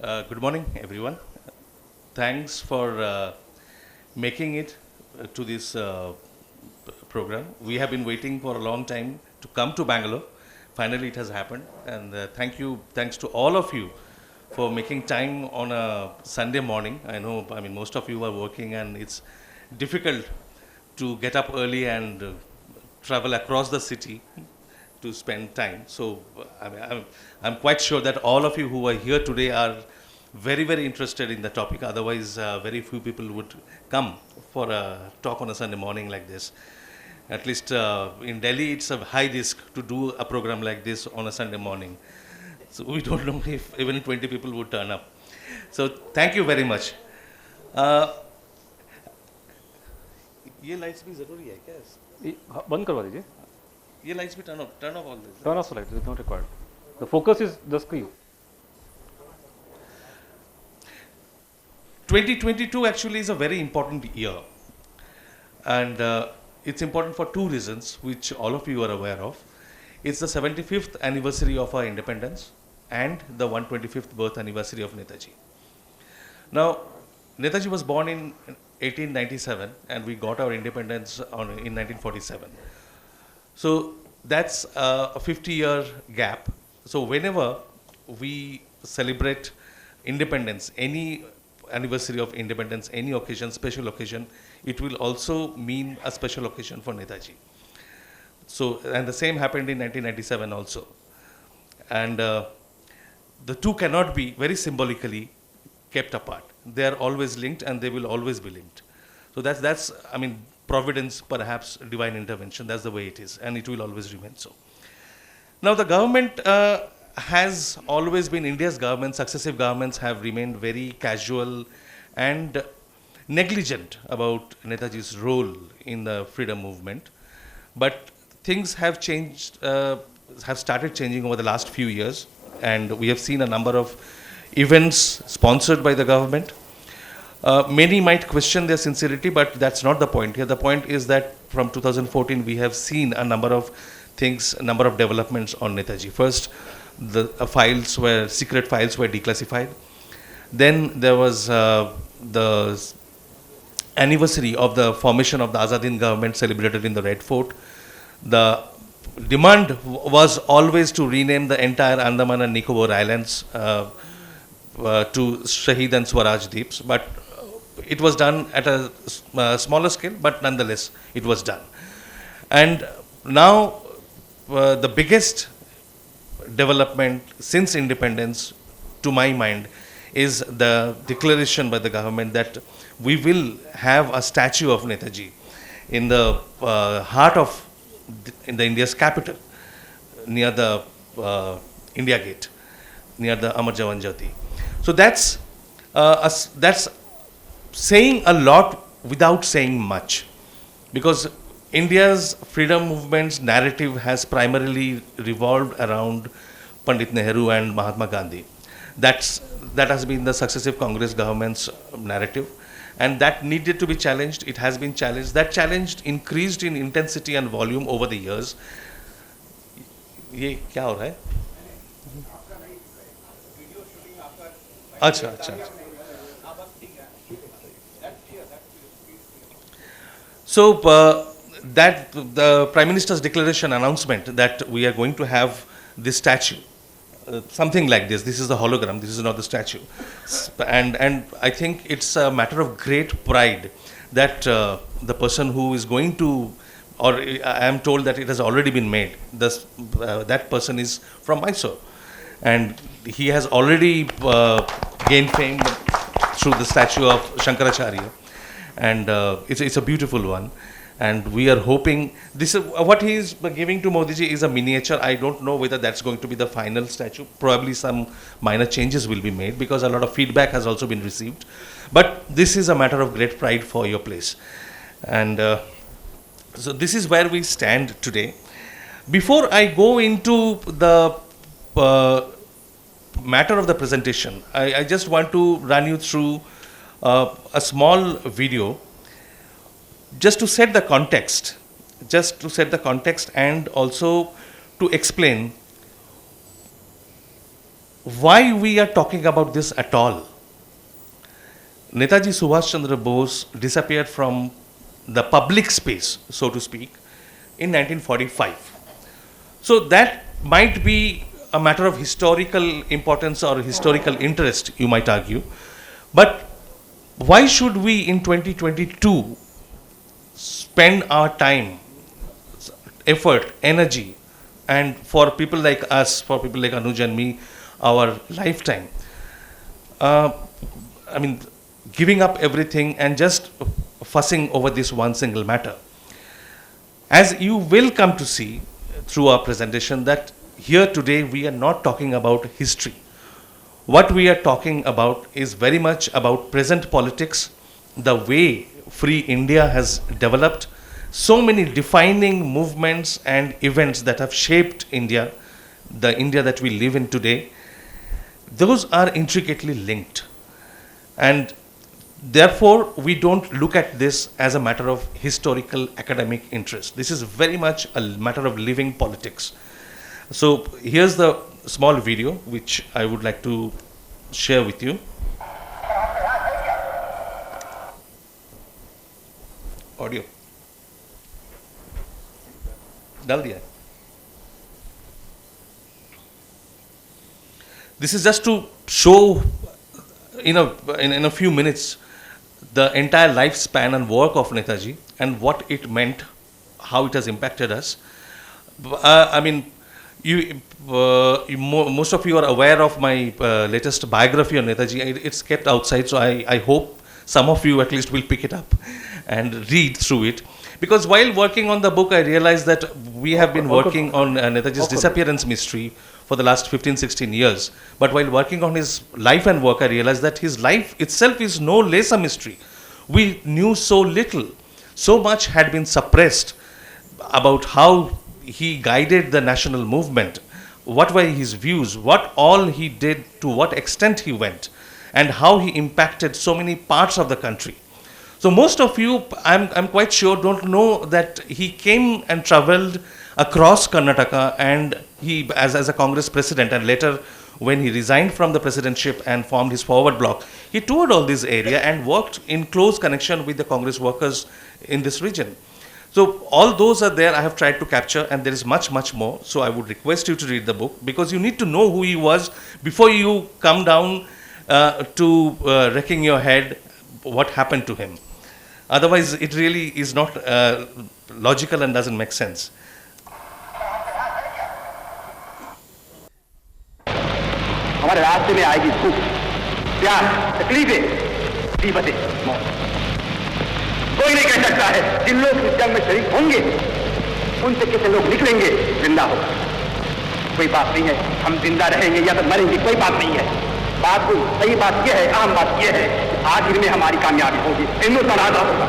Good morning, everyone. Thanks for making it to this program. We have been waiting for a long time to come to Bangalore. Finally, it has happened. And thanks to all of you for making time on a Sunday morning. I mean, most of you are working and it's difficult to get up early and travel across the city to spend time. So I'm quite sure that all of you who are here today are very, very interested in the topic. Otherwise, very few people would come for a talk on a Sunday morning like this. At least in Delhi, it's a high risk to do a program like this on a Sunday morning. So we don't know if even 20 people would turn up. So thank you very much. ये lights भी जरूरी है क्या? बंद करवा दीजिए. ये lights भी turn off all this. Turn off the light. It is not required. The focus is the screen. 2022 actually is a very important year, and it's important for two reasons, which all of you are aware of. It's the 75th anniversary of our independence and the 125th birth anniversary of Netaji. Now, Netaji was born in 1897 and we got our independence in 1947. So that's a 50-year gap. So whenever we celebrate independence, any anniversary of independence, any occasion, special occasion, it will also mean a special occasion for Netaji. So, and the same happened in 1997 also. And the two cannot be very symbolically kept apart. They are always linked and they will always be linked. So that's I mean, providence, perhaps divine intervention, that's the way it is, and it will always remain so. Now the government has always been, India's government, successive governments have remained very casual and negligent about Netaji's role in the freedom movement. But things have changed, have started changing over the last few years, and we have seen a number of events sponsored by the government. Many might question their sincerity, but that's not the point here. The point is that from 2014 we have seen a number of things, a number of developments on Netaji. First, the secret files were declassified. Then there was the anniversary of the formation of the Azad Hind government celebrated in the Red Fort. The demand was always to rename the entire Andaman and Nicobar Islands to Shahid and Swaraj Deeps, but it was done at a smaller scale, but nonetheless it was done. And now the biggest development since independence, to my mind, is the declaration by the government that we will have a statue of Netaji in the heart of in the India's capital, near the India Gate, near the Amar Jawan Jyoti. So that's saying a lot without saying much, because India's freedom movement's narrative has primarily revolved around Pandit Nehru and Mahatma Gandhi. That has been the successive Congress government's narrative, and that needed to be challenged. It has been challenged. That challenge increased in intensity and volume over the years. ये क्या हो रहा है? अच्छा अच्छा. So that the Prime Minister's declaration announcement that we are going to have this statue, something like this. This is the hologram. This is not the statue, and I think it's a matter of great pride that the person who is going to, or I am told that it has already been made. That person is from Mysore, and he has already gained fame through the statue of Shankaracharya, and it's a beautiful one. And we are hoping this is what he is giving to Modi ji is a miniature. I don't know whether that's going to be the final statue. Probably some minor changes will be made because a lot of feedback has also been received. But this is a matter of great pride for your place. And so this is where we stand today. Before I go into the matter of the presentation, I just want to run you through a small video just to set the context, and also to explain why we are talking about this at all. Netaji Subash Chandra Bose disappeared from the public space, so to speak, in 1945. So that might be a matter of historical importance or historical interest, you might argue. But why should we in 2022 spend our time, effort, energy, and for people like us, for people like Anuj and me, our lifetime, giving up everything and just fussing over this one single matter? As you will come to see through our presentation, that here today we are not talking about history. What we are talking about is very much about present politics, the way free India has developed, so many defining movements and events that have shaped India, the India that we live in today. Those are intricately linked. And therefore, we don't look at this as a matter of historical academic interest. This is very much a matter of living politics. So here's the small video which I would like to share with you. Audio. Dal diya. This is just to show in a few minutes the entire lifespan and work of Netaji and what it meant, how it has impacted us. Most of you are aware of my latest biography on Netaji. It's kept outside, so I hope some of you at least will pick it up and read through it. Because while working on the book, I realized that we have been working on Netaji's disappearance mystery for the last 15-16 years. But while working on his life and work, I realized that his life itself is no less a mystery. We knew so little. So much had been suppressed about how he guided the national movement, what were his views, what all he did, to what extent he went, and how he impacted so many parts of the country. So most of you, I'm quite sure, don't know that he came and traveled across Karnataka, and he, as a Congress president, and later when he resigned from the presidentship and formed his forward bloc, he toured all this area and worked in close connection with the Congress workers in this region. So all those are there, I have tried to capture, and there is much, much more. So I would request you to read the book, because you need to know who he was before you come down to wrecking your head what happened to him. Otherwise, it really is not logical and doesn't make sense. हमारे रास्ते में आएगी भूख, प्यास, तकलीफें, मुसीबतें, मौत। कोई नहीं कह सकता है जिन लोग इस जंग में शरीक होंगे उनसे कितने लोग निकलेंगे जिंदा होगा। कोई बात नहीं है हम जिंदा रहेंगे या तो मरेंगे, कोई बात नहीं है। बात कोई सही बात यह है, अहम बात यह है, आखिर में हमारी कामयाबी होगी, हिंदुस्तान आजाद होगा।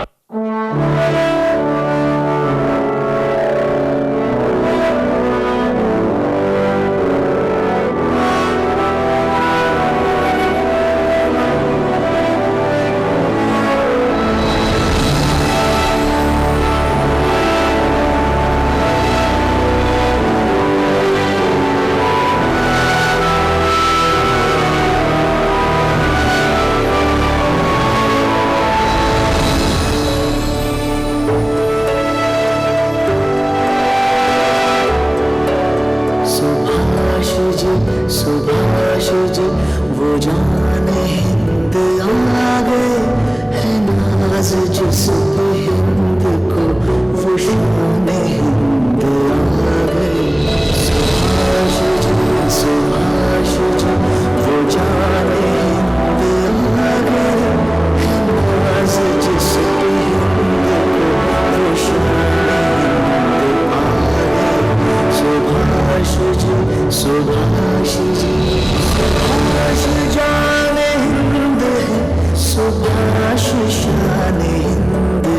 Subash, Shane, Hind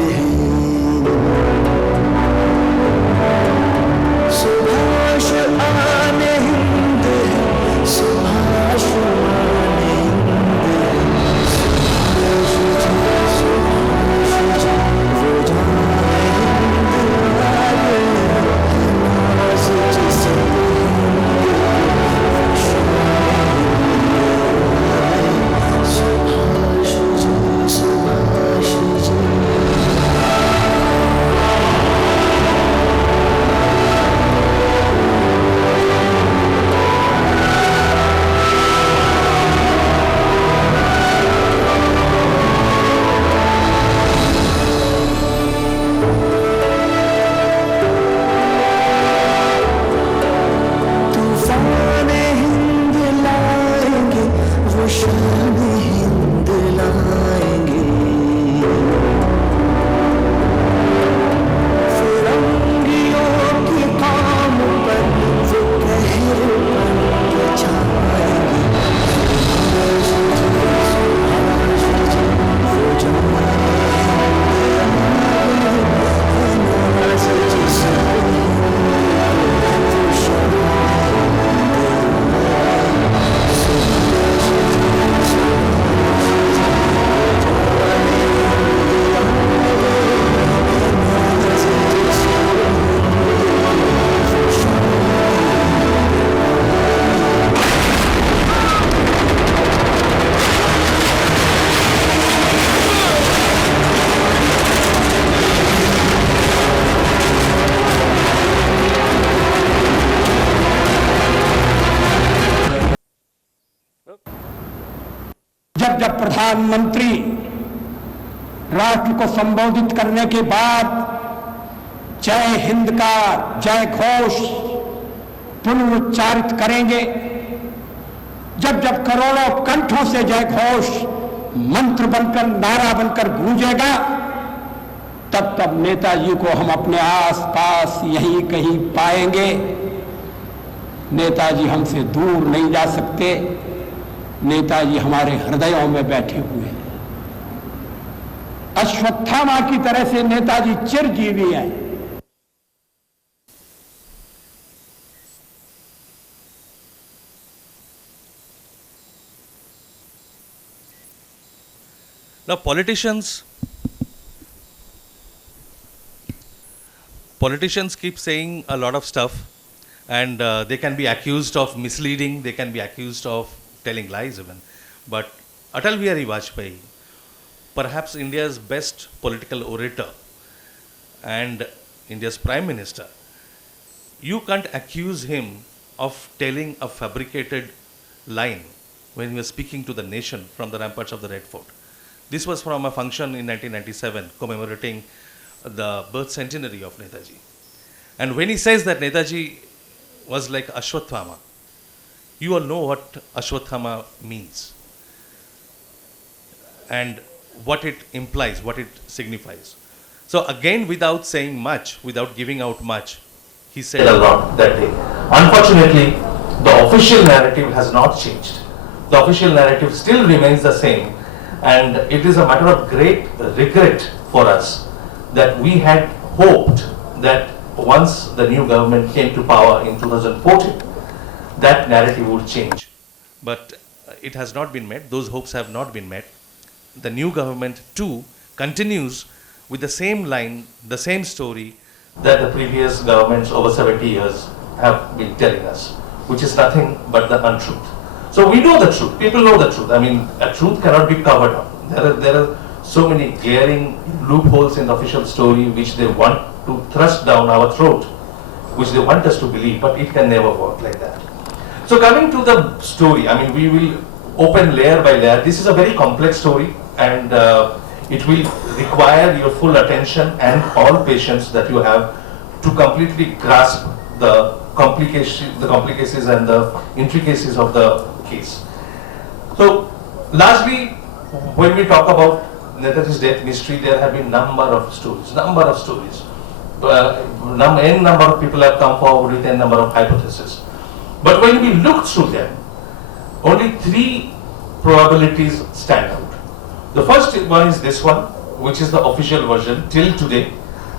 जब जब प्रधानमंत्री राष्ट्र को संबोधित करने के बाद जय हिंद का जय घोष पुनरुच्चारित करेंगे, जब जब करोड़ों कंठों से जय घोष मंत्र बनकर नारा बनकर गूंजेगा, तब तब नेताजी को हम अपने आसपास यहीं कहीं पाएंगे। नेताजी हमसे दूर नहीं जा सकते, नेताजी हमारे हृदयों में बैठे हुए हैं। अश्वत्थामा की तरह से नेताजी चिरजीवी हैं। Now politicians keep saying a lot of stuff, and they can be accused of misleading, they can be accused of telling lies even. But Atal Bihari Vajpayee, perhaps India's best political orator and India's Prime Minister, you can't accuse him of telling a fabricated line when he was speaking to the nation from the ramparts of the Red Fort. This was from a function in 1997 commemorating the birth centenary of Netaji. And when he says that Netaji was like Ashwatthama, you all know what Ashwatthama means and what it implies, what it signifies. So again, without saying much, without giving out much, he said a lot that day. Unfortunately, the official narrative has not changed. The official narrative still remains the same, and it is a matter of great regret for us that we had hoped that once the new government came to power in 2014, that narrative would change. But it has not been met. Those hopes have not been met. The new government too continues with the same line, the same story that the previous governments over 70 years have been telling us, which is nothing but the untruth. So we know the truth. People know the truth. I mean, a truth cannot be covered up. There are so many glaring loopholes in the official story which they want to thrust down our throat, which they want us to believe, but it can never work like that. So coming to the story, I mean, we will open layer by layer. This is a very complex story, and it will require your full attention and all patience that you have to completely grasp the complications and the intricacies of the case. So largely, when we talk about Netaji's death mystery, there have been number of stories. N number of people have come forward with n number of hypotheses. But when we look through them, only 3 probabilities stand out. The first one is this one, which is the official version till today,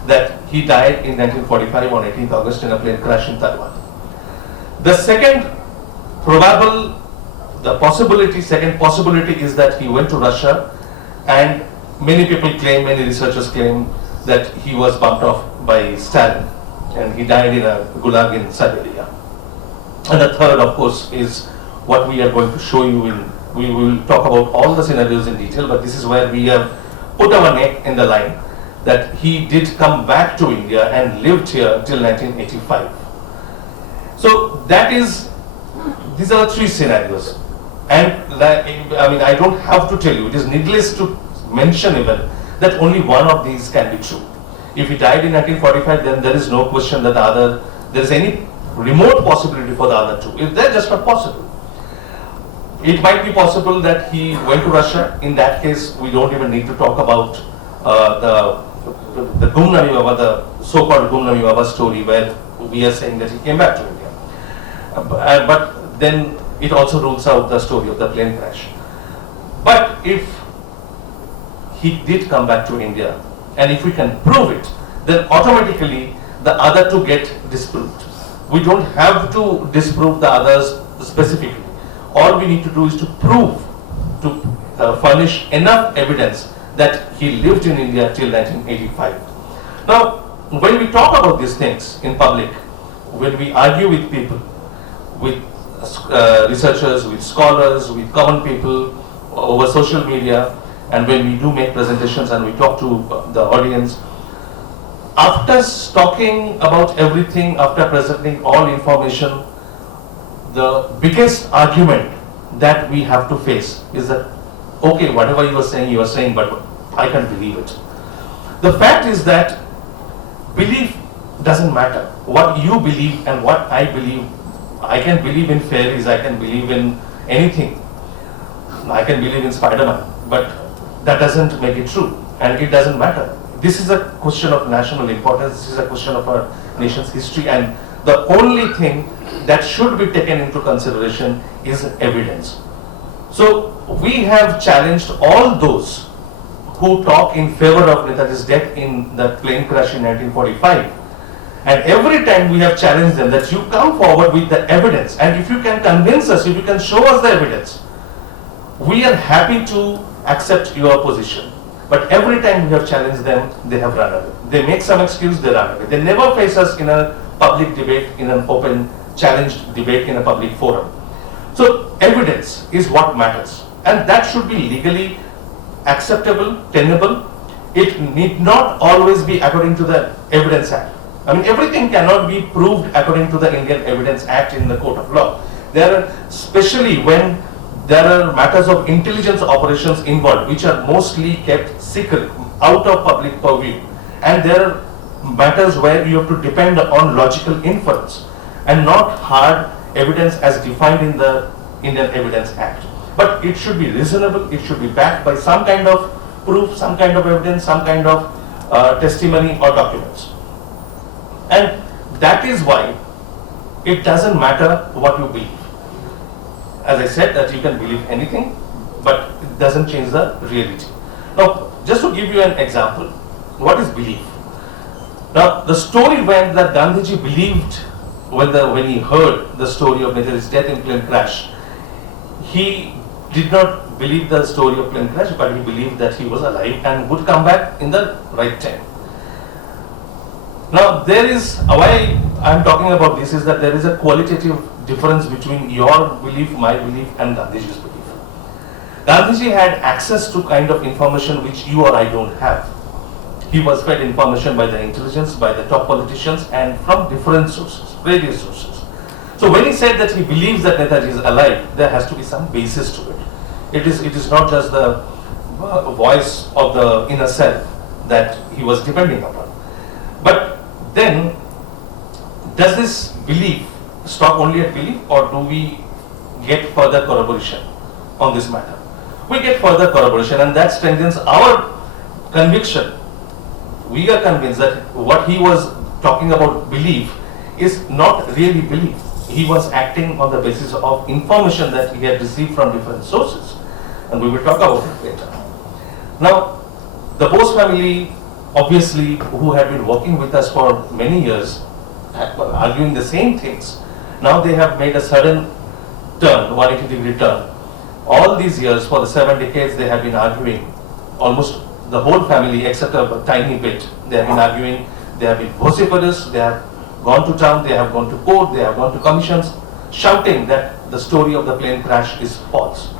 that he died in 1945 on 18th August in a plane crash in Taiwan. The second second possibility is that he went to Russia, and many people claim, many researchers claim that he was bumped off by Stalin and he died in a gulag in Siberia. And the third, of course, is what we are going to show you we will talk about all the scenarios in detail, but this is where we have put our neck in the line, that he did come back to India and lived here till 1985. So these are the 3 scenarios. And I mean, I don't have to tell you, it is needless to mention even that only one of these can be true. If he died in 1945, then there is no question that there is any remote possibility for the other 2. If they're just not possible. It might be possible that he went to Russia. In that case, we don't even need to talk about the Gumnami Baba, the so-called Gumnami Baba story, where we are saying that he came back to India. But then it also rules out the story of the plane crash. But if he did come back to India, and if we can prove it, then automatically the other 2 get disproved. We don't have to disprove the others specifically. All we need to do is to prove, to furnish enough evidence that he lived in India till 1985. Now, when we talk about these things in public, when we argue with people, with researchers, with scholars, with common people over social media, and when we do make presentations and we talk to the audience, after talking about everything, after presenting all information, the biggest argument that we have to face is that okay, whatever you are saying, but I can't believe it. The fact is that belief doesn't matter. What you believe and what I believe, I can believe in fairies, I can believe in anything. I can believe in Spider-Man, but that doesn't make it true, and it doesn't matter. This is a question of national importance, this is a question of our nation's history, and the only thing that should be taken into consideration is evidence. So we have challenged all those who talk in favor of Netaji's death in the plane crash in 1945. And every time we have challenged them that you come forward with the evidence, and if you can convince us, if you can show us the evidence, we are happy to accept your position. But every time we have challenged them, they have run away. They make some excuse, they run away. They never face us in a public debate, in an open, challenged debate in a public forum. So evidence is what matters, and that should be legally acceptable, tenable. It need not always be according to the Evidence Act. I mean, everything cannot be proved according to the Indian Evidence Act in the court of law. There are, especially when there are matters of intelligence operations involved, which are mostly kept secret, out of public purview, and there are matters where you have to depend on logical inference and not hard evidence as defined in the Indian Evidence Act. But it should be reasonable, it should be backed by some kind of proof, some kind of evidence, some kind of testimony or documents. And that is why it doesn't matter what you believe. As I said, that you can believe anything, but it doesn't change the reality. Now, just to give you an example, what is belief? Now, the story went that Gandhiji believed when he heard the story of Netaji's death in plane crash, he did not believe the story of plane crash, but he believed that he was alive and would come back in the right time. Now, there is, why I am talking about this is that there is a qualitative difference between your belief, my belief, and Gandhiji's belief. Gandhiji had access to kind of information which you or I don't have. He was fed information by the intelligence, by the top politicians, and from different sources, various sources. So when he said that he believes that Netaji is alive, there has to be some basis to it. It is not just the voice of the inner self that he was depending upon. But then, does this belief stop only at belief, or do we get further corroboration on this matter? We get further corroboration, and that strengthens our conviction. We are convinced that what he was talking about belief is not really belief. He was acting on the basis of information that he had received from different sources, and we will talk about it later. Now, the Bose family, obviously, who had been working with us for many years, arguing the same things, now they have made a sudden turn, 180-degree turn. All these years, for the 7 decades, they have been arguing, almost the whole family, except a tiny bit, they have been arguing, they have been vociferous, they have gone to town, they have gone to court, they have gone to commissions, shouting that the story of the plane crash is false.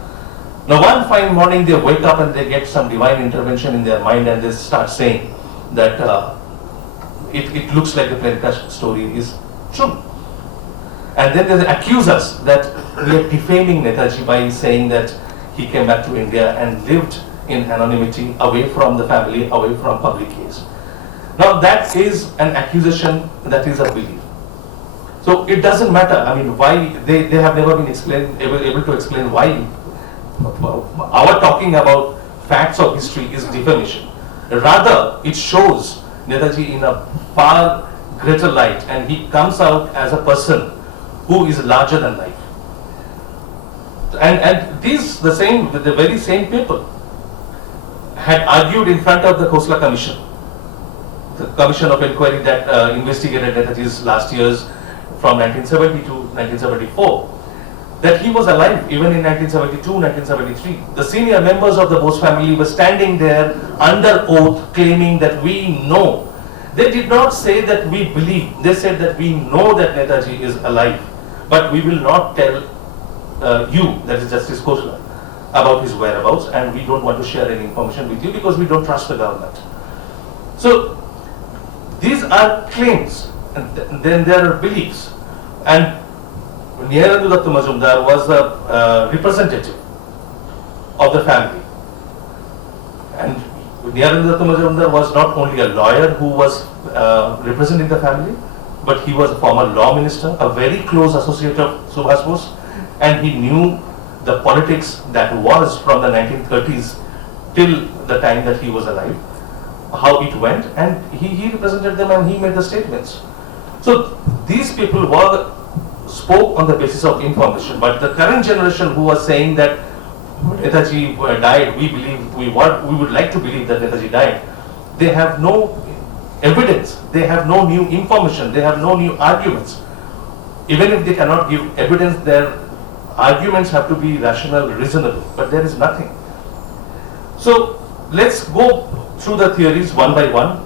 Now, one fine morning, they wake up and they get some divine intervention in their mind, and they start saying that it looks like the plane crash story is true. And then they accuse us that we are defaming Netaji by saying that he came back to India and lived in anonymity, away from the family, away from public gaze. Now, that is an accusation, that is a belief. So it doesn't matter, I mean, why they have never been able to explain why our talking about facts of history is defamation. Rather, it shows Netaji in a far greater light, and he comes out as a person who is larger than life. And the very same people had argued in front of the Khosla Commission, the Commission of Inquiry that investigated Netaji's last years from 1970 to 1974, that he was alive even in 1972, 1973. The senior members of the Bose family were standing there under oath claiming that we know. They did not say that we believe, they said that we know that Netaji is alive, but we will not tell you, that is Justice Khosla, about his whereabouts, and we don't want to share any information with you because we don't trust the government. So these are claims, and then there are beliefs. And Nehru Datta Majumdar was the representative of the family. Niyarendra Majumdar was not only a lawyer who was representing the family, but he was a former law minister, a very close associate of Subash Bose, and he knew the politics that was from the 1930s till the time that he was alive, how it went, and he represented them and he made the statements. So these people spoke on the basis of information, but the current generation who was saying that Netaji died, we would like to believe that Netaji died, they have no evidence, they have no new information, they have no new arguments. Even if they cannot give evidence, their arguments have to be rational, reasonable, but there is nothing. So let's go through the theories one by one,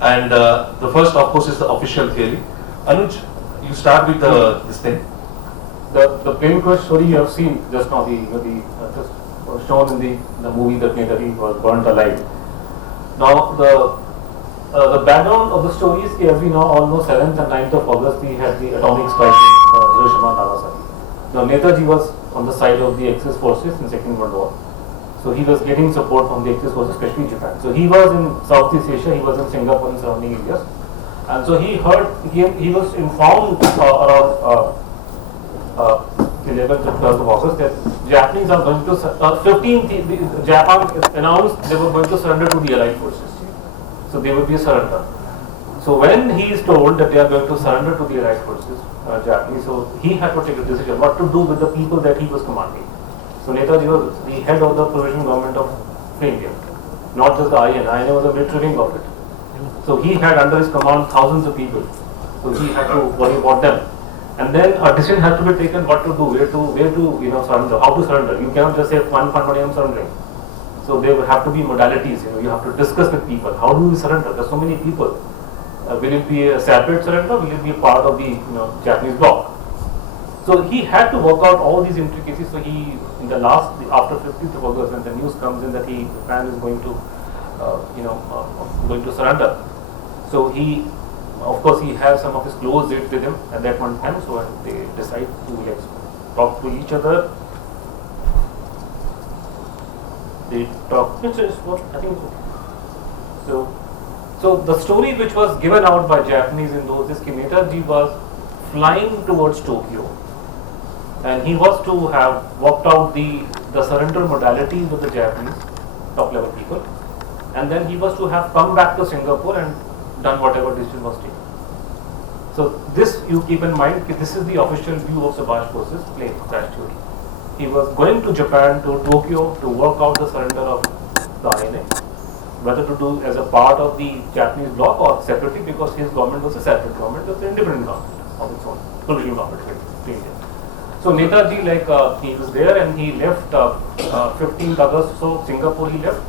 and the first, of course, is the official theory. Anuj, you start with this thing. The plane crash story you have seen just now, just shown in the movie that Netaji was burnt alive. Now the background of the story is, as we know, almost 7th and 9th of August we had the atomic strike in Hiroshima and Nagasaki. Now Netaji was on the side of the Axis forces in Second World War. So he was getting support from the Axis forces, especially Japan. So he was in Southeast Asia, he was in Singapore and surrounding areas. And so he was informed around 11th and 12th of August that Japanese are going to, 15th, Japan announced they were going to surrender to the Allied forces. So there would be a surrender. So when he is told that they are going to surrender to the Allied forces, Japanese, so he had to take a decision what to do with the people that he was commanding. So Netaji was the head of the provisional government of India, not just the IN. IN was a military wing of it. So he had under his command thousands of people. So he had to worry about them. And then a decision had to be taken what to do, where to surrender, how to surrender. You cannot just say one money I'm surrendering. So there will have to be modalities. You have to discuss with people. How do we surrender? There are so many people. Will it be a separate surrender? Will it be a part of the Japanese bloc? So he had to work out all these intricacies. So he, in the last, after 15th of August, when the news comes in that Japan is going to, going to surrender. So he, of course, he has some of his close aides with him at that one time. So they decide to talk to each other. They talk. I think so. So the story which was given out by Japanese in those days, Netaji was flying towards Tokyo, and he was to have worked out the surrender modalities with the Japanese top level people, and then he was to have come back to Singapore and done whatever decision was taken. So this you keep in mind. This is the official view of Subash Bose's plane crash theory. He was going to Japan, to Tokyo, to work out the surrender of the INA, whether to do as a part of the Japanese bloc or separately, because his government was a separate government, it was an independent government of its own, provisional government of India. So Netaji, he was there and he left 15th August, so Singapore he left.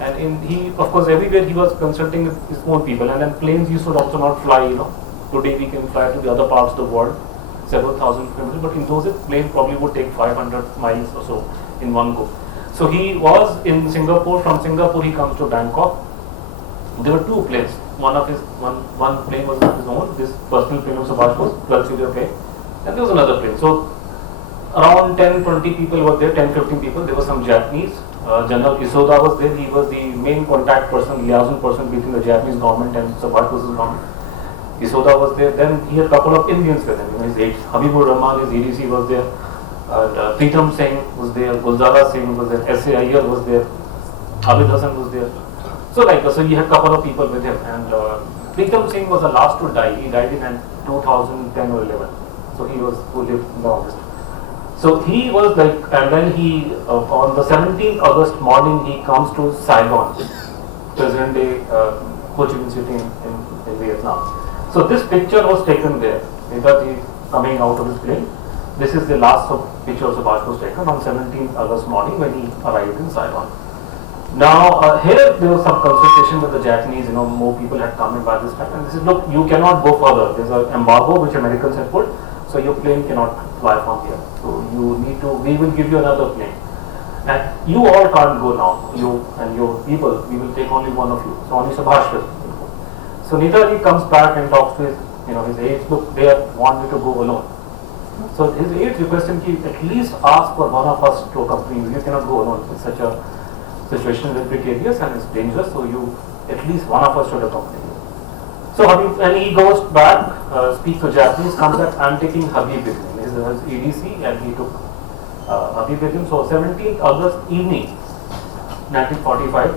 And he, of course, everywhere he was consulting with his own people, and then planes used to also not fly, Today we can fly to the other parts of the world, several thousand kilometers, but in those days, plane probably would take 500 miles or so in one go. So he was in Singapore. From Singapore he comes to Bangkok. There were two planes. One plane was of his own, this personal plane of Subash Bose, 12-seater plane, and there was another plane. So around 10-20 people were there, 10-15 people. There were some Japanese. General Isoda was there. He was the main contact person, liaison person between the Japanese government and Subash Bose's government. Isoda was there. Then he had a couple of Indians with him. His aides, Habibur Rahman, his ADC was there. And Pritam Singh was there, Gulzara Singh was there, S.A. Iyer was there, Abid Hassan was there. So he had a couple of people with him. And Pritam Singh was the last to die. He died in 2010 or 11. So he was who lived in the August. So he was and then he, on the 17th August morning, he comes to Saigon, present day Ho Chi Minh City in Vietnam. So this picture was taken there, Netaji coming out of his plane. This is the last picture of Subash was taken on 17th August morning when he arrived in Saigon. Now here there was some consultation with the Japanese, more people had come in by this time, and this is, look, you cannot go further. There's an embargo which Americans had put, so your plane cannot fly from here. So you need to, we will give you another plane. And you all can't go now, you and your people, we will take only one of you. So only Subash will go. So Netaji comes back and talks to his aides, look, they want me to go alone. So his aides request him to at least ask for one of us to accompany you. You cannot go alone. It's such situation is precarious and it's dangerous, so you, at least one of us should accompany you. So Habib, and he goes back, speaks to Japanese, comes back, I'm taking Habib with me. His EDC, and he took Habib with him. So 17th August evening, 1945,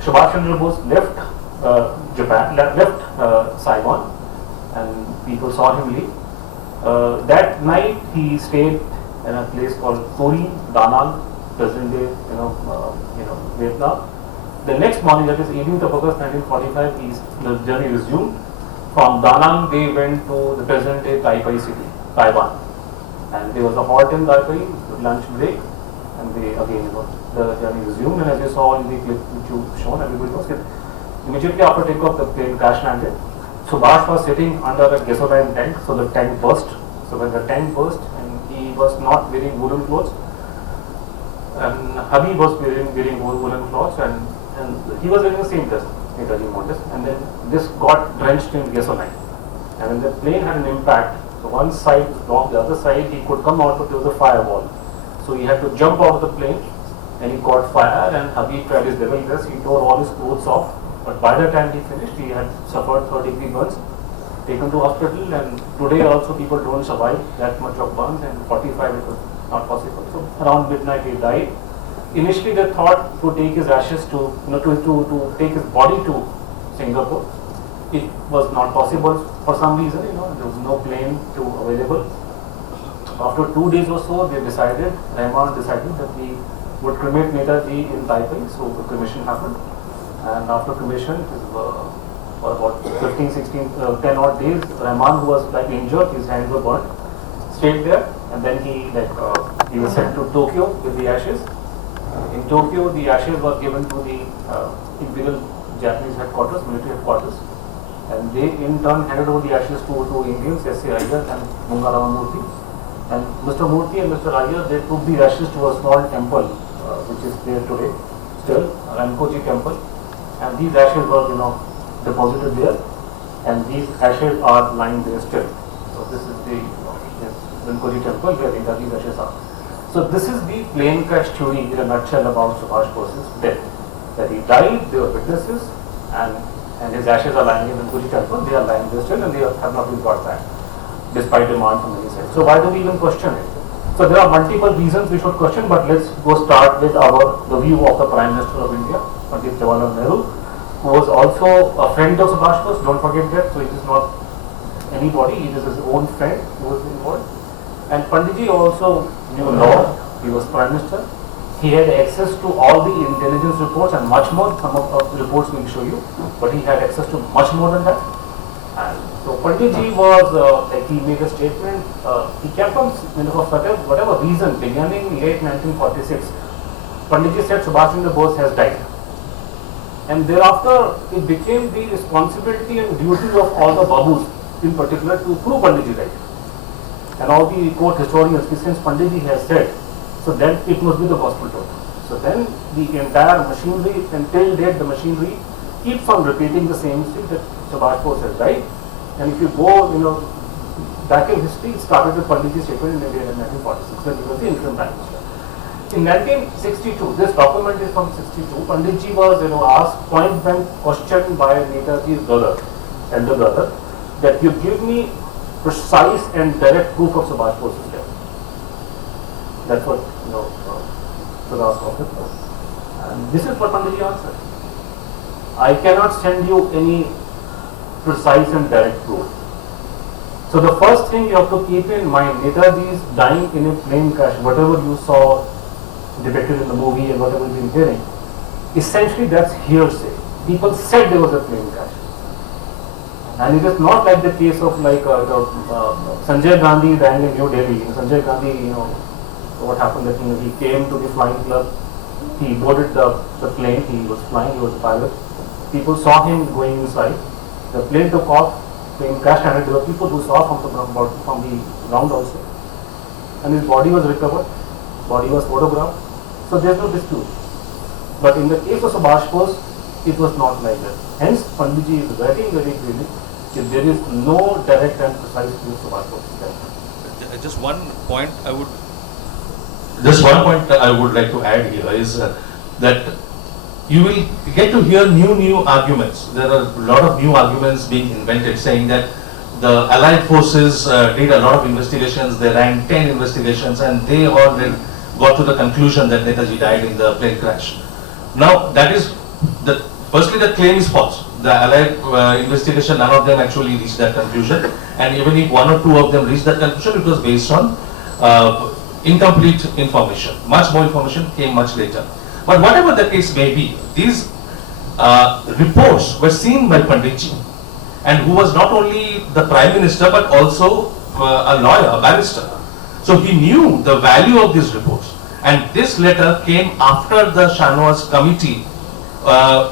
Subash Chandra Bose left Japan, left Saigon, and people saw him leave. That night he stayed in a place called Tori, Da Nang, present day, Vietnam. The next morning, that is 18th of August 1945, the journey resumed. From Da Nang, they went to the present day Taipei city, Taiwan. And there was a halt in Taipei, lunch break, and they again, the journey resumed. And as you saw in the clip which you shown, everybody was hit. Immediately after takeoff, the plane crash landed. Subash was sitting under a gasoline tank, so the tank burst. So when the tank burst, and he was not wearing woolen clothes, and Habib was wearing woolen clothes, and he was wearing the same dress, Netaji modest, and then this got drenched in gasoline. And when the plane had an impact, so one side was blocked, the other side he could come out, but there was a firewall. So he had to jump out of the plane, and he caught fire, and Habib tried his devil best, he tore all his clothes off, but by the time he finished, he had suffered 30 burns, taken to hospital, and today also people don't survive that much of burns, and 45 it was not possible. So around midnight he died. Initially they thought to take his ashes to take his body to Singapore. It was not possible for some reason, there was no plane available. After 2 days or so, Rahman decided that we would cremate Netaji in Taipei, so the cremation happened. And after cremation, for about 15, 16, 10 odd days, Rahman, who was injured, his hands were burnt, stayed there, and then he was sent to Tokyo with the ashes. In Tokyo, the ashes were given to the Imperial Japanese headquarters, military headquarters, and they in turn handed over the ashes to Indians, S.A. Iyer and Mungarama Murthy. And Mr. Murthy and Mr. Iyer, they took the ashes to a small temple, which is there today, still, Rankoji temple, and these ashes were, deposited there, and these ashes are lying there still. So this is the Rankoji temple where these ashes are. So this is the plane crash theory in a nutshell about Subash Bose's death. That he died, there were witnesses, and his ashes are lying in Rankoji temple, they are lying there still, and they have not been brought back, despite demand from many sides. So why do we even question it? So there are multiple reasons we should question, but let's go start with the view of the Prime Minister of India, Pandit Jawaharlal Nehru, who was also a friend of Subhash Bose, don't forget that, so it is not anybody, it is his own friend who was involved. And Panditji also knew law, he was Prime Minister, he had access to all the intelligence reports and much more, some of the reports we will show you, but he had access to much more than that. And so Panditji was, he made a statement, he kept on, for whatever reason, beginning late 1946, Panditji said Subhash Chandra Bose has died. And thereafter, it became the responsibility and duty of all the Babus, in particular, to prove Panditji right. And all the court historians, since Panditji has said, so then it must be the gospel truth. So then the entire machinery, until date the machinery keeps on repeating the same thing that Subhash Bose has died. And if you go, back in history, it started with Panditji's statement in 1946 when he was the interim Prime Minister. In 1962, this document is from 62, Panditji was asked point blank question by Netaji's brother, elder brother, that you give me precise and direct proof of Subhash Bose's death. That's what was asked of him. And this is what Panditji answered. I cannot send you any precise and direct proof. So the first thing you have to keep in mind, Netaji is dying in a plane crash, whatever you saw depicted in the movie and whatever you've been hearing, essentially that's hearsay. People said there was a plane crash. And it is not like the case of Sanjay Gandhi dying in New Delhi. Sanjay Gandhi, what happened that he came to the flying club, he boarded the plane, he was flying, he was a pilot. People saw him going inside. The plane took off, plane crashed, and there were people who saw from the ground also. And his body was recovered, body was photographed. So there is no dispute. But in the case of Subhash Bose, it was not like that. Hence, Panditji is writing very clearly that there is no direct and precise proof of Subhash Bose's death. Just one point I would like to add here is that you will get to hear new arguments. There are a lot of new arguments being invented, saying that the Allied forces did a lot of investigations. They ran 10 investigations, and they all then got to the conclusion that Netaji died in the plane crash. Now, that is firstly, the claim is false. The Allied investigation, none of them actually reached that conclusion, and even if one or two of them reached that conclusion, it was based on incomplete information. Much more information came much later. But whatever the case may be, these reports were seen by Panditji, and who was not only the Prime Minister but also a lawyer, a barrister. So he knew the value of these reports. And this letter came after the Shanwas committee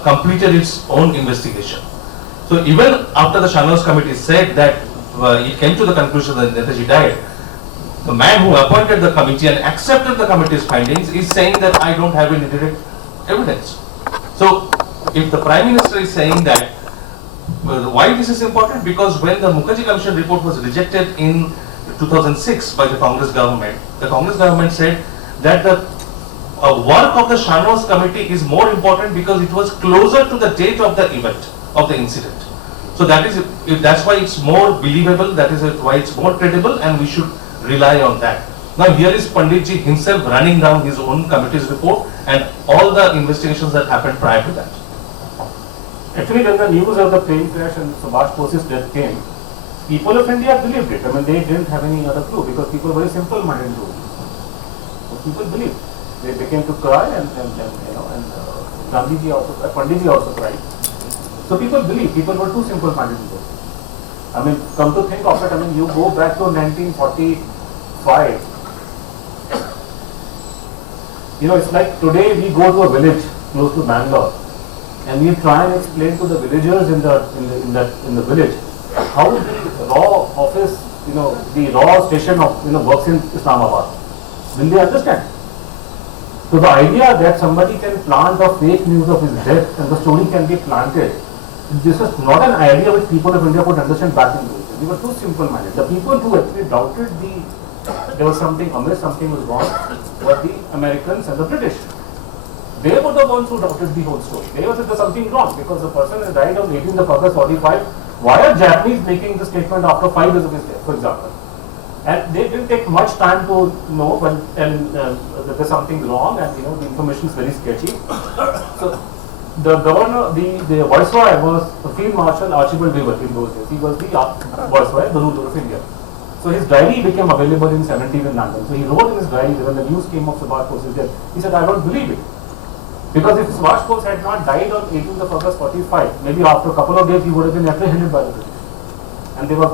completed its own investigation. So even after the Shanwas committee said that it came to the conclusion that Netaji died, the man who appointed the committee and accepted the committee's findings is saying that I don't have any direct evidence. So if the Prime Minister is saying that, why this is important? Because when the Mukherjee Commission report was rejected in 2006 by the Congress government said that the work of the Shanwas committee is more important because it was closer to the date of the event, of the incident. So that's why it's more believable, that is why it's more credible, and we should rely on that. Now here is Panditji himself running down his own committee's report and all the investigations that happened prior to that. Actually, when the news of the plane crash and Subash Bose's death came, people of India believed it. I mean, they didn't have any other clue because people were very simple-minded. So people believed. They began to cry, and Gandhiji also cried, Panditji also cried. So people believed. People were too simple-minded. I mean, come to think of it, I mean, you go back to 1945. You know, it's like today we go to a village close to Bangalore, and we try and explain to the villagers in the village how the raw office, the raw station of works in Islamabad. Will they understand? So the idea that somebody can plant a fake news of his death and the story can be planted, this is not an idea which people of India could understand back in those days. We were too simple-minded. The people who actually doubted there was something amiss, something was wrong, were the Americans and the British. They were the ones who doubted the whole story. They were said there's something wrong because the person has died on 18th of August 45. Why are Japanese making the statement after 5 years of his death, for example? And they didn't take much time to know that there's something wrong, and the information is very sketchy. So the governor, the viceroy was Field Marshal Archibald Weaver in those days. He was the viceroy, the ruler of India. So his diary became available in 70s in London. So he wrote in his diary when the news came of Subash Bose's death, he said, I don't believe it. Because if Subash Bose had not died on 18th of August 45, maybe after a couple of days he would have been apprehended by the British. And they were,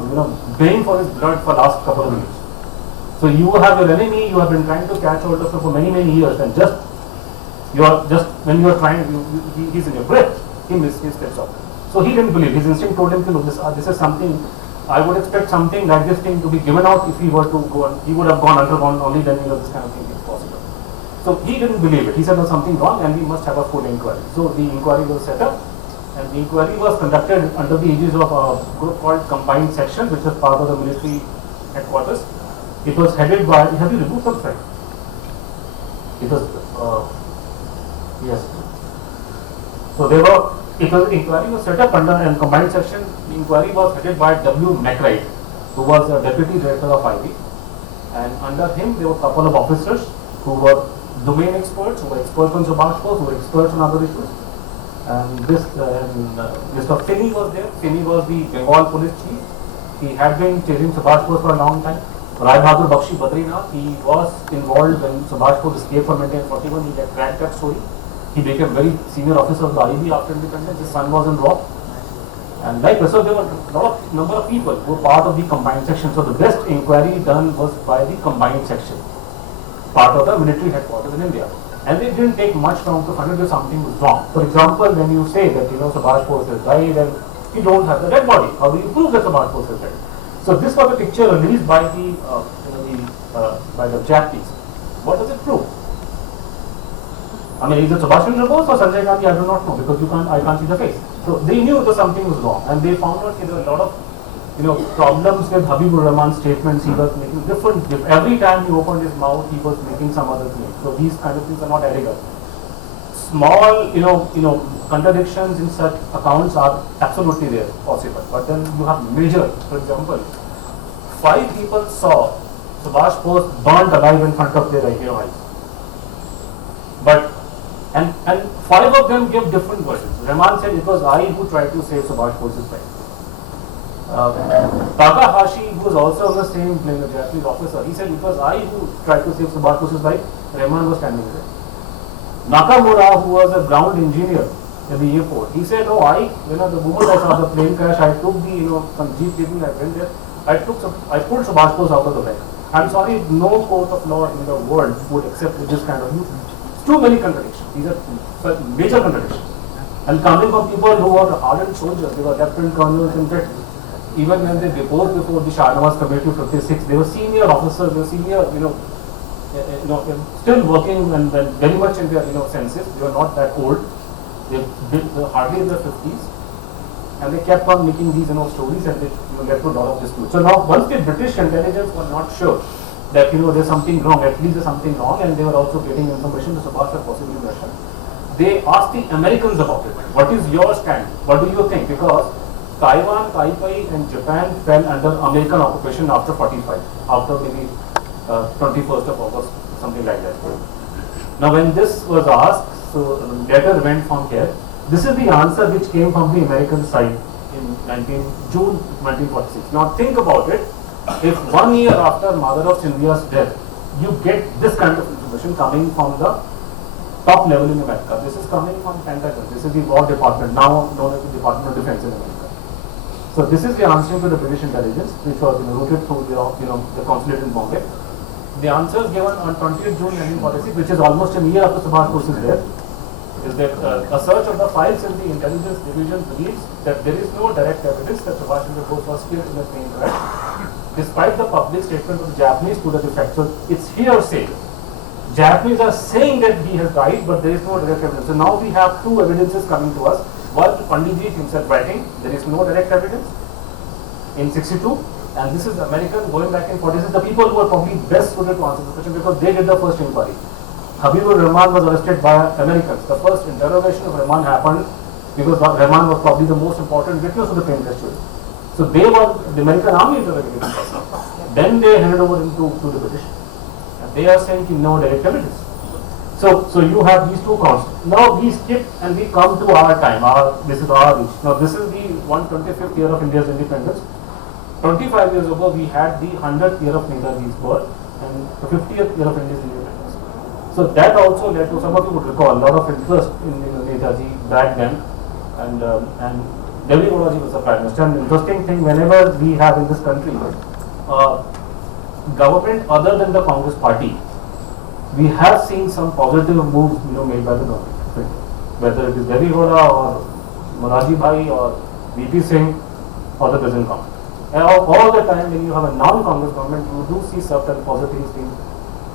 baying for his blood for last couple of years. So you have your enemy, you have been trying to catch hold of him for many, many years, and when you are trying, he's in your grip, he steps out. So he didn't believe. His instinct told him, this is something, I would expect something like this thing to be given out if he were to go on. He would have undergone only then, this kind of thing is possible. So he didn't believe it. He said there's something wrong and we must have a full inquiry. So the inquiry was set up, and the inquiry was conducted under the aegis of a group called Combined Section, which was part of the military headquarters. It was headed by, have you removed some thread? It was, yes. So inquiry was set up under a Combined Section. The inquiry was headed by W. McRae, who was a deputy director of IB. And under him, there were a couple of officers who were domain experts, who were experts on Subash Bose, who were experts on other issues. And Mr. Finney was there. Finney was the Bengal police chief. He had been chasing Subash Bose for a long time. Rai Bahadur Bakshi Badrinath, he was involved when Subash Bose escaped from India in 41. He had cracked that story. He became very senior officer of the IB after independence. His son was involved. And likewise, so there were a number of people who were part of the Combined Section. So the best inquiry done was by the Combined Section, part of the military headquarters in India. And it didn't take much time to find out if something was wrong. For example, when you say that Subash Bose has died and you don't have the dead body, how do you prove that Subash Bose has died? So this was a picture released by the Japanese. What does it prove? I mean, is it Subhash Chandra Bose or Sanjay Gandhi? I do not know, because I can't see the face. So they knew that something was wrong, and they found out there were a lot of problems with Habibur Rahman's statements. He was making different. Every time he opened his mouth, he was making some other claim. So these kind of things are not adequate. small, contradictions in such accounts are absolutely there, possible. But then you have major, for example, 5 people saw Subash Bose burnt alive in front of their eyes. But and 5 of them gave different versions. Rahman said it was I who tried to save Subash Bose's life. Takahashi, who was also on the same plane, a Japanese officer, he said it was I who tried to save Subash Bose's life. Rahman was standing there. Nakamura, who was a ground engineer at the airport, he said, "Oh, the moment I saw the plane crash, I took the, some jeep people, I went there, I pulled Subash Bose out of the bag. I'm sorry, no court of law in the world would accept this kind of news. Too many contradictions. These are major contradictions. And coming from people who were hardened soldiers, they were lieutenant colonels in fact, even when they deposed before the Shahnawaz Committee 56, they were senior officers, they were senior, still working and very much in their senses. They were not that old. They were hardly in their 50s, and they kept on making these stories, and they led to a lot of disputes. So now, once the British intelligence were not sure that there's something wrong, at least there's something wrong, and they were also getting information to Subash was possibly in Russia, they asked the Americans about it. What is your stand? What do you think? Because Taiwan, Taipei, and Japan fell under American occupation after 45, after maybe 21st of August, something like that. Now, when this was asked, so letter went from here. This is the answer which came from the American side in June 1946. Now, think about it. If 1 year after Mother of India's death, you get this kind of information coming from the top level in America. This is coming from Pentagon. This is the War Department, now known as the Department of Defense in America. So this is the answer to the British intelligence, which was routed through the consulate in Bombay. The answer is given on 20th June 1946, which is almost a year after Subash Bose's death, is that a search of the files in the intelligence division reveals that there is no direct evidence that Subash Bose was killed in the plane crash, despite the public statement of the Japanese to the effect. So it's hearsay. Japanese are saying that he has died, but there is no direct evidence. So now we have 2 evidences coming to us. One, Panditji himself writing, there is no direct evidence in 62. And this is American going back and forth. This is the people who are probably best suited to answer this question because they did the first inquiry. Habibur Rahman was arrested by Americans. The first interrogation of Rahman happened because Rahman was probably the most important witness of the plane crash. So they were the American army interrogating him first. Then they handed over him to the British. And they are saying no direct evidence. So you have these 2 counts. Now we skip and we come to our time. This is our reach. Now this is the 125th year of India's independence. 25 years ago, we had the 100th year of Netaji's birth and the 50th year of India's independence. So that also led to, some of you would recall, a lot of interest in Netaji back then, and Devi Gowdaji was the Prime Minister. And interesting thing, whenever we have in this country government other than the Congress party, we have seen some positive moves made by the government, whether it is Devi Gowda or Moraji Bhai or VP Singh or the present government. And all the time when you have a non-Congress government, you do see certain positive things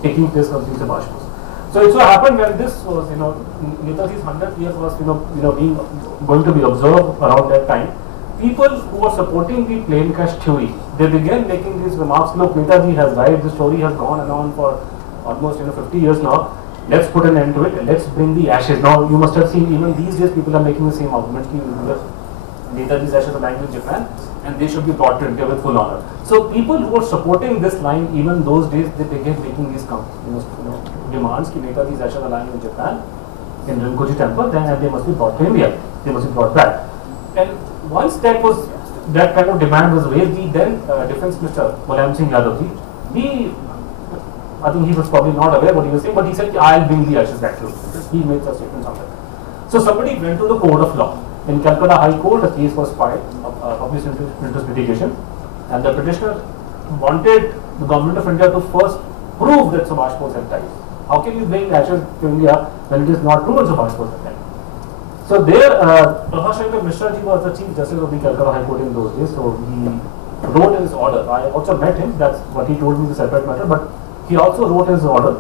taking place from Subash Bose. So it so happened when this was, Netaji's 100th year was, being going to be observed around that time. People who were supporting the plane crash theory, they began making these remarks. Look, Netaji has died. The story has gone on for almost 50 years now. Let's put an end to it. Let's bring the ashes. Now you must have seen even these days people are making the same argument. Netaji's ashes are lying in Japan, and they should be brought to India with full honor. So people who were supporting this line, even those days, they began making these demands that Netaji's ashes are lying in Japan, in Rinpoche temple, then they must be brought to India. They must be brought back. And once that kind of demand was raised, the then Defence Minister Mulayam Singh Yadav, I think he was probably not aware what he was saying, but he said, "I'll bring the ashes back to you." He made such statements on that. So somebody went to the court of law. In Calcutta High Court, a case was filed of public interest litigation, and the petitioner wanted the government of India to first prove that Subash Bose had died. How can you bring ashes to India when it is not proven Subash Bose had died? So there, Prabhat Shankar Mishra ji was the Chief Justice of the Calcutta High Court in those days, so he wrote his order. I also met him, that's what he told me, is a separate matter, but he also wrote his order.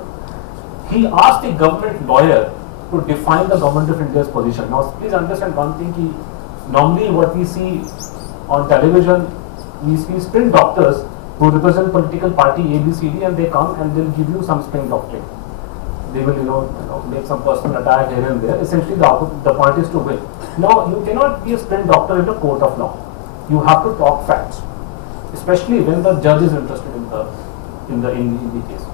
He asked the government lawyer to define the government of India's position. Now, please understand one thing, normally what we see on television, we see spin doctors who represent political party A, B, C, D, and they come and they'll give you some spin doctrine. they will make some personal attack here and there. Essentially, the point is to win. Now, you cannot be a spin doctor in a court of law. You have to talk facts, especially when the judge is interested in the case.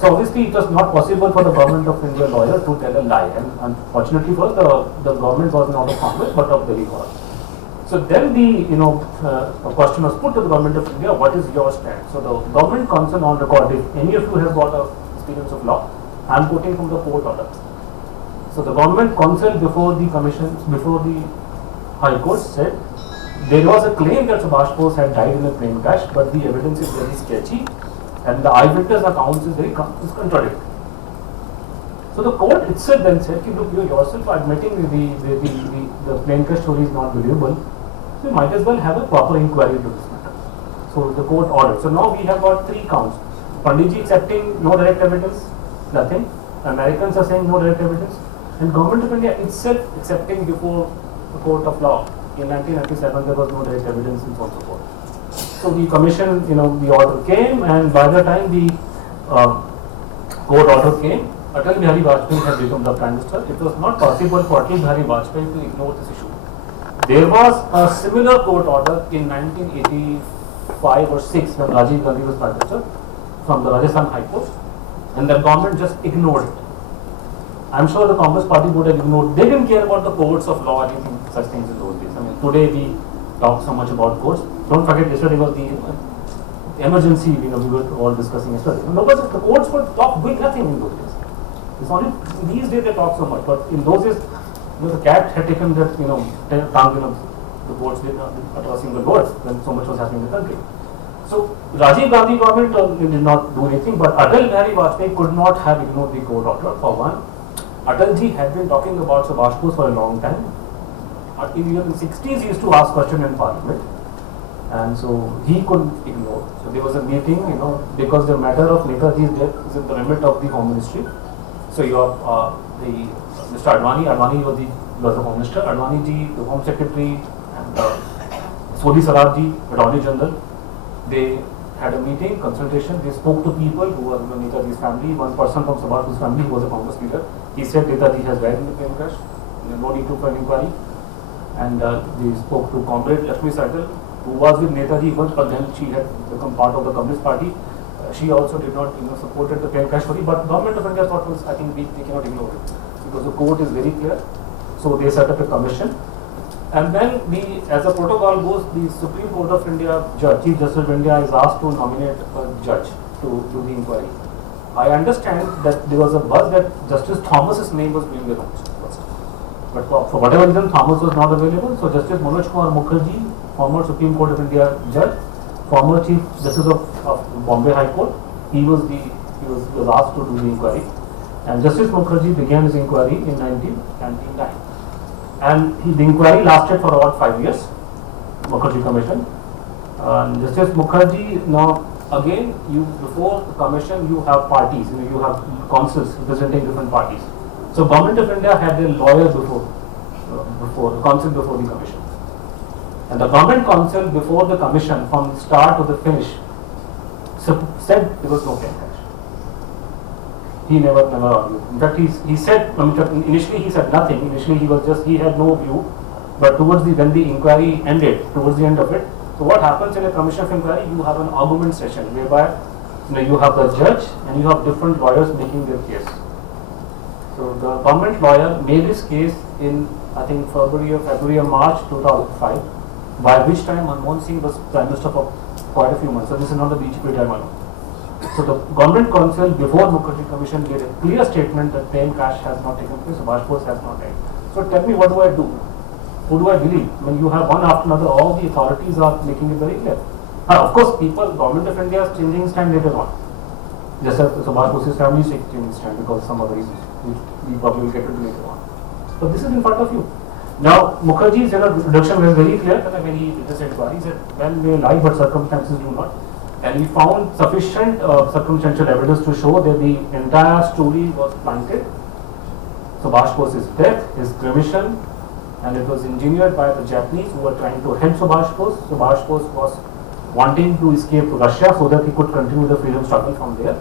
So obviously, it was not possible for the government of India lawyer to tell a lie, and unfortunately for the government was not of Congress but of Delhi Court. So then a question was put to the government of India: what is your stand? So the government counsel on record, if any of you has got a experience of law, I am quoting from the court order. So the government counsel before the commission, before the High Court said there was a claim that Subash Bose had died in a plane crash, but the evidence is very sketchy and the eyewitness accounts is contradictory. So the court itself then said, look, you yourself are admitting the plane crash story is not believable, so you might as well have a proper inquiry into this matter. So the court ordered. So now we have got 3 counts. Panditji accepting no direct evidence, nothing. Americans are saying no direct evidence, and Government of India itself accepting before the court of law. In 1997 there was no direct evidence in so and so forth. So the commission, the order came, and by the time the court order came, Atal Bihari Vajpayee had become the Prime Minister. It was not possible for Atal Bihari Vajpayee to ignore this issue. There was a similar court order in 1985 or 6 when Rajiv Gandhi was Prime Minister from the Rajasthan High Court, and the government just ignored it. I'm sure the Congress party would have ignored. They didn't care about the courts of law or anything, such things in those days. I mean, today we talk so much about courts. Don't forget, yesterday was the emergency, we were all discussing yesterday. Nobody, the courts would talk big nothing in those days. It's only these days they talk so much, but in those days, the cat had taken that, tongue, the courts did not utter a single word when so much was happening in the country. So Rajiv Gandhi government did not do anything, but Atal Bihari Vajpayee could not have ignored the court order. For one, Atalji had been talking about Subash Bose for a long time. In the 60s, he used to ask questions in Parliament, and so he couldn't ignore. So there was a meeting, because the matter of Netaji's death is in the remit of the Home Ministry. So you have Mr. Advani was the Home Minister, Advani ji, the Home Secretary, and Sodhi Sarab ji, Attorney General. They had a meeting, consultation. They spoke to people who were in Netaji's family. One person from Subash's family who was a Congress leader. He said Netaji has died in the plane crash. No need to for an inquiry. And they spoke to Comrade Lakshmi Saital, who was with Netaji once, but then she had become part of the Communist Party. She also did not, supported the plane crash story. But Government of India thought was, I think they cannot ignore it because the court is very clear. So they set up a commission. And then, as the protocol goes, the Supreme Court of India judge, Chief Justice of India, is asked to nominate a judge to do the inquiry. I understand that there was a buzz that Justice Thomas's name was being announced first. But for whatever reason, Thomas was not available. So Justice Manoj Kumar Mukherjee, former Supreme Court of India judge, former Chief Justice of Bombay High Court, he was asked to do the inquiry. And Justice Mukherjee began his inquiry in 1999. And the inquiry lasted for about 5 years, Mukherjee Commission. Justice Mukherjee, now again, before the commission, you have parties, you have councils representing different parties. So Government of India had a lawyer before the council before the commission. And the government council before the commission, from the start to the finish, said there was no plane crash. He never argued. In fact, he said, initially he said nothing. Initially he had no view. But when the inquiry ended, towards the end of it, so what happens in a commission of inquiry? You have an argument session whereby you have the judge and you have different lawyers making their case. So the government lawyer made his case in, I think, February or March 2005, by which time Manmohan Singh was Prime Minister for quite a few months. So this is not the BJP time. So the government council before Mukherjee Commission gave a clear statement that plane crash has not taken place, Subash Bose has not died. So tell me, what do I do? Who do I believe? When you have one after another, all the authorities are making it very clear. Of course, Government of India is changing stand later on. Just as Subash Bose's family is changing stand because of some other reasons, which we probably will get into later on. So this is in front of you. Now, Mukherjee's introduction was very clear that when he did this inquiry, he said, well, may lie, but circumstances do not. And he found sufficient circumstantial evidence to show that the entire story was planted. Subash Bose's death, his cremation, and it was engineered by the Japanese who were trying to help Subash Bose. Subash Bose was wanting to escape to Russia so that he could continue the freedom struggle from there.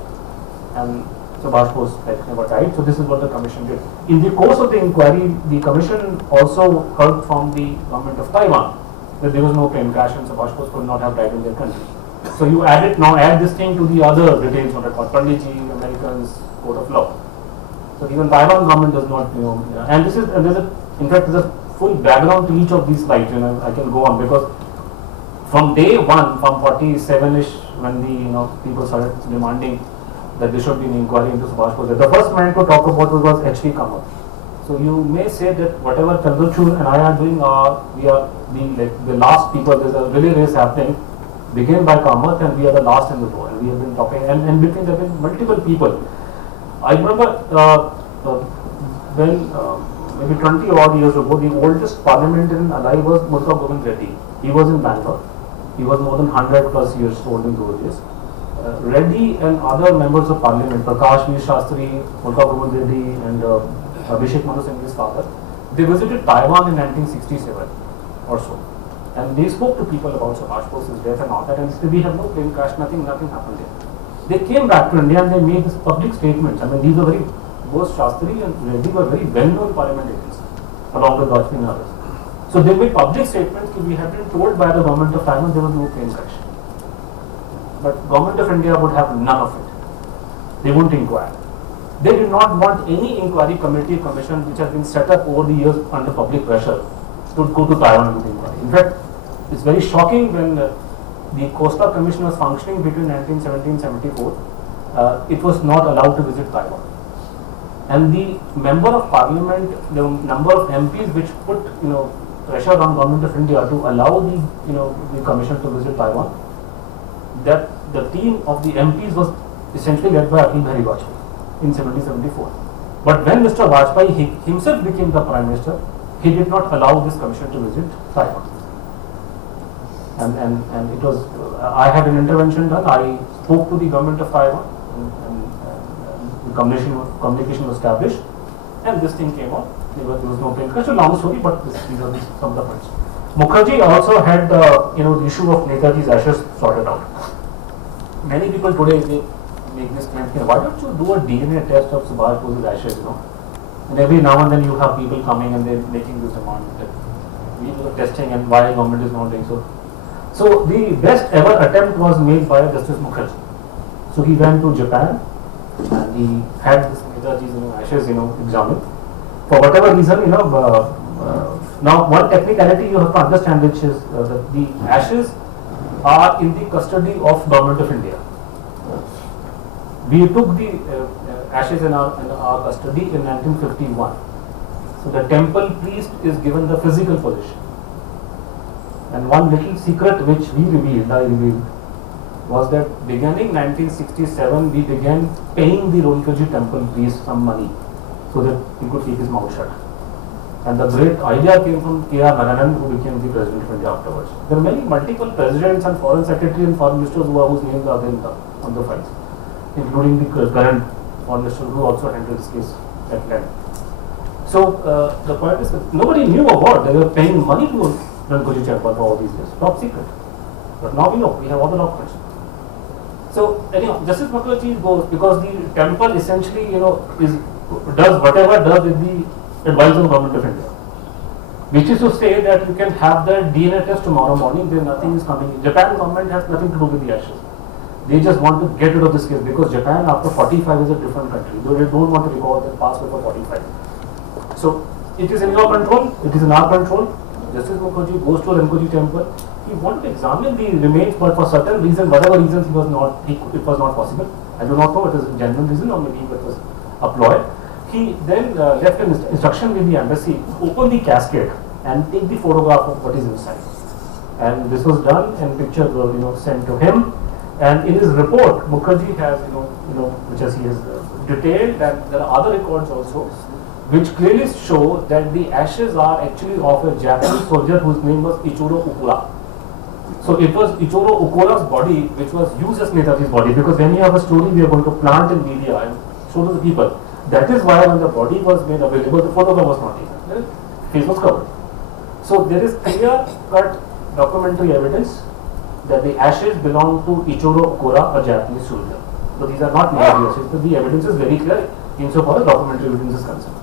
And Subash Bose never died. So this is what the commission did. In the course of the inquiry, the commission also heard from the government of Taiwan that there was no plane crash and Subash Bose could not have died in their country. So you add this thing to the other details on record, Panditji, Americans, Court of Law. So even Taiwan government does not, and in fact, there's a full background to each of these slides. I can go on because from day one, from 47ish, when the people started demanding that there should be an inquiry into Subash Bose, the first man to talk about was H.V. Kamath. So you may say that whatever Chandrachur and I are doing, we are the last people. There's a relay race happening, began by Kamath, and we are the last in the row. And we have been talking, and between there have been multiple people. I remember when maybe 20 odd years ago, the oldest parliamentarian alive was Mulka Govind Reddy. He was in Bangalore. He was more than 100 plus years old in those days. Reddy and other members of parliament, Prakash V. Shastri, Mulka Govind Reddy, and Abhishek Manu Singh's father, they visited Taiwan in 1967 or so. And they spoke to people about Subash Bose's death and all that, and said, we have no plane crash, nothing happened there. They came back to India and they made this public statements. I mean, these were Bose, Shastri and Reddy were very well-known parliamentarians, along with Vajpayee and others. So they made public statements that we have been told by the government of Taiwan there was no plane crash. But government of India would have none of it. They won't inquire. They did not want any inquiry committee commission which has been set up over the years under public pressure to go to Taiwan and do the inquiry. In fact, it's very shocking when the Costa Commission was functioning between 1970 and 74, it was not allowed to visit Taiwan. And the member of parliament, the number of MPs which put pressure on government of India to allow the commission to visit Taiwan, that the team of the MPs was essentially led by Atal Bihari Vajpayee in 1974. But when Mr. Vajpayee himself became the Prime Minister, he did not allow this commission to visit Taiwan. And it was, I had an intervention done. I spoke to the government of Taiwan, and the communication was established, and this thing came out. There was no plane crash. It's a long story, but these are some of the points. Mukherjee also had the issue of Netaji's ashes sorted out. Many people today they make this claim, why don't you do a DNA test of Subash Bose's ashes? And every now and then you have people coming and they're making this demand that we do the testing and why government is not doing so. So the best ever attempt was made by Justice Mukherjee. So he went to Japan and he had this Netaji's ashes examined. For whatever reason, now one technicality you have to understand, which is that the ashes are in the custody of Government of India. We took the ashes in our custody in 1951. So the temple priest is given the physical possession. And one little secret which I revealed, was that beginning 1967, we began paying the Ronkaji temple priest some money so that he could keep his mouth shut. And the great idea came from K.R. Narayanan, who became the President of India afterwards. There are many multiple presidents and foreign secretaries and foreign ministers whose names are there on the files, including the current foreign minister who also handled this case at length. So the point is that nobody knew about. They were paying money to Ronkaji temple for all these years, top secret. But now we know, we have all the documents. So anyhow, Justice Mukherjee goes because the temple essentially does whatever does with the advice of Government of India, which is to say that you can have the DNA test tomorrow morning, then nothing is coming in. Japan government has nothing to do with the ashes. They just want to get rid of this case because Japan after 45 is a different country. They don't want to recall their past before 45. So it is in your control, it is in our control. Justice Mukherjee goes to Ronkaji temple. He wanted to examine the remains, but for certain reason, whatever reasons it was not possible. I do not know, it is a genuine reason or maybe it was a ploy. He then left an instruction with the embassy to open the casket and take the photograph of what is inside. And this was done and pictures were sent to him. And in his report, Mukherjee has which as he has detailed that there are other records also which clearly show that the ashes are actually of a Japanese soldier whose name was Ichiro Ukura. So it was Ichiro Ukura's body which was used as Netaji's body, because when you have a story we are going to plant in media and show to the people. That is why when the body was made available, the photograph was not taken. The face was covered. So there is clear-cut documentary evidence that the ashes belong to Ichiro Ukura, a Japanese soldier. but these are not Netaji ashes. So the evidence is very clear insofar as documentary evidence is concerned.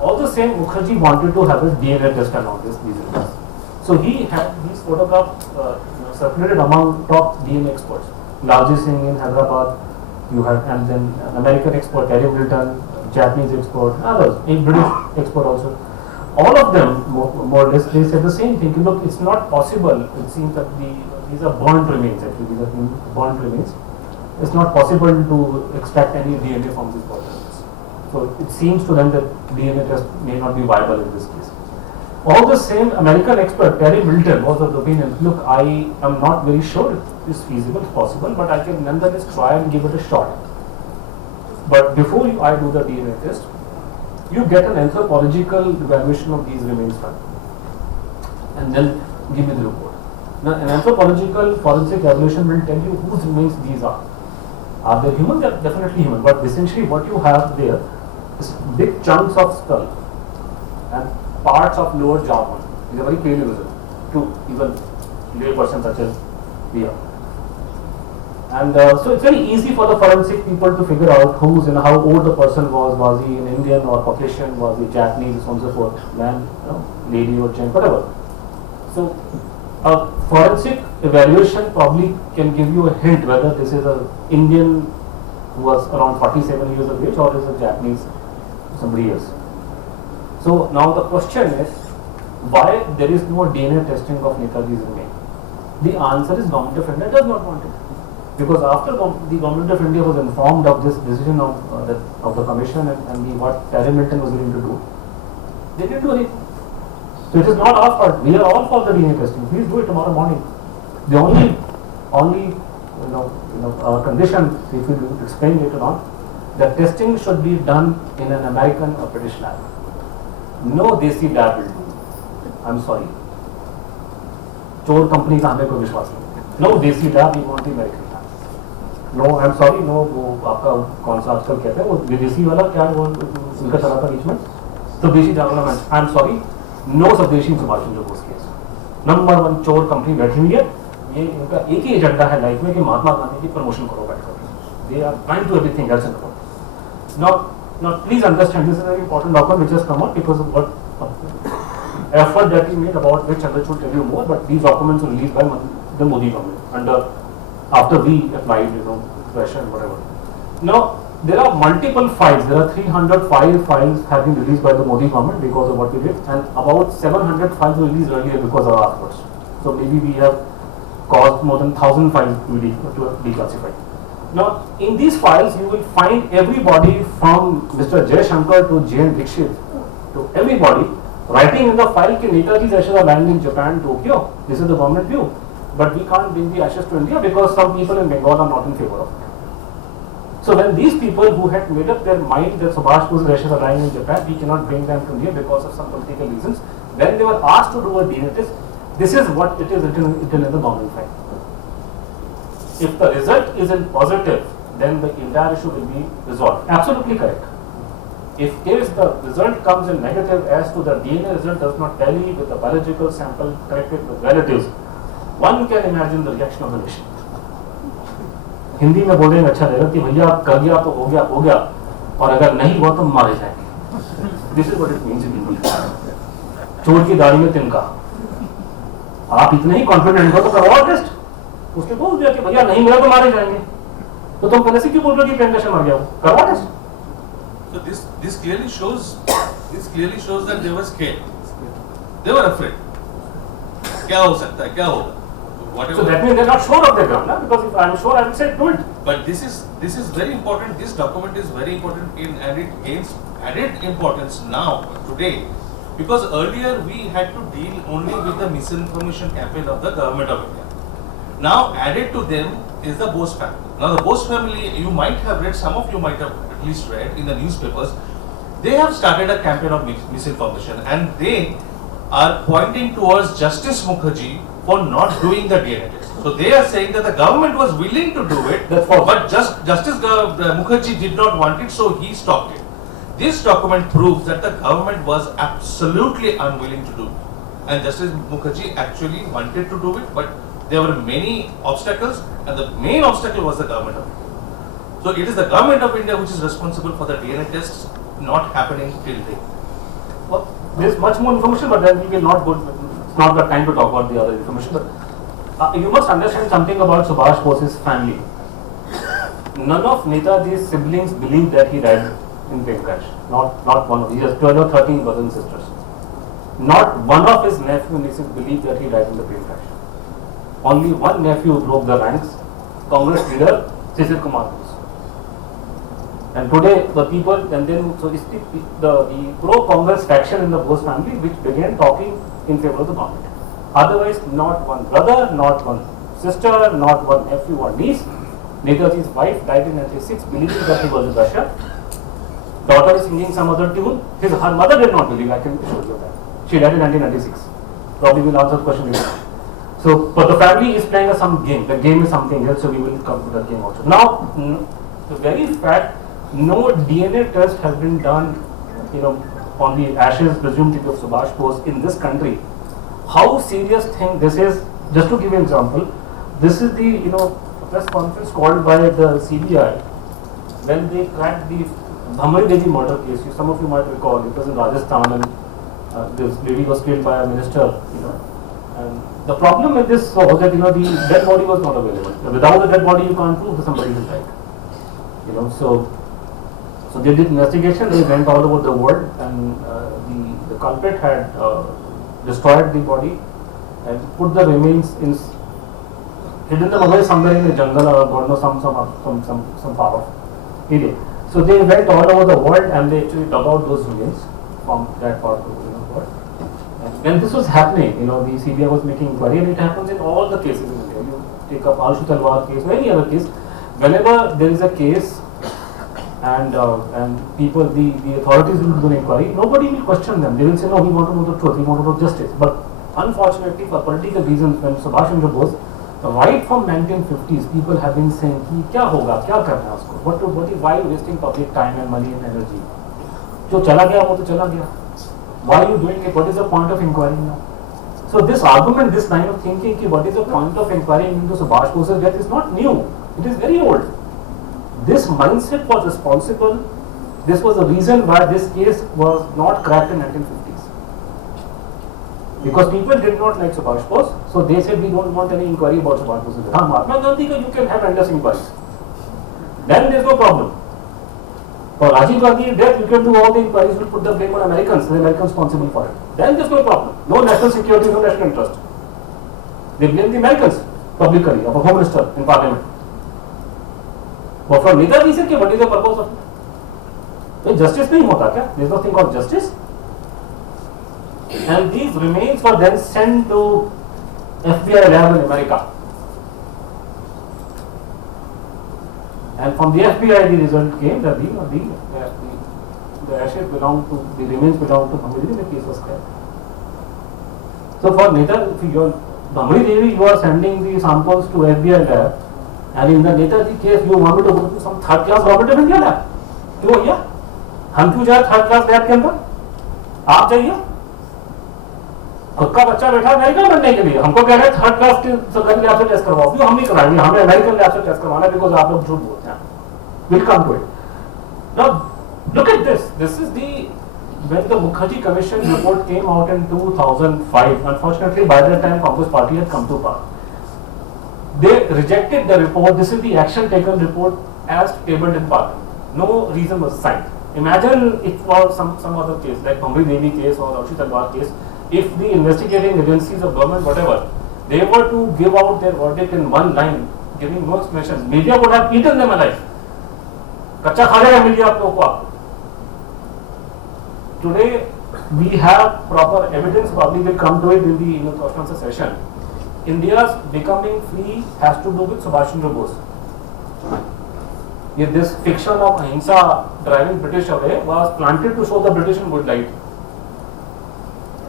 All the same, Mukherjee wanted to have a DNA test and all these results. So he had these photographs circulated among top DNA experts. Laji Singh in Hyderabad, you have, and then an American expert, Terry Milton, Japanese expert, others, a British expert also. All of them, more or less, they said the same thing. Look, it's not possible. It seems that these are burnt remains, actually. These are burnt remains. It's not possible to extract any DNA from these bodies. So it seems to them that DNA test may not be viable in this case. All the same, American expert Terry Milton was of the opinion, look, I am not very sure it is feasible, it's possible, but I can nonetheless try and give it a shot. But before I do the DNA test, you get an anthropological evaluation of these remains first, and then give me the report. Now, an anthropological forensic evaluation will tell you whose remains these are. Are they human? They are definitely human, but essentially what you have there is big chunks of skull and parts of lower jawbone. These are very clearly visible to even lay person such as we are. And so it's very easy for the forensic people to figure out who's, how old the person was he an Indian or Caucasian, was he Japanese, so on and so forth, man, lady or gent, whatever. So a forensic evaluation probably can give you a hint whether this is an Indian who was around 47 years of age or is a Japanese somebody else. So now the question is, why there is no DNA testing of Netaji's remains? The answer is Government of India does not want it. Because after the Government of India was informed of this decision of the Commission and what Terry Milton was going to do, they didn't do anything. So it is not our fault. We are all for the DNA testing. Please do it tomorrow morning. The only condition, if you explain later on, the testing should be done in an American or British lab. No Desi lab will do. I'm sorry. Chor company का हमें कोई विश्वास नहीं. No Desi lab, we want the American lab. No, I'm sorry, no, वो आपका कौन सा आजकल कहते हैं वो विदेशी वाला क्या वो उनका चला था बीच में स्वदेशी डेवलपमेंट. I'm sorry, no स्वदेशी सुभाष चंद्र बोस केस. नंबर 1 चोर कंपनी बैठी हुई है. ये इनका एक ही एजेंडा है लाइफ में कि महात्मा गांधी की प्रमोशन करो बैठकर. They are trying to do everything else in the world. Now please understand, this is a very important document which has come up because of what effort that we made, about which Chandra will tell you more, but these documents were released by the Modi government after we applied, pressure and whatever. Now, there are multiple files. There are 305 files have been released by the Modi government because of what we did, and about 700 files were released earlier because of our efforts. So maybe we have caused more than 1,000 files to be declassified. Now, in these files, you will find everybody from Mr. Jaishankar to J.N. Dixit, to everybody, writing in the file that Netaji's ashes are lying in Japan, Tokyo. This is the government view. But we can't bring the ashes to India because some people in Bengal are not in favor of it. So when these people who had made up their mind that Subash Bose's ashes are lying in Japan, we cannot bring them to India because of some political reasons, when they were asked to do a DNA test, this is what it is written in the government file. If the result is in positive, then the entire issue will be resolved. Absolutely correct. If the result comes in negative as to the DNA result does not tally with the biological sample collected with relatives, one can imagine the reaction of the nation. Hindi में बोलेंगे अच्छा रहेगा कि भैया कर गया तो हो गया और अगर नहीं हुआ तो मारे जाएंगे. This is what it means in English. चोर की दाढ़ी में तिनका. आप इतने ही कॉन्फिडेंट हो तो करवाओ टेस्ट. उसके बोल दिया कि भैया नहीं मिला तो मारे जाएंगे. तो तुम पहले से क्यों बोल रहे हो कि पेंटेशन मर गया? करवाओ test. So this clearly shows that they were scared. They were afraid. क्या हो सकता है? क्या होगा? Whatever. So that means they're not sure of their ground, because if I'm sure, I would say do it. But this is very important. This document is very important and it gains added importance now today, because earlier we had to deal only with the misinformation campaign of the government of India. Now added to them is the Bose family. Now the Bose family, you might have read, some of you might have at least read in the newspapers, they have started a campaign of misinformation and they are pointing towards Justice Mukherjee for not doing the DNA test. So they are saying that the government was willing to do it, but Justice Mukherjee did not want it, so he stopped it. This document proves that the government was absolutely unwilling to do it. And Justice Mukherjee actually wanted to do it, but there were many obstacles, and the main obstacle was the government of India. So it is the government of India which is responsible for the DNA tests not happening till date. Well, there's much more information, but then we will not go. It's not the time to talk about the other information. But you must understand something about Subash Bose's family. None of Netaji's siblings believe that he died in plane crash. Not one of. He has 12 or 13 brothers and sisters. Not one of his nephews and nieces believe that he died in the plane crash. Only one nephew broke the ranks, Congress leader Cecil Kumar Bose. And today the people, and then so it's the pro-Congress faction in the Bose family which began talking in favor of the government. Otherwise, not one brother, not one sister, not one nephew or niece. Netaji's wife died in 1996, believing that he was in Russia. Daughter is singing some other tune. Her mother did not believe. I can show you that. She died in 1996. Probably will answer the question later. So, but the family is playing some game. The game is something else, so we will come to that game also. Now, the very fact no DNA test has been done, on the ashes presumed to be of Subash Bose in this country. How serious thing this is? Just to give you an example, this is the press conference called by the CBI when they cracked the Bhamari Devi murder case. Some of you might recall it was in Rajasthan, and this lady was killed by a minister. And the problem with this was that the dead body was not available. Without the dead body, you can't prove that somebody has died. So they did investigation. They went all over the world, and the culprit had destroyed the body and put the remains in, hidden them away somewhere in the jungle or God knows some far off area. So they went all over the world and they actually dug out those remains from that part of the world. And when this was happening, the CBI was making inquiry, and it happens in all the cases in India. You take up Alshu Talwar case or any other case. Whenever there is a case and people, the authorities will do an inquiry, nobody will question them. They will say, no, we want to know the truth, we want to know justice. But unfortunately, for political reasons, when Subash Chandra Bose, right from 1950s, people have been saying, kya hoga, kya karna hai usko? Why are you wasting public time and money and energy? Jo chala gaya, wo to chala gaya. Why are you doing it? What is the point of inquiry now? So this argument, this line of thinking, what is the point of inquiry into Subash Bose's death is not new. It is very old. This mindset was responsible. This was the reason why this case was not cracked in 1950s. Because people did not like Subash Bose, so they said we don't want any inquiry about Subash Bose's death. Mahatma Gandhi, you can have endless inquiries. Then there is no problem. For Rajiv Gandhi's death, you can do all the inquiries, will put the blame on Americans, the Americans responsible for it. Then there is no problem. No national security, no national interest. They blame the Americans publicly, of a home minister in parliament. But for Netaji said, what is the purpose of it? Justice nahi hota kya? There is nothing called justice. And these remains were then sent to FBI lab in America. And from the FBI, the result came that the ashes belonged to, the remains belonged to Bhamari Devi, the case was cracked. So for Bhamari Devi, you are sending the samples to FBI lab, and in the Netaji case, you want me to go to some third class government of India lab. क्यों भैया? हम क्यों जाए third class lab के अंदर? आप जाइए. खुद का बच्चा बैठा अमेरिकन बनने के लिए, हमको कह रहे हैं थर्ड क्लास के सरकारी लैब से टेस्ट करवाओ. क्यों हम नहीं कराएंगे? हमें अमेरिकन लैब से टेस्ट करवाना है, बिकॉज आप लोग झूठ बोलते हैं. We'll come to it. Now, look at this. This is when the Mukherjee Commission report came out in 2005. Unfortunately, by that time, Congress party had come to power. They rejected the report. This is the action taken report as tabled in Parliament. No reason was assigned. Imagine it was some other case like Bhamari Devi case or Alshu Talwar case. If the investigating agencies of government, whatever, they were to give out their verdict in one line, giving no explanation, media would have eaten them alive. Kacha khalega media aap log ko. Today we have proper evidence. Probably will come to it in the question answer session. India's becoming free has to do with Subash Chandra Bose. This fiction of ahimsa driving British away was planted to show the British in good light.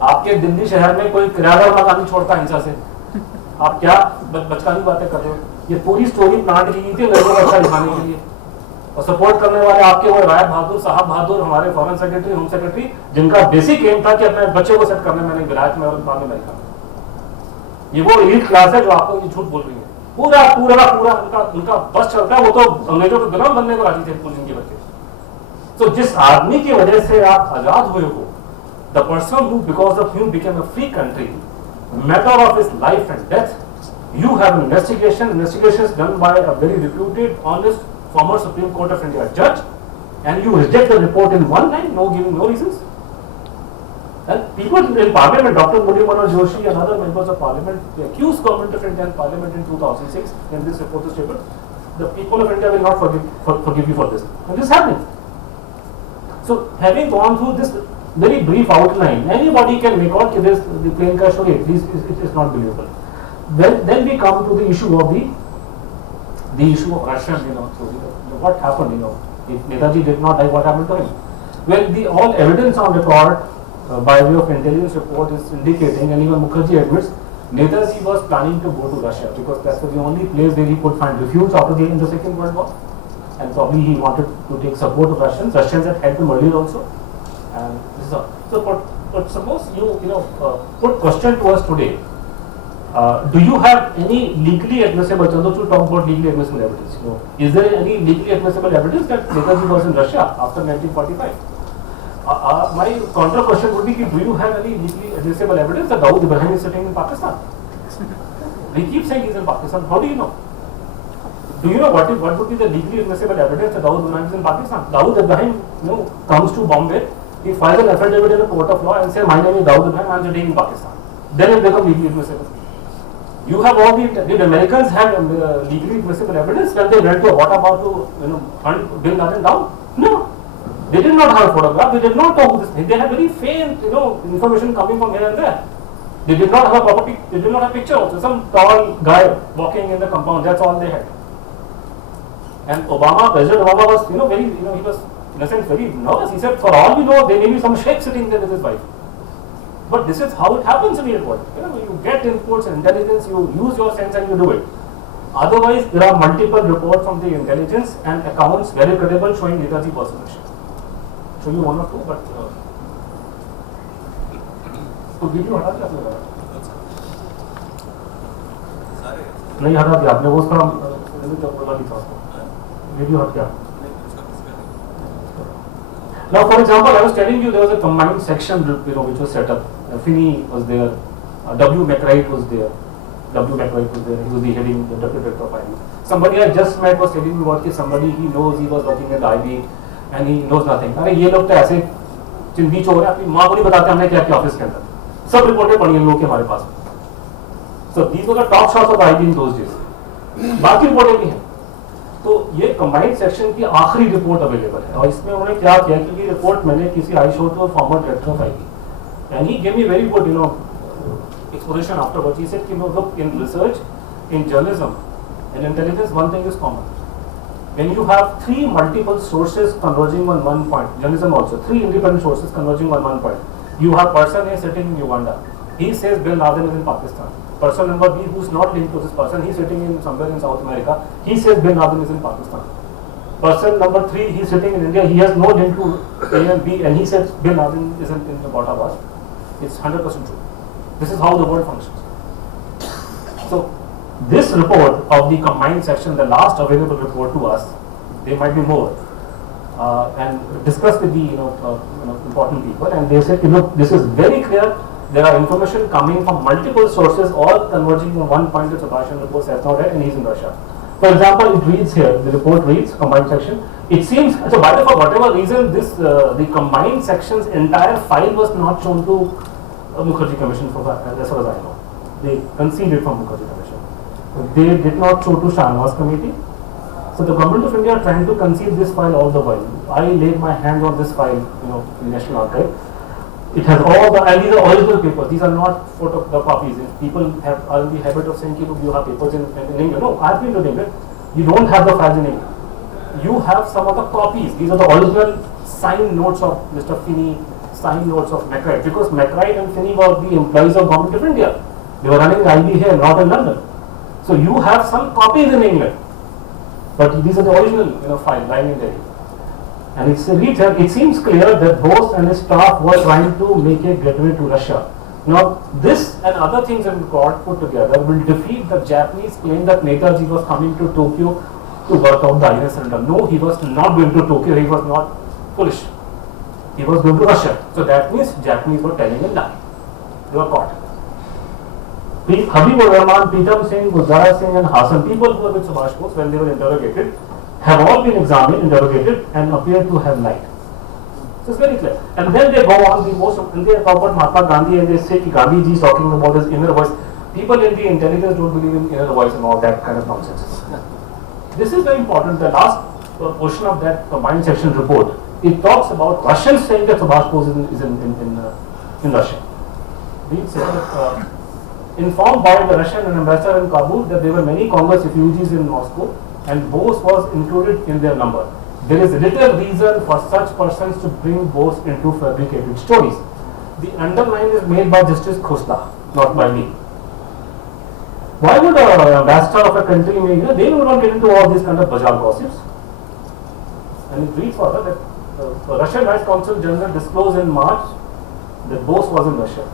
आपके दिल्ली शहर में कोई किराया वाला गाड़ी छोड़ता हिंसा से, आप क्या बचकानी बातें कर रहे हो? ये पूरी स्टोरी प्लांट की गई थी लोगों को अच्छा दिखाने के लिए, और सपोर्ट करने वाले आपके वो राय बहादुर साहब बहादुर, हमारे फॉरेन सेक्रेटरी, होम सेक्रेटरी, जिनका बेसिक एम था कि अपने बच्चे को सेट करने, मैंने विलायत में और बाद में अमेरिका में. ये वो एलीट क्लास है जो आपको ये झूठ बोल रही है. पूरा उनका बस चलता है, वो तो अंग्रेजों के गुलाम बनने को राजी थे पूरी जिंदगी भर के। तो जिस आदमी की वजह से आप आजाद हुए हो, the person who because of him became a free country, matter of his life and death, you have an investigation is done by a very reputed, honest, former Supreme Court of India judge, and you reject the report in one line, giving no reasons. And people in Parliament, Dr. Murli Manoj Joshi and other members of Parliament, they accused Government of India and Parliament in 2006 when this report was tabled. The people of India will not forgive you for this. And this is happening. So, having gone through this very brief outline, anybody can make out this the plane crash story. It is not believable. Then we come to the issue of the issue of Russian, what happened, if Netaji did not die, what happened to him? Well, all evidence on record by way of intelligence report is indicating, and even Mukherjee admits, Netaji was planning to go to Russia because that's the only place where he could find refuge after the Second World War, and probably he wanted to take support of Russians. Russians had helped him earlier also, and this is all. So, but suppose you put question to us today. Do you have any legally admissible, Chandrachur talk about legally admissible evidence, is there any legally admissible evidence that Netaji was in Russia after 1945? My counter question would be, do you have any legally admissible evidence that Dawood Ibrahim is sitting in Pakistan? We keep saying he's in Pakistan, how do you know? Do you know what would be the legally admissible evidence that Dawood Ibrahim is in Pakistan? Dawood Ibrahim comes to Bombay, he files an affidavit in a court of law and says, my name is Dawood Ibrahim, I am sitting in Pakistan. Then it becomes legally admissible. You have all did Americans have legally admissible evidence when they went to what about to hunt Bin Laden down? No, they did not have a photograph. They did not talk this. They had very faint information coming from here and there. They did not have a proper they did not have a picture also. Some tall guy walking in the compound. That's all they had. And President Obama was very he was in a sense very nervous. He said, for all we know, there may be some sheikh sitting there with his wife. But this is how it happens in the airport. You get inputs and intelligence, you use your sense and you do it. Otherwise, there are multiple reports from the intelligence and accounts very credible showing Netaji personation. Show you one or two, but तो video हटा दिया आपने? नहीं हटा दिया आपने, वो उसका वीडियो हट गया. Now, for example, I was telling you there was a combined section, which was set up. Finney was there, W. McWright was there. He was the heading, the deputy director of IB. Somebody I just met was telling me about somebody he knows, he was working at IB and he knows nothing. अरे ये लोग तो ऐसे चिंदी चोर है, अपनी माँ को नहीं बताते हमने क्या किया ऑफिस के अंदर. सब रिपोर्टें पड़ी हैं लोगों के हमारे पास. So these were the top shots of IB in those days. बाकी रिपोर्टें भी हैं. तो ये कंबाइंड सेक्शन की आखिरी रिपोर्ट अवेलेबल है और इसमें उन्होंने क्या किया कि ये रिपोर्ट मैंने किसी I show to former director of IB and he give me very good explanation afterwards. He said कि look, in research, in journalism and intelligence, one thing is common. When you have three multiple sources converging on one point, journalism also, three independent sources converging on one point. You have person A sitting in Uganda. He says Bin Laden is in Pakistan. Person number B, who's not linked to this person, he's sitting in somewhere in South America. He says Bin Laden is in Pakistan. Person number 3, he's sitting in India. He has no link to A and B, and he says Bin Laden isn't in Abbottabad. It's 100% true. This is how the world functions. So, this report of the combined section, the last available report to us, there might be more, and discussed with the important people, and they said, look, this is very clear. There are information coming from multiple sources, all converging on one point that Subash reports has not read, and he's in Russia. For example, it reads here, the report reads, combined section. It seems, so by the way, for whatever reason, this the combined section's entire file was not shown to Mukherjee Commission, as far as I know. They conceded from Mukherjee Commission. They did not show to Sharma's committee. So the government of India are trying to conceal this file all the while. I laid my hand on this file, in National Archive. It has all the, and these are original papers. These are not photocopies. People are in the habit of saying, you have papers in England. No, I've been to England. You don't have the files in England. You have some of the copies. These are the original signed notes of Mr. Finney, signed notes of McWright. Because McWright and Finney were the employees of Government of India. They were running IB here, not in London. So you have some copies in England. But these are the original files lying in Delhi. And it seems clear that Bose and his staff were trying to make a getaway to Russia Now, this and other things in court put together will defeat the Japanese claim that Netaji was coming to Tokyo to work out the INA surrender. No, he was not going to Tokyo. He was not foolish. He was going to Russia. So that means Japanese were telling a lie. They were caught. Habibur Rahman, Pritam Singh, Guzdara Singh and Hassan, people who were with Subash Bose when they were interrogated, have all been examined, interrogated and appear to have lied. So it's very clear. And then they go on the most, and they talk about Mahatma Gandhi and they say that Gandhi ji is talking about his inner voice. People in the intelligence don't believe in inner voice and all that kind of nonsense. This is very important. The last portion of that combined section report, it talks about Russians saying that Subash Bose is in Russia. We say that informed by the Russian ambassador in Kabul that there were many Congress refugees in Moscow and Bose was included in their number. There is little reason for such persons to bring Bose into fabricated stories. The underline is made by Justice Khosla, not by me. Why would an ambassador of a country make, they will not get into all these kind of bazaar gossips. And it reads further that the Russian Vice Consul General disclosed in March that Bose was in Russia.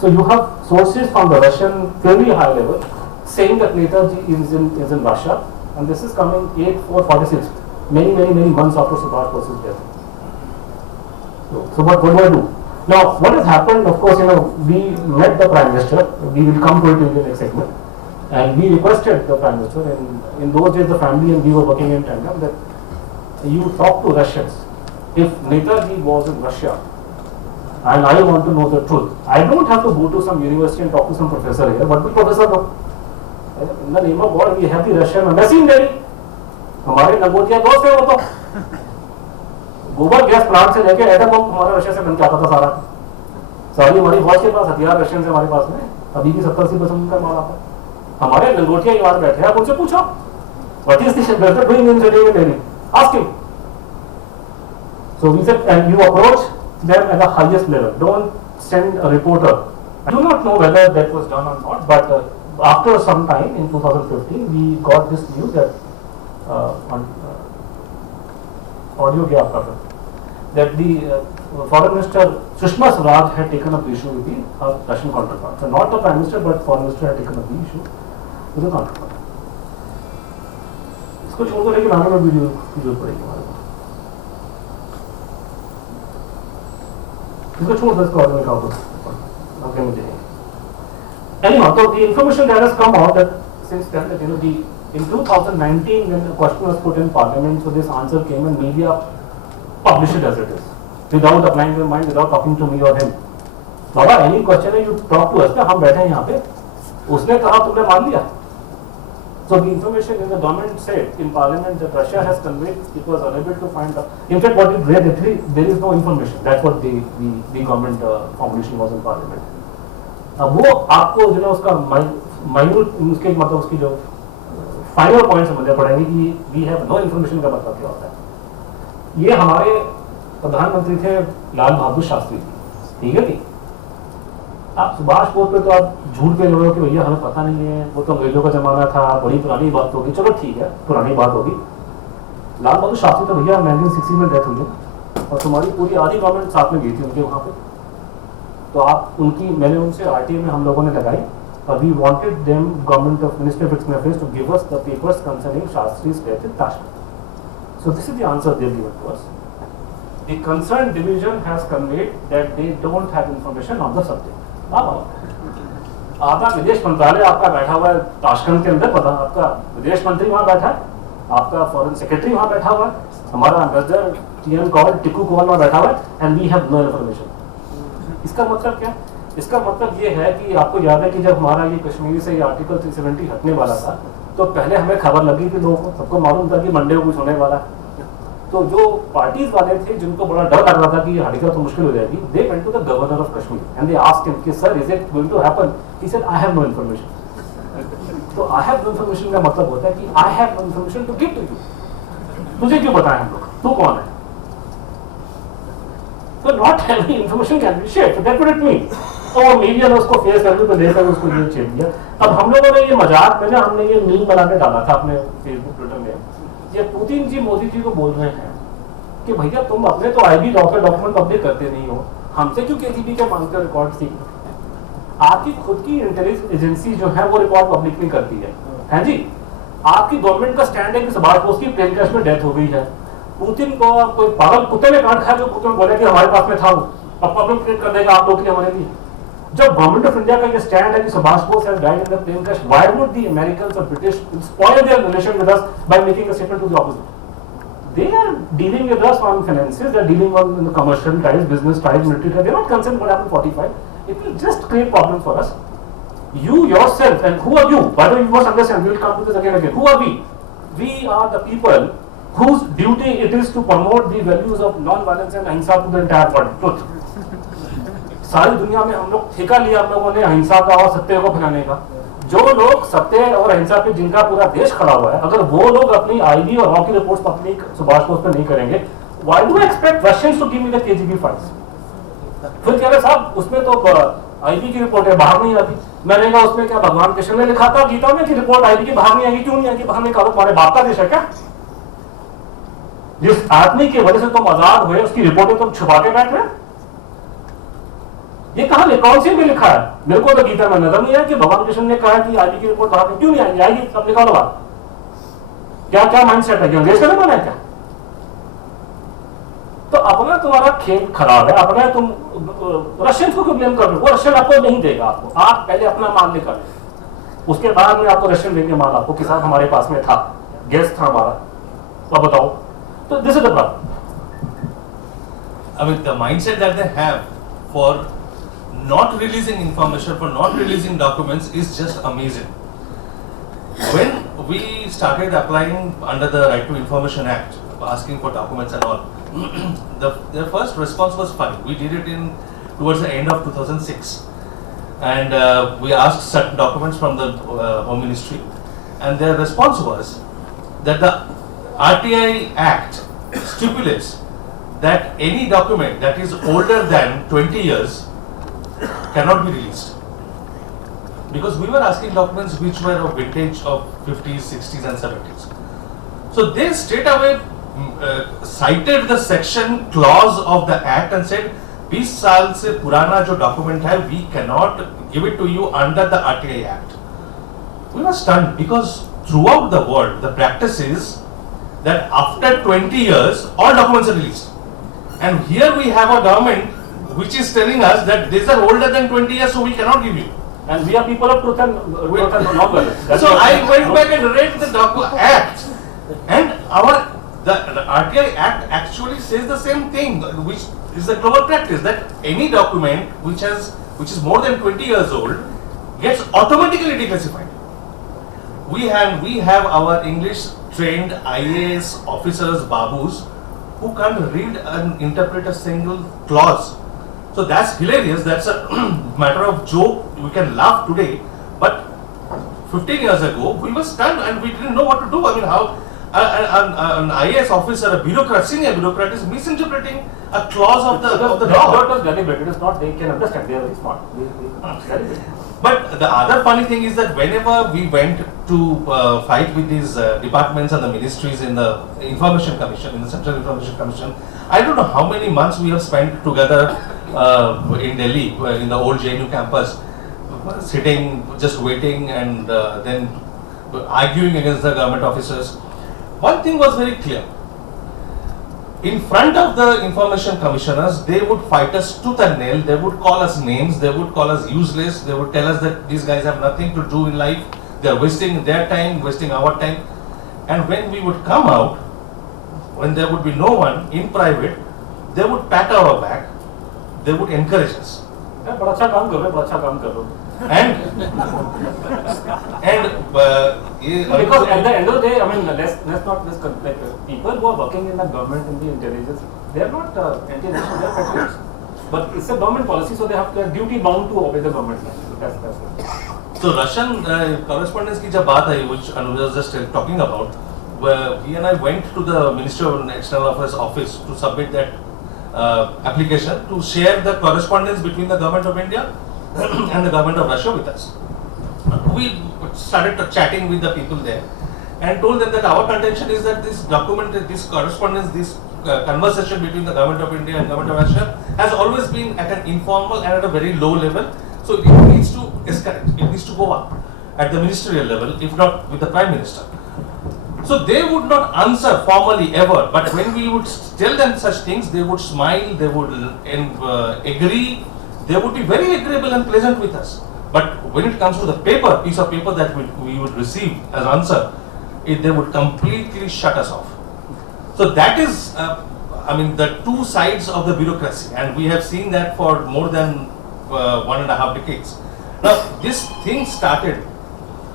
So you have sources from the Russian fairly high level saying that Netaji is in Russia, and this is coming 8/4/46. Many months after Subash Bose's death. So what do I do? Now, what has happened, of course, we met the Prime Minister, we will come to it in the next segment, and we requested the Prime Minister, and in those days the family and we were working in tandem, that you talk to Russians. If Netaji was in Russia, and I want to know the truth, I don't have to go to some university and talk to some professor here, but the professor, in the name of God, we have the Russian embassy in Delhi. हमारे लंगोटिया दोस्त है वो तो गोबर gas plant से लेके atom bomb हमारा Russia से बन के आता था सारी हमारी फौज के पास हथियार रशियन से हमारे पास में अभी भी 70-80% का माल आता है हमारे लंगोटिया यहाँ बैठे हैं आप उनसे पूछो what is this brother doing in city in Delhi ask him so we said and you approach them at the highest level don't send a reporter I do not know whether that was done or not but after some time in 2015 we got this news that on audio gap that the foreign minister Sushma Swaraj had taken up the issue with the Russian counterpart. So not the prime minister but foreign minister had taken up the issue with the counterpart. इसको छोड़ दो लेकिन आगे में video की जरूरत पड़ेगी हमारे को इसको छोड़ दो इसको आगे में निकाल दो आगे में देखेंगे anyhow so the information that has come out that since then that the in 2019 when the question was put in parliament so this answer came and media published it as it is without applying their mind without talking to me or him Baba any question you talk to us ना हम बैठे हैं यहाँ पे उसने कहा तुमने मान लिया so the information in the government said in parliament that Russia has conveyed it was unable to find out in fact what it read actually there is no information that's what the government formulation was in parliament अब वो आपको जो ना उसका minute उसके मतलब उसकी जो फाइनल पॉइंट समझना पड़ेंगे कि वी हैव नो इन्फॉर्मेशन का मतलब क्या होता है ये हमारे प्रधानमंत्री थे लाल बहादुर शास्त्री ठीक है नहीं आप सुभाष बोस पे तो आप झूठ पे लोगों कि भैया हमें पता नहीं है वो तो अंग्रेजों का जमाना था बड़ी पुरानी बात होगी चलो ठीक है पुरानी बात होगी लाल बहादुर शास्त्री तो भैया 1960 में डेथ हुई है और तुम्हारी पूरी आधी गवर्नमेंट साथ में गई थी उनके वहाँ पे तो आप उनकी मैंने उनसे आरटीए में हम लोगों ने लगाई we wanted them, government of Ministry of External Affairs, to give us the papers concerning Shastri's death in Tashkent. So this is the answer they given to us. The concerned division has conveyed that they don't have information on the subject. आधा विदेश मंत्रालय आपका बैठा हुआ है Tashkent के अंदर पता आपका विदेश मंत्री वहाँ बैठा है आपका फॉरेन सेक्रेटरी वहाँ बैठा हुआ है हमारा एम्बेसडर टीएम कॉल टिकू कॉल वहाँ बैठा हुआ है and we have no information इसका मतलब क्या इसका मतलब ये है कि आपको याद है कि जब हमारा ये कश्मीर से ये आर्टिकल 370 हटने वाला था तो पहले हमें खबर लगी थी लोगों को सबको मालूम था कि मंडे को कुछ होने वाला है तो जो पार्टीज वाले थे जिनको बड़ा डर लग रहा था कि ये हटेगा तो मुश्किल हो जाएगी they went to the governor of Kashmir and they asked him कि sir is it going to happen he said I have no information तो आई हैव नो इन्फॉर्मेशन का मतलब होता है कि I have no information to give to you तुझे क्यों बताएं हम लोग तू कौन है तो not every information can be shared that what it means और मीडिया ने उसको फेस वैल्यू पे लेकर उसको ये छेड़ दिया अब हम लोगों ने ये मजाक में ना हमने ये मीम बना के डाला था अपने फेसबुक ट्विटर में ये पुतिन जी मोदी जी को बोल रहे हैं कि भैया तुम अपने तो आईबी डॉक्यूमेंट पब्लिक करते नहीं हो हमसे क्यों केजीबी के मांगते रिकॉर्ड सीख आपकी खुद की इंटेलिजेंस एजेंसी जो है वो रिकॉर्ड पब्लिक नहीं करती है जी। आपकी गवर्नमेंट का स्टैंड है कि सुभाष बोस की प्लेन क्रैश में डेथ हो गई है। पुतिन को कोई पागल कुत्ते ने काट खाया जो पुतिन बोले कि हमारे पास में था, वो अब प्रॉब्लम क्रिएट कर देगा आप लोग के लिए, हमारे लिए। जब गवर्नमेंट ऑफ इंडिया का ये स्टैंड है कि Subhash Bose has died in the plane crash, why would the Americans और British spoil their relation with us by making a statement to the opposite? They are dealing with us on finances, they are dealing on the commercial ties, business ties, military ties. They are not concerned what happened 45. It will just create problems for us. You yourself, and who are you? By the way, you must understand, we will come to this again and again. Who are we? We are the people whose duty it is to promote the values of non-violence and ahimsa to the entire world. Truth. सारी दुनिया में हम लोग ठेका लिया हम लोगों ने अहिंसा का और सत्य को फैलाने का। जो लोग सत्य और अहिंसा पे जिनका पूरा देश खड़ा हुआ है, अगर वो लोग अपनी आईबी और रॉ की रिपोर्ट्स अपनी सुभाष बोस पे नहीं करेंगे, why do expect Russians to give me the KGB files? फिर कह रहे साहब उसमें तो आईबी की रिपोर्ट है, बाहर नहीं आती। मैंने कहा उसमें क्या भगवान कृष्ण ने लिखा था गीता में कि रिपोर्ट आईबी की बाहर नहीं आएगी? क्यों नहीं आएगी? बाहर निकालो, तुम्हारे बाप का देश है क्या? जिस आदमी की वजह से तुम आजाद हुए उसकी रिपोर्टें तुम छुपा के बैठ रहे? ये कहां कौन सी में लिखा है? मेरे को तो गीता में नजर नहीं है कि भगवान कृष्ण ने कहा कि आईबी की रिपोर्ट बाहर क्यों नहीं आएगी? आएगी, सब निकालो बात। क्या क्या माइंडसेट है? अंग्रेज का जमाना है क्या? तो अपना तुम्हारा खेल खराब है, अपना तुम रशियन को क्यों ब्लेम कर रहे हो? वो रशियन आपको नहीं देगा, आपको आप पहले अपना माल लेकर ले, उसके बाद में आपको रशियन देंगे माल आपको कि साहब हमारे पास में था, गैस था हमारा, तो बताओ। तो this is the problem. I mean, the mindset that they have for not releasing information, for not releasing documents is just amazing. When we started applying under the Right to Information Act, asking for documents and all, their first response was funny. We did it towards the end of 2006, and we asked certain documents from the Home Ministry, and their response was that the RTI Act stipulates that any document that is older than 20 years cannot be released. Because we were asking documents which were of vintage of 50s, 60s and 70s. So they straight away cited the section clause of the act and said 20 साल से पुराना जो document है, we cannot give it to you under the RTI Act. We were stunned because throughout the world the practice is that after 20 years all documents are released. And here we have a government which is telling us that these are older than 20 years, so we cannot give you. And we are people of truth and non-violence. So I went back and read the act, and the RTI Act actually says the same thing, which is the global practice, that any document which is more than 20 years old gets automatically declassified. We have our English trained IAS officers, babus, who can't read and interpret a single clause. So that's hilarious. That's a matter of joke. We can laugh today, but 15 years ago we were stunned and we didn't know what to do. I mean, how an IAS officer, a bureaucrat, senior bureaucrat, is misinterpreting a clause of the law. That was deliberate. It is not. They can understand. They are very smart. But the other funny thing is that whenever we went to fight with these departments and the ministries in the Information Commission, in the Central Information Commission, I don't know how many months we have spent together in Delhi, in the old JNU campus, sitting, just waiting and then arguing against the government officers. One thing was very clear. In front of the information commissioners, they would fight us tooth and nail. They would call us names. They would call us useless. They would tell us that these guys have nothing to do in life. They are wasting their time, wasting our time. And when we would come out, when there would be no one in private, they would pat our back. They would encourage us. बड़ा अच्छा काम कर रहे हो, बड़ा अच्छा काम कर रहे हो. Because at the end of the day, I mean, let's not misconstruct. People who are working in the government, in the intelligence, they are not anti-national, they are patriots. But it's a government policy, so they have to duty bound to obey the government. That's it. So Russian correspondence की जब बात आई, which Anuj was just talking about, where he and I went to the Ministry of External Affairs office to submit that application to share the correspondence between the government of India and the government of Russia with us. We started chatting with the people there and told them that our contention is that this document, this correspondence, this conversation between the government of India and government of Russia has always been at an informal and at a very low level. So it needs to escalate, it needs to go up at the ministerial level, if not with the Prime Minister. So they would not answer formally ever, but when we would tell them such things, they would smile, they would agree, they would be very agreeable and pleasant with us. But when it comes to the paper, piece of paper that we would receive as answer, they would completely shut us off. So that is, the two sides of the bureaucracy, and we have seen that for more than 1.5 decades. Now, this thing started.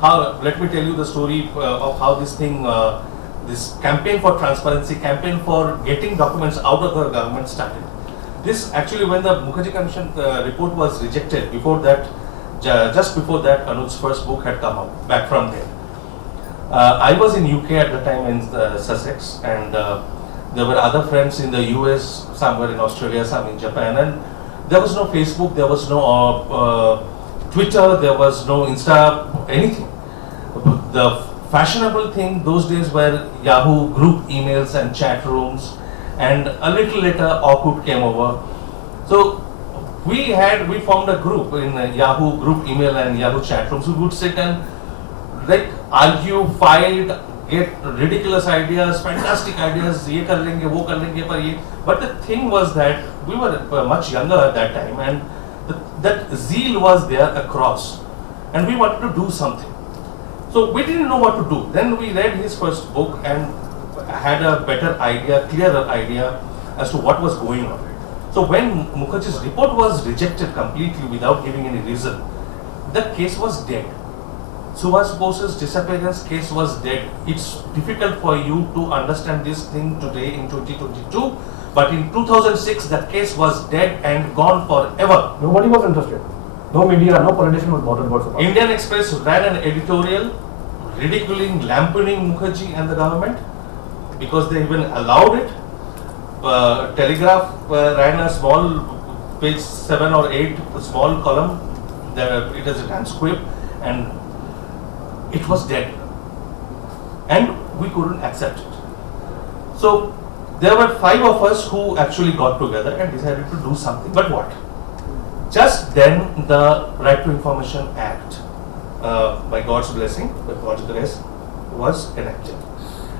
Let me tell you the story of how this thing, this campaign for transparency, campaign for getting documents out of the government started. This actually, when the Mukherjee Commission report was rejected, before that, just before that, Anuj's first book had come out, back from there. I was in UK at the time in Sussex, and there were other friends in the US, some were in Australia, some in Japan, and there was no Facebook, there was no Twitter, there was no Insta, anything. The fashionable thing those days were Yahoo group emails and chat rooms, and a little later Orkut came over. So we formed a group in Yahoo group email and Yahoo chat rooms. We would sit and argue, fight, get ridiculous ideas, fantastic ideas, ye kar lenge, wo kar lenge, par ye. But the thing was that we were much younger at that time, and that zeal was there across, and we wanted to do something. So we didn't know what to do. Then we read his first book and had a better idea, clearer idea as to what was going on. So when Mukherjee's report was rejected completely without giving any reason, the case was dead. Subash Bose's disappearance case was dead. It's difficult for you to understand this thing today in 2022, but in 2006 the case was dead and gone forever. Nobody was interested. No media, no politician was bothered about Subash. Indian Express ran an editorial ridiculing, lamponing Mukherjee and the government because they even allowed it. Telegraph ran a small page 7 or 8 small column. It has a transcript, and it was dead, and we couldn't accept it. So there were 5 of us who actually got together and decided to do something. But what? Just then the Right to Information Act, by God's blessing, by God's grace, was enacted.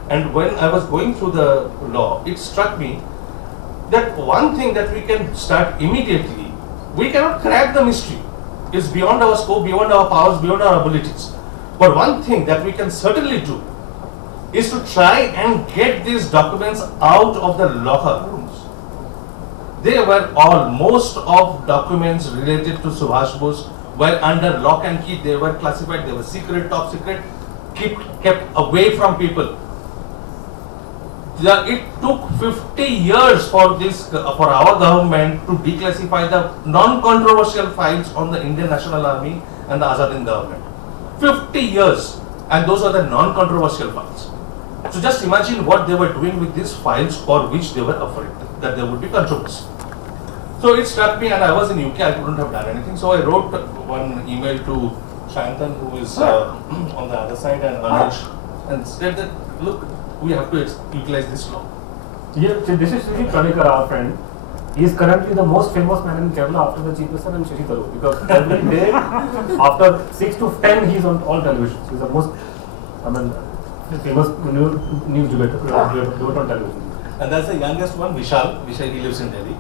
And when I was going through the law, it struck me that one thing that we can start immediately, we cannot crack the mystery. It's beyond our scope, beyond our powers, beyond our abilities. But one thing that we can certainly do is to try and get these documents out of the locker rooms. They were all, most of documents related to Subash Bose were under lock and key. They were classified, they were secret, top secret, kept away from people. It took 50 years for our government to declassify the non-controversial files on the Indian National Army and the Azad Hind government. 50 years, and those are the non-controversial files. So just imagine what they were doing with these files for which they were afraid that there would be controversy. So it struck me, and I was in UK, I couldn't have done anything. So I wrote one email to Shantan, who is on the other side, and Anuj, and said that, look, we have to utilize this law. Yeah, this is Shashi Pranekar, our friend. He is currently the most famous man in Kerala after the Chief Minister and Shashi Tharoor, because every day after 6 to 10 he is on all televisions. He is the most famous news debater on television. And that's the youngest one, Vishal. He lives in Delhi.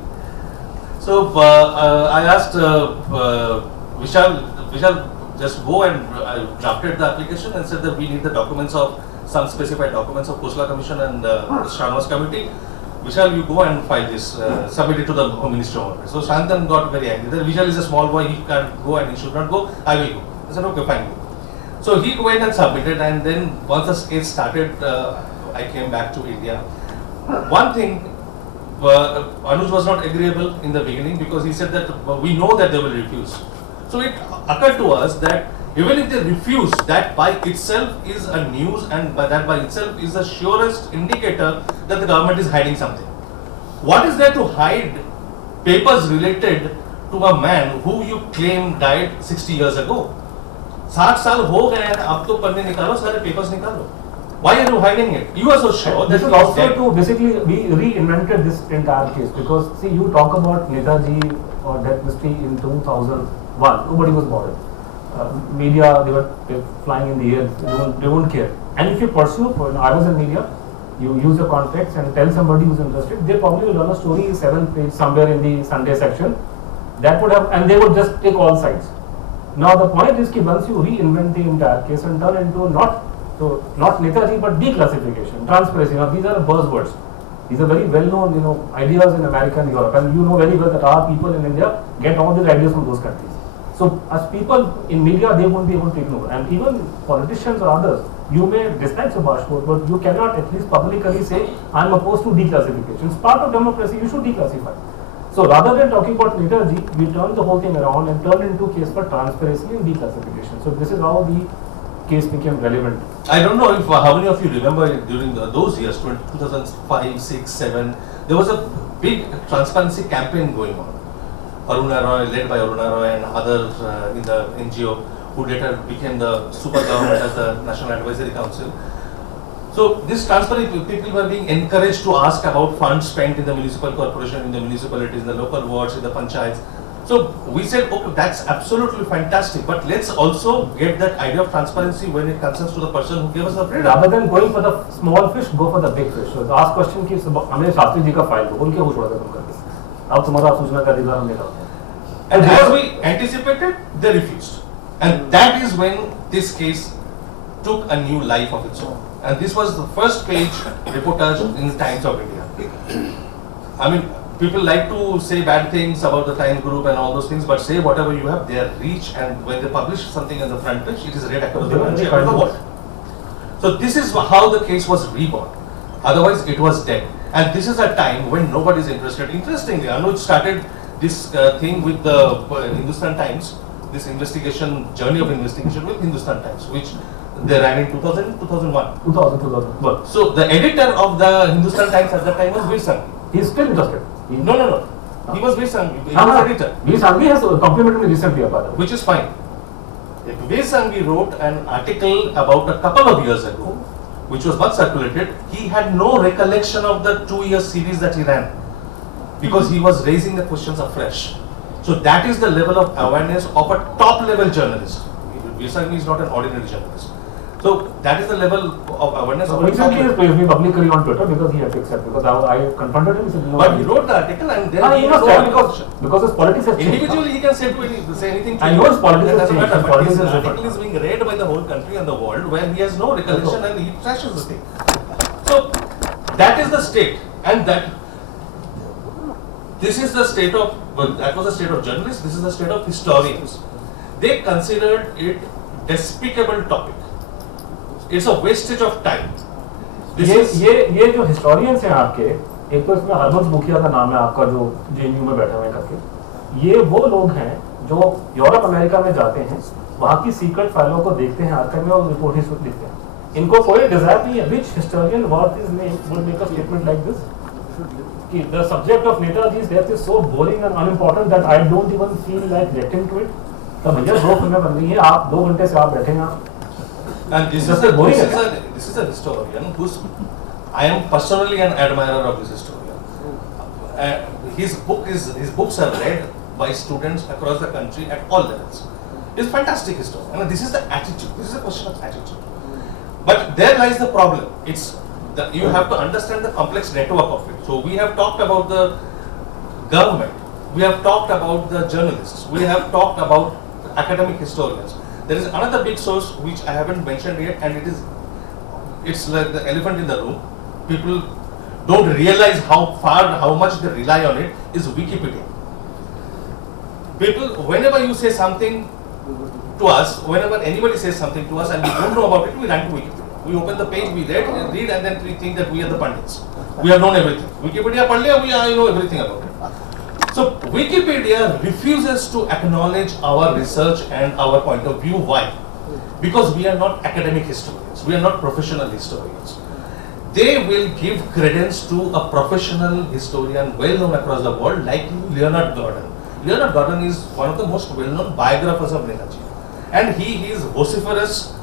So I asked Vishal, just go, and I drafted the application and said that we need the documents of some specified documents of Khosla Commission and Sharma's committee. Vishal, you go and file this, submit it to the Home Minister. So Shantan got very angry. Vishal is a small boy, he can't go and he should not go, I will go. I said, okay, fine. So he went and submitted, and then once the case started, I came back to India. One thing, Anuj was not agreeable in the beginning because he said that we know that they will refuse. So it occurred to us that even if they refuse, that by itself is a news, and that by itself is the surest indicator that the government is hiding something. What is there to hide? Papers related to a man who you claim died 60 years ago. 60 साल हो गए हैं, अब तो पन्ने निकालो, सारे papers निकालो. Why are you hiding it? You are so sure. This is also to basically we reinvented this entire case, because see, you talk about Netaji or death mystery in 2000. One, nobody was bothered. Media, they were flying in the air, they won't care. And if you pursue, I was in media, you use your contacts and tell somebody who's interested, they probably will run a story 7th page somewhere in the Sunday section. That would have, and they would just take all sides. Now the point is that once you reinvent the entire case and turn into not Netaji but declassification, transparency. Now these are buzzwords. These are very well-known, ideas in America and Europe, and you know very well that our people in India get all these ideas from those countries. So as people in media, they won't be able to ignore, and even politicians or others, you may dislike Subash Bose, but you cannot at least publicly say, I am opposed to declassification. It's part of democracy, you should declassify. So rather than talking about Netaji, we turned the whole thing around and turned into a case for transparency and declassification. So this is how the case became relevant. I don't know if how many of you remember during those years, 2005, 6, 7, there was a big transparency campaign going on. Aruna Roy, led by Aruna Roy and others in the NGO, who later became the super government as the National Advisory Council. So this transparency, people were being encouraged to ask about funds spent in the municipal corporation, in the municipalities, in the local wards, in the panchayats. So we said, okay, that's absolutely fantastic, but let's also get that idea of transparency when it concerns to the person who gave us the freedom. Rather than going for the small fish, go for the big fish. So the ask question ki हमें शास्त्री जी का file दो, उनके वो छोड़ दे तुम करके. अब तुम्हारा सूचना का अधिकार हम लेकर आते हैं. And as we anticipated, they refused. And that is when this case took a new life of its own. And this was the first page reportage in the Times of India. I mean, people like to say bad things about the Times Group and all those things, but say whatever you have, their reach, and when they publish something on the front page, it is read across the country, across the world. So this is how the case was reborn. Otherwise, it was dead. And this is a time when nobody is interested. Interestingly, Anuj started this thing with the Hindustan Times, this investigation, journey of investigation with Hindustan Times, which they ran in 2000, 2001. 2001. So the editor of the Hindustan Times at that time was Veer Sanghi. He is still interested. No. He was Veer Sanghi. He was editor. Veer Sanghi has complimented me recently about it. Which is fine. Veer Sanghi wrote an article about a couple of years ago, which was much circulated. He had no recollection of the 2-year series that he ran, because he was raising the questions afresh. So that is the level of awareness of a top level journalist. Veer Sanghi is not an ordinary journalist. So that is the level of awareness. So recently he has praised me publicly on Twitter because he had to accept, because I confronted him. He said, no, but he wrote the article and then he must have, because his politics has changed. Individually he can say anything to I you. know his politics has Doesn't changed. matter, His but his politics is article is being read by the whole country and the world, where he has no recollection and he trashes the thing. So that is the state, and this is the state of, well, that was the state of journalists, this is the state of historians. They considered it despicable topic. It's a wastage of time. ये जो historians हैं आपके, एक तो इसमें हरबंस मुखिया का नाम है आपका, जो जेएनयू में बैठे हुए हैं करके. ये वो लोग हैं जो यूरोप अमेरिका में जाते हैं, वहाँ की सीक्रेट फाइलों को देखते हैं, आर्काइव में और रिपोर्ट ही लिखते हैं. इनको कोई डिजायर नहीं है. Which historian worth his name would make a statement like this? कि the subject of Netaji's death is so boring and unimportant that I don't even feel like reacting to it. तो भैया 2 फिल्में बन रही हैं, आप 2 घंटे से आप बैठे हैं. And this is a historian who's, I am personally an admirer of this historian. His books are read by students across the country at all levels. He's a fantastic historian. And this is the attitude. This is a question of attitude. But there lies the problem. You have to understand the complex network of it. So we have talked about the government. We have talked about the journalists. We have talked about academic historians. There is another big source which I haven't mentioned yet, and it's like the elephant in the room. People don't realize how much they rely on it, is Wikipedia. People, whenever you say something to us, whenever anybody says something to us and we don't know about it, we run to Wikipedia. We open the page, we read, and then we think that we are the pundits. We have known everything. Wikipedia पढ़ लिया, we know everything about it. So Wikipedia refuses to acknowledge our research and our point of view. Why? Because we are not academic historians. We are not professional historians. They will give credence to a professional historian well known across the world, like Leonard Gordon. Leonard Gordon is one of the most well known biographers of Netaji. And he is vociferous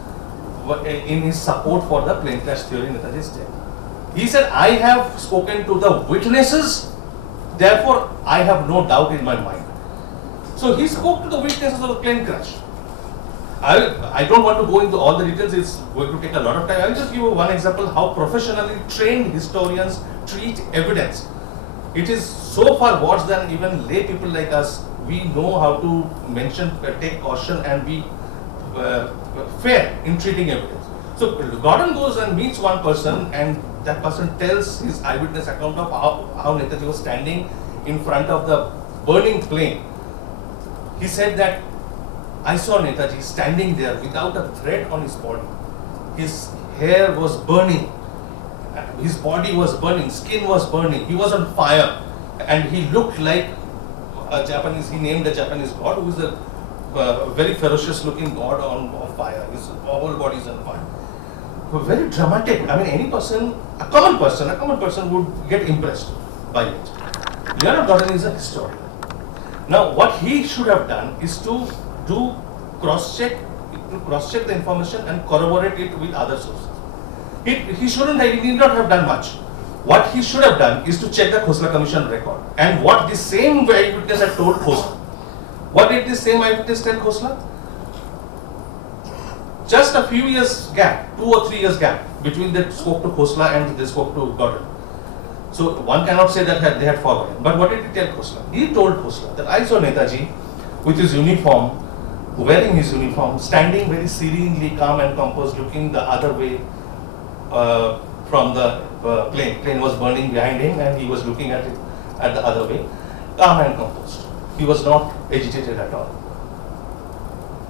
in his support for the plain crash theory in Netaji's death. He said, I have spoken to the witnesses, therefore I have no doubt in my mind. So he spoke to the witnesses of the plane crash. I don't want to go into all the details, it's going to take a lot of time. I'll just give you one example how professionally trained historians treat evidence. It is so far worse than even lay people like us. We know how to mention, take caution and be fair in treating evidence. So Gordon goes and meets one person and that person tells his eyewitness account of how Netaji was standing in front of the burning plane. He said that I saw Netaji standing there without a thread on his body. His hair was burning, his body was burning, skin was burning, he was on fire, and he looked like a Japanese, he named a Japanese god who is a very ferocious looking god on fire. His whole body is on fire. Very dramatic. I mean, any person, a common person would get impressed by it. Leonard Gordon is a historian. Now, what he should have done is to do cross-check the information and corroborate it with other sources. He need not have done much. What he should have done is to check the Khosla Commission record and what the same eyewitness had told Khosla. What did this same eyewitness tell Khosla? Just a few years gap, 2 or 3 years gap between they spoke to Khosla and they spoke to Gordon. So one cannot say that they had forgotten. But what did he tell Khosla? He told Khosla that I saw Netaji with his uniform, wearing his uniform, standing very serenely calm and composed, looking the other way from the plane. Plane was burning behind him and he was looking at it at the other way, calm and composed. He was not agitated at all.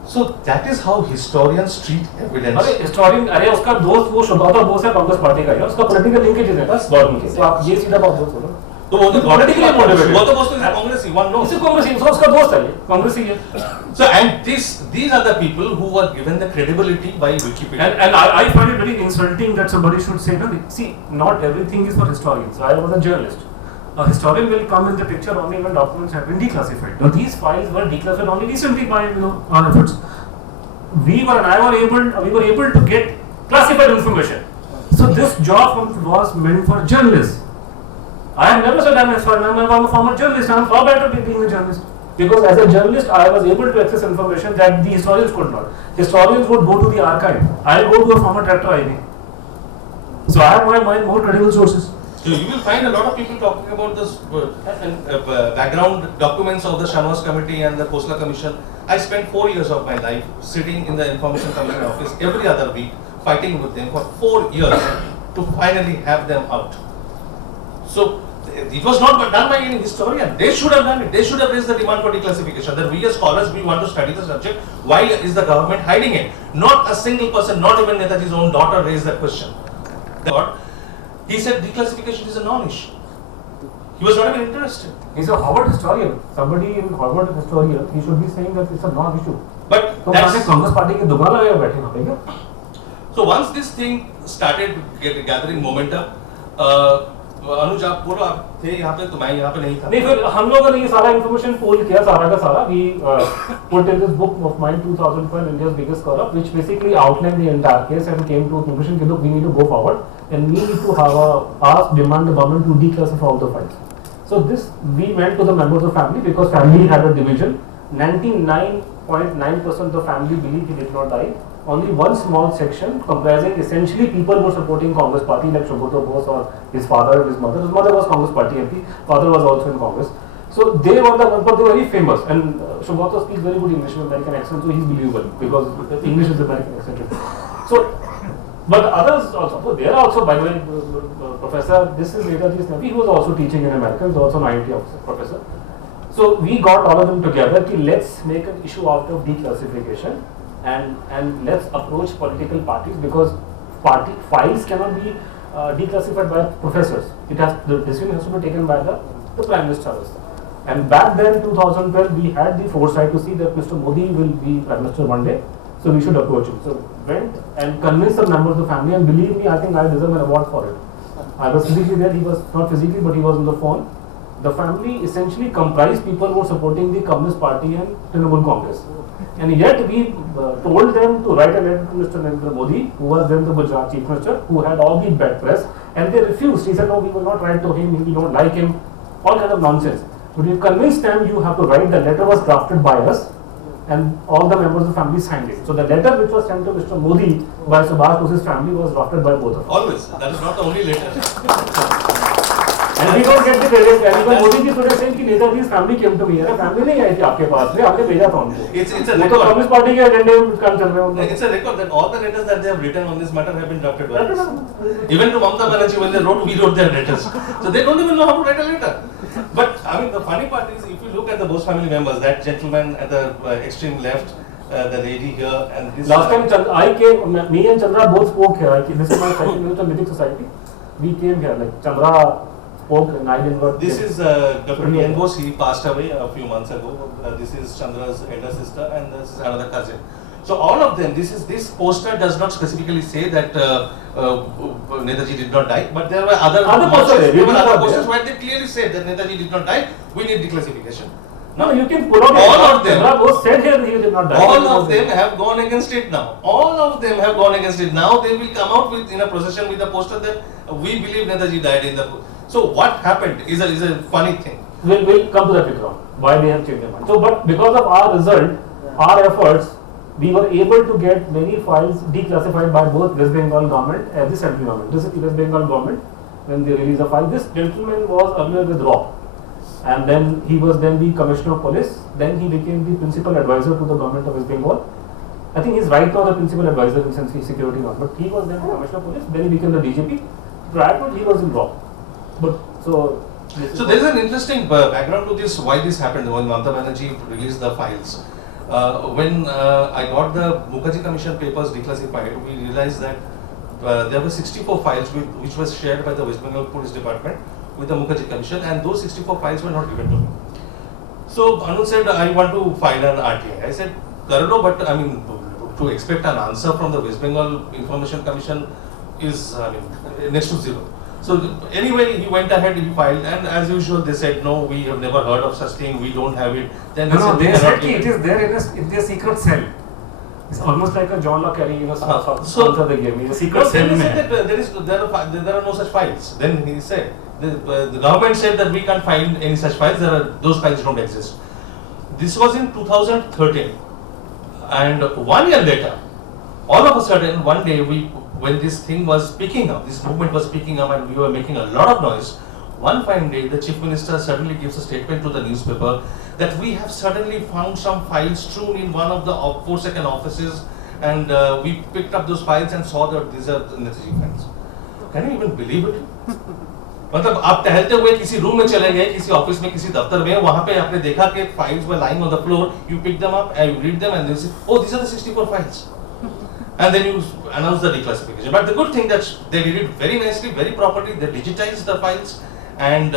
So that is how historians treat evidence. अरे historian, अरे उसका दोस्त वो शुभाता बोस है Congress party का है, उसका political linkage है बस गवर्नमेंट के। तो आप ये सीधा बात बोल रहे हो। तो वो तो पॉलिटिकली मोटिवेटेड। वो तो बोस तो कांग्रेस ही, one knows. इसे कांग्रेस ही, उसका दोस्त है ये, कांग्रेस ही है। So and these are the people who were given the credibility by Wikipedia. And I find it very insulting that somebody should say, no, see, not everything is for historians. I was a journalist. A historian will come in the picture only when documents have been declassified. Now these files were declassified only recently by our efforts. We were able to get classified information. So this job was meant for journalists. I have never said I'm a historian. I'm a former journalist. I'm far better being a journalist. Because as a journalist, I was able to access information that the historians could not. Historians would go to the archive. I'll go to a former director ID. So I have my more credible sources. So you will find a lot of people talking about this background documents of the Shanwas Committee and the Khosla Commission. I spent 4 years of my life sitting in the Information Commission office every other week, fighting with them for 4 years to finally have them out. So it was not done by any historian. They should have done it. They should have raised the demand for declassification. That we as scholars, we want to study the subject. Why is the government hiding it? Not a single person, not even Netaji's own daughter, raised that question. He said declassification is a non-issue. He was not even interested. He's a Harvard historian. Somebody in Harvard historian, he should be saying that it's a non-issue. But तो that's, Congress party के दुकान लगे बैठे वहाँ पे क्या? so once this thing started gathering momentum, अनुज आप बोलो, आप थे यहाँ पे तो मैं यहाँ पे नहीं था. नहीं, फिर हम लोगों ने ये सारा information पोल किया, सारा का सारा. We put in this book of mine 2012 India's biggest corrupt, which basically outlined the entire case and came to a conclusion that look, we need to go forward and we need to have demand the government to declassify all the files. So this we went to the members of family because family had a division. 99.9% of the family believed he did not die. Only one small section comprising essentially people who were supporting Congress party like Chandrachur Ghose or his father and his mother. His mother was Congress party MP, father was also in Congress. So they were but they were very famous, and Chandrachur speaks very good English with American accent, so he's believable because English is American accent. So, but others also, so there are also, by the way, Professor, this is Netaji's nephew, he was also teaching in America, he was also an IIT professor. So we got all of them together to let's make an issue out of declassification and let's approach political parties because party files cannot be declassified by professors. The decision has to be taken by the Prime Minister. And back then, 2012, we had the foresight to see that Mr. Modi will be Prime Minister one day, so we should approach him. So went and convinced some members of the family, and believe me, I think I deserve an award for it. I was physically there, he was not physically, but he was on the phone. The family essentially comprised people who were supporting the Communist Party and Trinamool Congress. And yet we told them to write a letter to Mr. Narendra Modi, who was then the Gujarat Chief Minister, who had all the bad press, and they refused. He said, no, we will not write to him, we don't like him, all kind of nonsense. To convince them, you have to write the letter was drafted by us, and all the members of the family signed it. So the letter which was sent to Mr. Modi by Subash Bose's family was drafted by both of us. Always. That is not the only letter. And we don't get the credit. And even Modi ji today saying कि Netaji's family came to me. अरे family नहीं आई थी आपके पास में, आपने भेजा था उनको. It's a वो तो record. Communist Party के एजेंडे में काम चल रहे हैं. It's a record that all the letters that they have written on this matter have been drafted by us. Even to Mamata Banerjee, when they wrote, we wrote their letters. So they don't even know how to write a letter. But I mean, the funny part is, if you look at the Bose family members, that gentleman at the extreme left, the lady here, and this. Last time I came, me and Chandra both spoke here. This is my second minute of Mythic Society. We came here, like Chandra spoke and I didn't. This is Dr. Bose. He passed away a few months ago. This is Chandra's elder sister, and this is another cousin. So all of them, this poster does not specifically say that Netaji did not die, but there were other posters where they clearly said that Netaji did not die. We need declassification. No, you can pull out all of them. Chandra Bose said here he did not die. All of them have gone against it now. All of them have gone against it. Now they will come out with in a procession with a poster that we believe Netaji died in the. So what happened is a funny thing. We'll come to that later on. Why they have changed their mind. So, but because of our result, our efforts, we were able to get many files declassified by both West Bengal government and the central government. This is West Bengal government when they released the file. This gentleman was earlier with RAW, and then he was then the commissioner of police. Then he became the principal advisor to the government of West Bengal. I think he's right now the principal advisor in security now, but he was then the commissioner of police. Then he became the DGP. Prior to it, he was in RAW. But so. So there is an interesting background to this. Why this happened when Mamata Banerjee released the files. When I got the Mukherjee Commission papers declassified, we realized that there were 64 files which was shared by the West Bengal Police Department with the Mukherjee Commission, and those 64 files were not given to me. So Anuj said, I want to file an RTI. I said, Karado, but I mean, to expect an answer from the West Bengal Information Commission is next to zero. So anyway, he went ahead, he filed, and as usual, they said, no, we have never heard of such thing, we don't have it. Then they said it is there in their secret cell. It's almost like a John Le Carre, sponsor they gave me. The secret cell. Then he said that there are no such files. Then he said, the government said that we can't find any such files, those files don't exist. This was in 2013. And 1 year later, all of a sudden, one day, when this thing was picking up, this movement was picking up and we were making a lot of noise, one fine day, the Chief Minister suddenly gives a statement to the newspaper that we have suddenly found some files strewn in one of the 4-second offices, and we picked up those files and saw that these are the Netaji files. Can you even believe it? मतलब आप टहलते हुए किसी room में चले गए, किसी office में, किसी दफ्तर में, वहां पे आपने देखा कि files were lying on the floor, you pick them up and you read them and you say, oh, these are the 64 files. And then you announce the declassification. But the good thing that they did it very nicely, very properly. They digitized the files and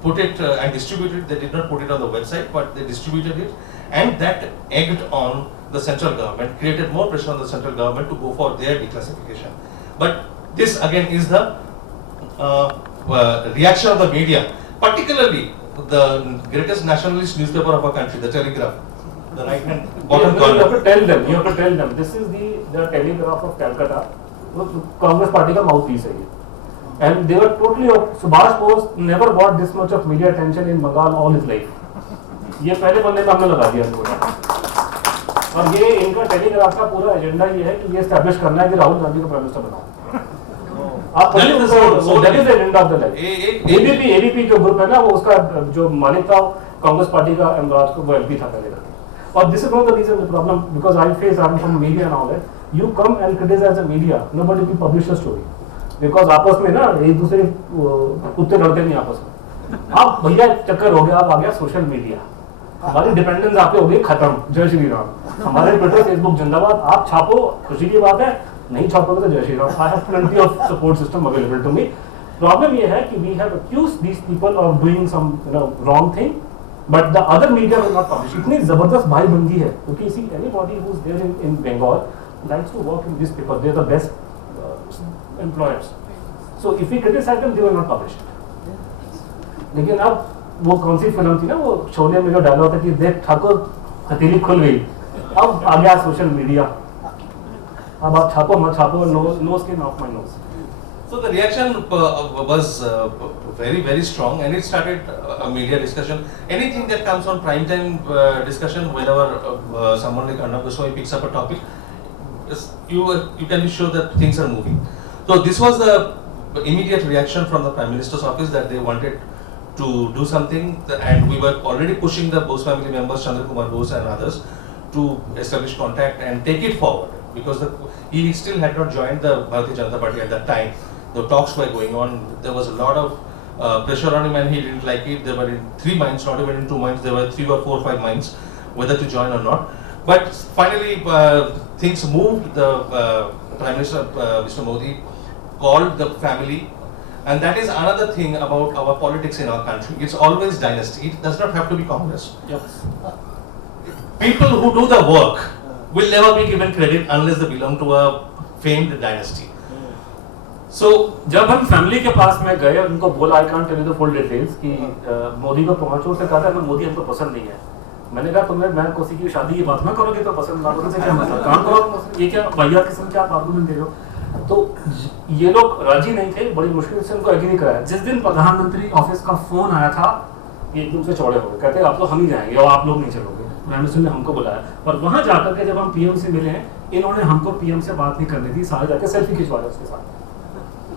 put it and distributed it. They did not put it on the website, but they distributed it, and that egged on the central government, created more pressure on the central government to go for their declassification. But this again is the reaction of the media, particularly the greatest nationalist newspaper of our country, the Telegraph. The right hand bottom corner. You have to tell them. You have to tell them. This is the Telegraph of Calcutta. Congress party का mouthpiece है ये. And they were totally. Subash Bose never got this much of media attention in Bengal all his life. ये पहले पन्ने पे हमने लगा दिया इनको. और ये इनका टेलीग्राफ का पूरा एजेंडा ये है कि ये एस्टैब्लिश करना है कि राहुल गांधी को प्राइम मिनिस्टर बनाओ. आप that is the agenda of the life. ABP जो ग्रुप है ना, वो उसका जो मालिक था कांग्रेस पार्टी का अमराज को वो एमपी था पहले का. Or this is not the reason, the problem, because I face, I'm from media and all that. You come and criticize the media, nobody will publish a story. Because आपस में ना एक दूसरे कुत्ते लड़ते नहीं आपस में. आप भैया चक्कर हो गया, आप आ गया सोशल मीडिया. हमारी डिपेंडेंस आप पे हो गई खत्म. जय श्री राम. हमारे ट्विटर फेसबुक जिंदाबाद. आप छापो, खुशी की बात है. नहीं छापोगे तो जय Shri Ram. I have plenty of support system available to me. Problem ये है कि we have accused these people of doing some wrong thing. But the other media will not publish. इतनी जबरदस्त भाईबंदी है क्योंकि see anybody who is there in Bengal likes to work in this paper. They are the best employers. So if we criticize them, they will not publish it. लेकिन अब वो कौन सी film थी ना, वो शोले में जो डायलॉग था कि देख ठाकुर हथेली खुल गई. अब आ गया सोशल मीडिया. अब आप छापो मत छापो, no skin off my nose. So the reaction was very, very strong, and it started a media discussion. Anything that comes on prime time discussion, whenever someone like Arnab Goswami picks up a topic, you can be sure that things are moving. So this was the immediate reaction from the Prime Minister's office, that they wanted to do something, and we were already pushing the Bose family members, Chandrachur Ghose and others, to establish contact and take it forward, because he still had not joined the Bharatiya Janata Party at that time. The talks were going on. There was a lot of pressure on him, and he didn't like it. There were in 3 minds, not even in 2 minds. There were 3 or 4 or 5 minds whether to join or not. But finally, things moved. The Prime Minister, Mr. Modi, called the family, and that is another thing about our politics in our country. It's always dynasty. It does not have to be Congress. Yes. People who do the work will never be given credit unless they belong to a famed dynasty. So, जब हम family के पास में गए, उनको बोला, I can't tell you the full details, कि मोदी को पहुंचो, से कहा था कि मोदी हमको पसंद नहीं है. मैंने कहा तुमने मैं किसी की शादी की बात ना करोगे तो पसंद ना करोगे से क्या मतलब, काम करो, ये क्या भैया किस्म के आप आर्गुमेंट दे रहे हो. तो ये लोग राजी नहीं थे, बड़ी मुश्किल से उनको एग्री कराया. जिस दिन प्रधानमंत्री ऑफिस का फोन आया था, ये एकदम से चौड़े हो गए, कहते आप तो हम ही जाएंगे और आप लोग नहीं चलोगे. प्राइम मिनिस्टर ने हमको बुलाया, और वहां जाकर के जब हम पीएम से मिले हैं, इन्होंने हमको पीएम से बात नहीं करनी थी, सारे जाके सेल्फी खिंचवाया उसके साथ.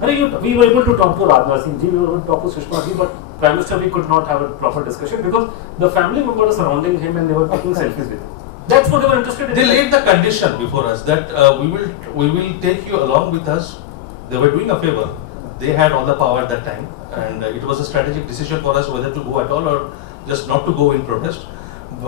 अरे we were able to talk to Rajnath Singh ji, we were able to talk to Sushma ji, but Prime Minister we could not have a proper discussion because the family members were surrounding him and they were taking selfies with him. That's what they were interested in. They laid the condition before us that we will take you along with us. They were doing a favor. They had all the power at that time, and it was a strategic decision for us whether to go at all or just not to go in protest.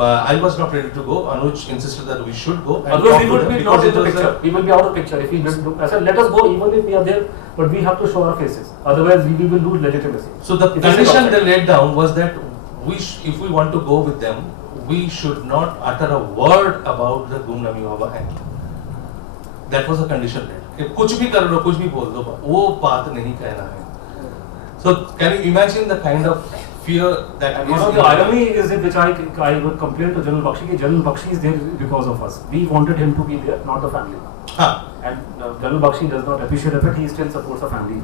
I was not ready to go. Anuj insisted that we should go. Otherwise, we would be not in the picture. We will be out of picture if we didn't do. I said, let us go even if we are there, but we have to show our faces. Otherwise, we will lose legitimacy. So the condition they laid down was that if we want to go with them, we should not utter a word about the Gumnami Baba Act. That was the condition laid. कि कुछ भी कर लो, कुछ भी बोल दो, वो बात नहीं कहना है. So can you imagine the kind of fear that and the irony is it, which I would complain to General Bakshi, that General Bakshi is there because of us. We wanted him to be there, not the family. And General Bakshi does not appreciate it, he still supports the family.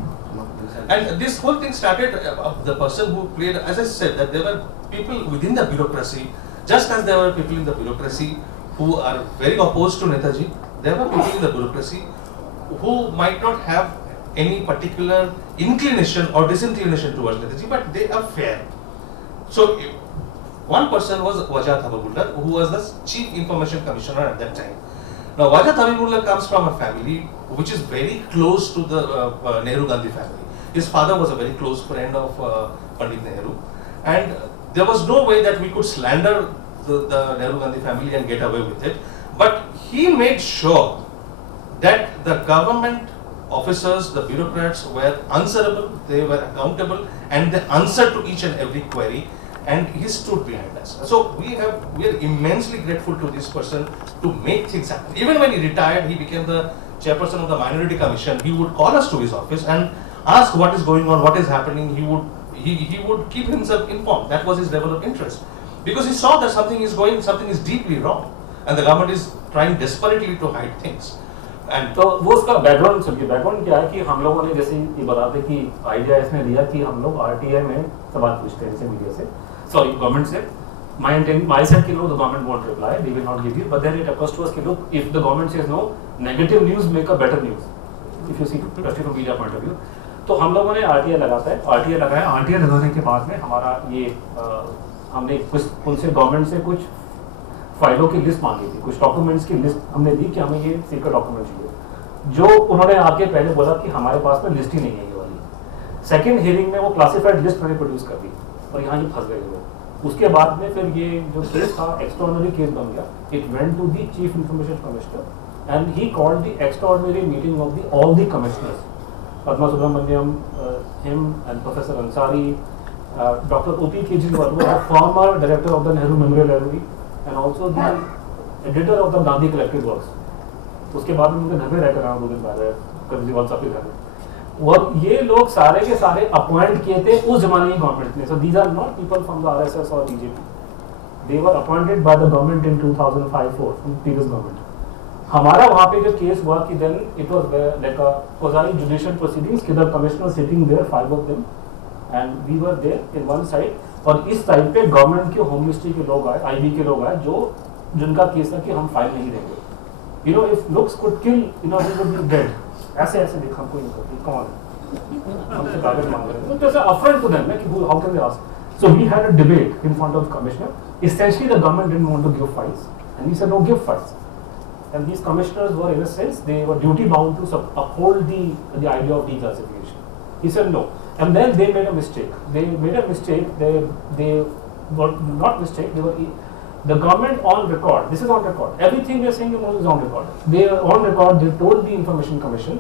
And this whole thing started, the person who played, as I said, that there were people within the bureaucracy, just as there were people in the bureaucracy who are very opposed to Netaji, there were people in the bureaucracy who might not have any particular inclination or disinclination towards Netaji, but they are fair. So, one person was Wajat Habibullah, who was the Chief Information Commissioner at that time. Now, Wajat Habibullah comes from a family which is very close to the Nehru Gandhi family. His father was a very close friend of Pandit Nehru, and there was no way that we could slander the Nehru Gandhi family and get away with it. But he made sure that the government officers, the bureaucrats were answerable, they were accountable, and they answered to each and every query, and he stood behind us. So we are immensely grateful to this person to make things happen. Even when he retired, he became the chairperson of the Minority Commission. He would call us to his office and ask what is going on, what is happening. He would keep himself informed. That was his level of interest, because he saw that something is deeply wrong, and the government is trying desperately to hide things. तो वो उसका background सुनिए. Background क्या है कि हम लोगों ने जैसे ये बताते कि आइडिया इसमें दिया कि हम लोग आरटीआई में सवाल पूछते हैं जैसे मीडिया से, सॉरी गवर्नमेंट से. My said कि no, the government won't reply, they will not give you. But then it occurs to us कि look, if the government says no, negative news make a better news. If you see from media point of view. तो हम लोगों ने RTI लगाता है, RTI लगाया. RTI लगाने के बाद में हमारा ये हमने कुछ उनसे गवर्नमेंट से कुछ फाइलों की लिस्ट मांगी थी, कुछ डॉक्यूमेंट्स की लिस्ट हमने दी कि हमें ये सीक्रेट डॉक्यूमेंट चाहिए, जो उन्होंने आके पहले बोला कि हमारे पास में लिस्ट ही नहीं है ये वाली. सेकंड हियरिंग में वो क्लासिफाइड लिस्ट मैंने प्रोड्यूस कर दी और यहाँ ये फंस गए लोग. उसके बाद में फिर ये जो केस था एक्स्ट्राऑर्डिनरी केस बन गया. It went to the chief information commissioner and he called the extraordinary meeting of the all the commissioners, Padma Subramaniam, him and Professor Ansari, Dr. O.P. Kejriwal, who was former director of the Nehru Memorial Library and also the editor of the Gandhi Collective Works. उसके बाद में उनके घर में रहकर रहा 2 दिन बाद केजरीवाल साहब के घर में. और ये लोग सारे के सारे अपॉइंट किए थे उस जमाने की गवर्नमेंट ने. So these are not people from the RSS or BJP. They were appointed by the government in 2005-04 from previous government. हमारा वहाँ पे जो केस हुआ कि then it was like a quasi judicial proceedings कि the commissioner sitting there, 5 of them, and we were there in one side, और इस side पे गवर्नमेंट के होम मिनिस्ट्री के लोग आए, आईबी के लोग आए, जो जिनका केस था कि हम फाइल नहीं देंगे. You know, if looks could kill, you know, we would be dead. ऐसे ऐसे देखा कोई नहीं करती, come on. हमसे कागज मांग रहे हैं. तो ऐसा affront to them, कि how can they ask? So we had a debate in front of the commissioner. Essentially, the government didn't want to give files, and we said, no, give files. And these commissioners were, in a sense, they were duty bound to uphold the idea of declassification. He said no. And then they made a mistake. They made a mistake. They were not mistake. They were the government on record. This is on record. Everything we are saying is on record. They are on record. They told the Information Commission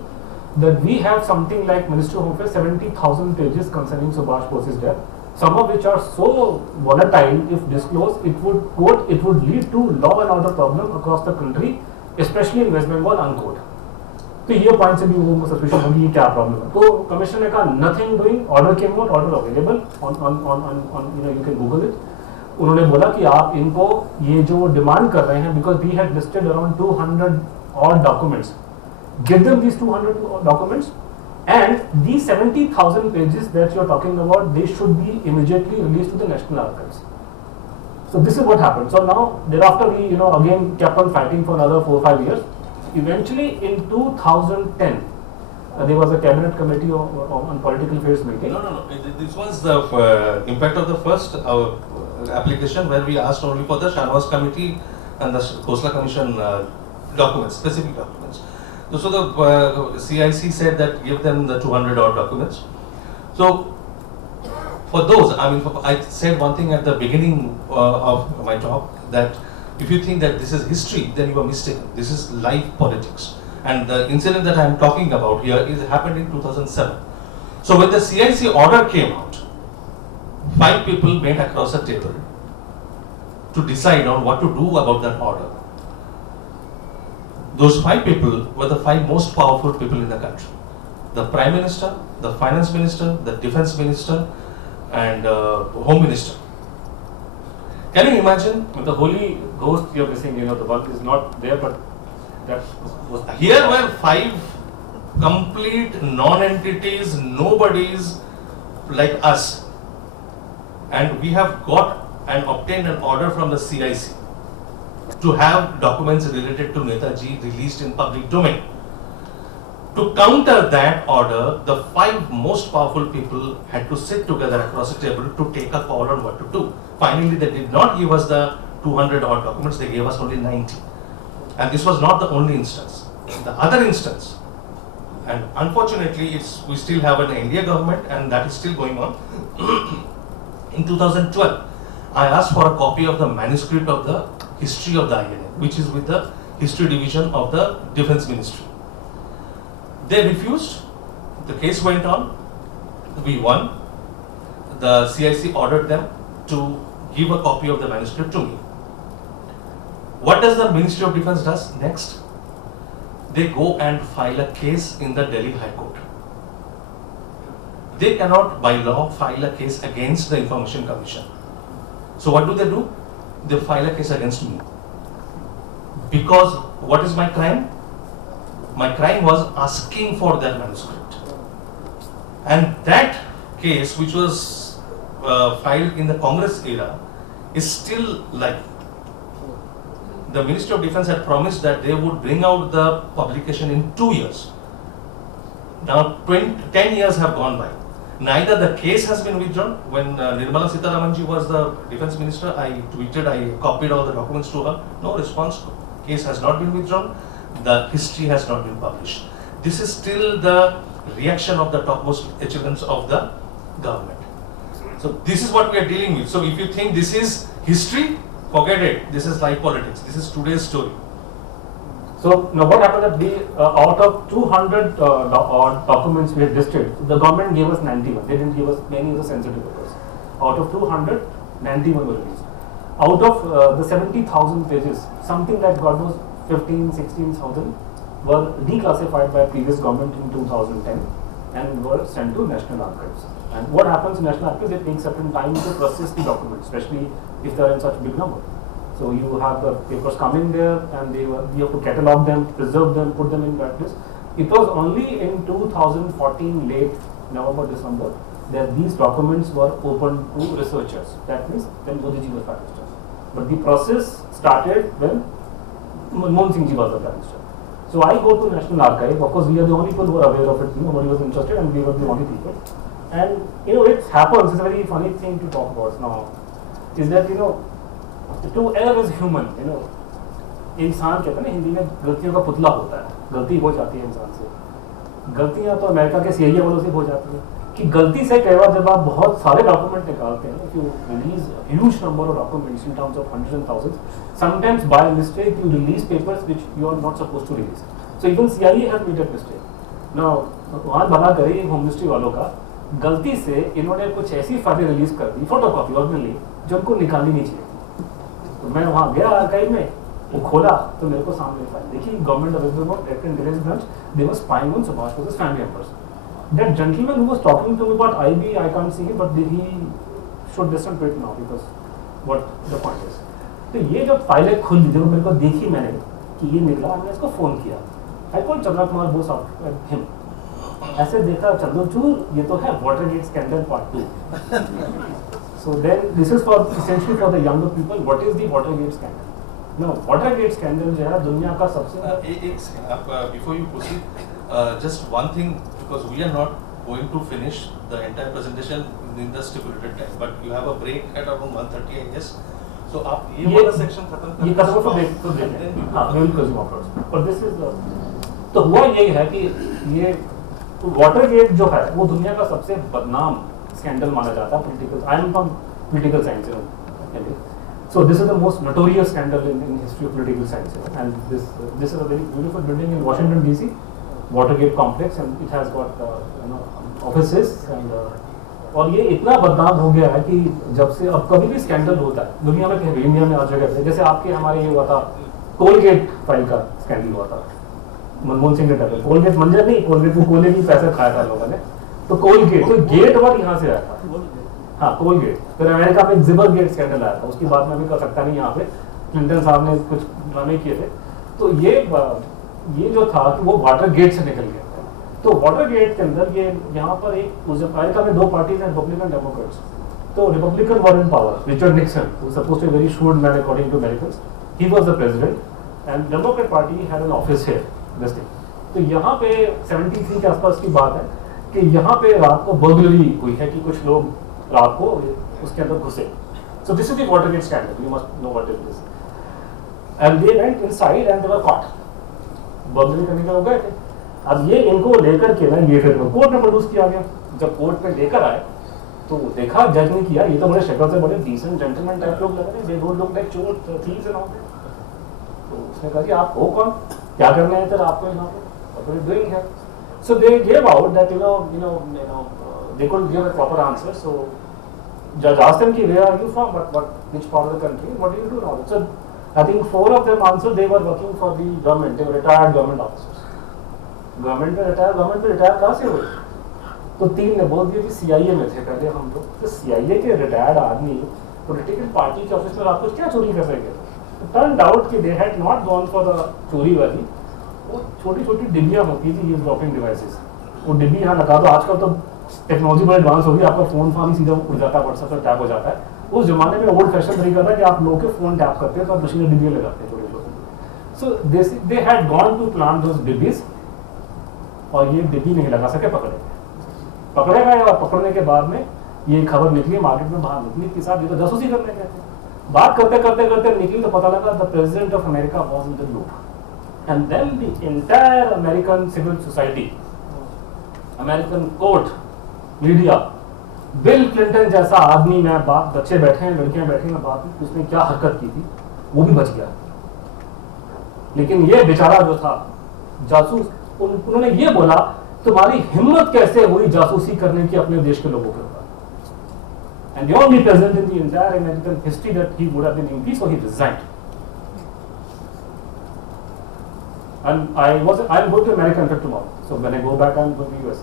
that we have something like Ministry of Home Affairs 70,000 pages concerning Subash Bose's death. Some of which are so volatile. If disclosed, it would quote, it would lead to law and order problem across the country, especially in West Bengal, unquote. तो ये point से भी वो suspicion होगी ये क्या problem है. तो कमिश्नर ने कहा nothing doing, order came out, order available on you know you can Google it. उन्होंने बोला कि आप इनको ये जो डिमांड कर रहे हैं, because we had listed around 200 odd documents, give them these 200 documents, and these 70,000 pages that you are talking about, they should be immediately released to the National Archives. So this is what happened. So now thereafter we again kept on fighting for another 4-5 years. Eventually in 2010 there was a cabinet committee on political affairs meeting. No. This was the impact of the first application where we asked only for the Shanwas committee and the Khosla commission documents, specific documents. So the CIC said that give them the 200 odd documents. So for those, I said one thing at the beginning of my talk, that if you think that this is history, then you are mistaken. This is live politics. And the incident that I am talking about here happened in 2007. So when the CIC order came out, 5 people met across a table to decide on what to do about that order. Those 5 people were the 5 most powerful people in the country. The Prime Minister, the Finance Minister, the Defense Minister, and Home Minister. Can you imagine? The holy ghost you are missing, the one is not there, but that was here were 5 complete non-entities, nobodies like us, and we have got and obtained an order from the CIC to have documents related to Netaji released in public domain. To counter that order, the 5 most powerful people had to sit together across a table to take a call on what to do. Finally, they did not give us the 200 odd documents, they gave us only 90. And this was not the only instance. The other instance, and unfortunately we still have an India government and that is still going on. In 2012, I asked for a copy of the manuscript of the history of the INA, which is with the history division of the Defense Ministry. They refused, the case went on, we won. The CIC ordered them to give a copy of the manuscript to me. What does the Ministry of Defense does next? They go and file a case in the Delhi High Court. They cannot by law file a case against the Information Commission. So what do? They file a case against me. Because what is my crime? My crime was asking for that manuscript. And that case, which was filed in the Congress era, is still live. The Ministry of Defense had promised that they would bring out the publication in 2 years. Now 10 years have gone by. Neither the case has been withdrawn. When Nirmala Sitharamanji was the Defense Minister, I tweeted, I copied all the documents to her. No response. Case has not been withdrawn. The history has not been published. This is still the reaction of the topmost echelons of the government. So this is what we are dealing with. So if you think this is history, forget it. This is live politics. This is today's story. So now what happened that out of 200 documents we had listed, the government gave us 91. They didn't give us many of the sensitive papers. Out of 200, 91 were released. Out of the 70,000 pages, something like God knows 16,000 were declassified by previous government in 2010 and were sent to National Archives. And what happens in National Archives, it takes certain time to process the documents, especially if they are in such big number. So you have the papers coming there, and you have to catalog them, preserve them, put them in practice. It was only in 2014, late November, December, that these documents were open to researchers. That means when Modi ji was Prime Minister. But the process started when Manmohan Singh ji was the Prime Minister. So I go to National Archive. Of course, we are the only people who are aware of it. Nobody was interested, and we were the only people. And it happens. It's a very funny thing to talk about now. Is that to err is human. इंसान कहते हैं ना हिंदी में गलतियों का पुतला होता है, गलती हो जाती है इंसान से। गलतियां तो अमेरिका के CIA वालों से हो जाती हैं कि गलती से कई बार जब आप बहुत सारे डॉक्यूमेंट निकालते हैं, if you release a huge number of documents in terms of hundreds and thousands, sometimes by mistake you release papers which you are not supposed to release. So even CIA has made a mistake. Now वहाँ बना करें home ministry वालों का, गलती से इन्होंने कुछ ऐसी फाइलें रिलीज कर दी फोटोकॉपी ओरिजिनली जो उनको निकालनी नहीं चाहिए। तो मैं वहाँ गया आर्काइव में, वो खोला तो मेरे को सामने फाइल देखी, government of director intelligence branch, they were spying on Subhash Bose family members. That gentleman who was talking to me about IB, I can't see him, but he should listen to it now because what the point is. तो ये जब फाइलें खुल दी, मेरे को देखी मैंने कि ये निकला, मैंने इसको फोन किया। I called Chandrachur Ghose out him. ऐसे देखा चंद्रचूर, ये तो है Watergate scandal part 2. So then this is for essentially for the younger people. What is the Watergate scandal? No, Watergate scandal जो है दुनिया का सबसे before you proceed, just one thing, because we are not going to finish the entire presentation in the stipulated time, but you have a break at around 1:30, I guess. So आप ये वाला section खत्म कर, ये खत्म तो break है। हाँ, we will consume afterwards. But this is तो हुआ ये है कि ये वाटरगेट जो है वो दुनिया का सबसे बदनाम स्कैंडल माना जाता है political. I am from political science, so this is the most notorious scandal in history of political science, and this is a very beautiful building in Washington DC, Watergate complex, and it has got offices and और ये इतना बदनाम हो गया है कि जब से अब कभी भी स्कैंडल होता है दुनिया में, कहीं इंडिया में हर जगह पे, जैसे आपके हमारे ये हुआ था कोलगेट फाइल का स्कैंडल हुआ था मनमोहन सिंह ने टाइम, कोलगेट मंजर नहीं, कोलगेट को कोले की पैसा खाया था लोगों ने, तो कोलगेट तो गेट वर्ड यहाँ से आया था। हाँ, कोलगेट। फिर अमेरिका में जिबर गेट स्कैंडल आया था, उसकी बात मैं भी कर सकता नहीं यहाँ पे, क्लिंटन साहब ने कुछ ड्रामे किए थे। तो ये जो था कि वो वाटर गेट से निकल गया। तो वाटर गेट के अंदर ये यहाँ पर एक अमेरिका में 2 पार्टीज हैं, रिपब्लिकन डेमोक्रेट्स। तो Republican were in power, Richard Nixon, who supposed to be very shrewd man according to Americans, he was the president, and Democrat party had an office here, this thing. तो यहाँ पे 73 के आसपास की बात है कि यहाँ पे रात को बर्गलरी हुई है कि कुछ लोग रात को उसके अंदर घुसे। So this is the Watergate scandal. You must know what it is. And they went inside and they were caught. Burglary करने के हो गए थे। अब ये इनको लेकर के ना ये फिर कोर्ट में प्रोड्यूस किया गया। जब कोर्ट में लेकर आए तो देखा, जज ने किया, ये तो बड़े शक्ल से बड़े डिसेंट जेंटलमैन टाइप लोग लग रहे हैं, दे डोंट लुक लाइक चोर, थीव्स एंड ऑल। तो उसने कहा कि आप हो कौन, क्या करने हैं सर आपको यहाँ पे, what are you doing here? So they give out that they couldn't give a proper answer. So judge asked them, where are you from, which part of the country, what do you do now? So I think 4 of them answered they were working for the government, they were retired government officers. Government में retire कहाँ से हुए? तो 3 ने बोल दिया कि CIA में थे पहले हम लोग। तो CIA के रिटायर्ड आदमी पॉलिटिकल पार्टी के ऑफिस में आपको क्या चोरी कर रहे थे? टर्न्ड आउट कि they had not gone for the चोरी वाली, वो छोटी छोटी डिब्बियाँ होती थी, ये ड्रॉपिंग डिवाइसेस, वो डिब्बी यहाँ लगा दो। आजकल तो टेक्नोलॉजी बड़ी एडवांस हो गई, आपका फोन फानी सीधा उड़ जाता है, व्हाट्सएप पर टैप हो जाता है। उस जमाने में ओल्ड फैशन तरीका था कि आप लोगों के फोन टैप करते हैं तो आप मशीन में डिब्बियाँ लगाते हैं छोटे छोटे। So they had gone to plant those डिब्बीज, और ये डिब्बी नहीं लगा सके, पकड़े गए। और पकड़ने के बाद में ये खबर निकली मार्केट में, बाहर निकली कि साहब ये तो जासूसी करने गए थे। बात करते करते करते निकली तो पता लगा the president of America was in the loop, and then the entire American civil society, American court, media, Bill Clinton जैसा आदमी, मैं बात, बच्चे बैठे हैं, लड़कियां बैठी हैं, बात उसने क्या हरकत की थी वो भी बच गया। लेकिन ये बेचारा जो था जासूस, उन्होंने ये बोला तुम्हारी हिम्मत कैसे हुई जासूसी करने की अपने देश के लोगों के ऊपर। And the only president in the entire American history that he would have been impeached, so he resigned. And I'm going to America tomorrow, so when I go back I'm going to US.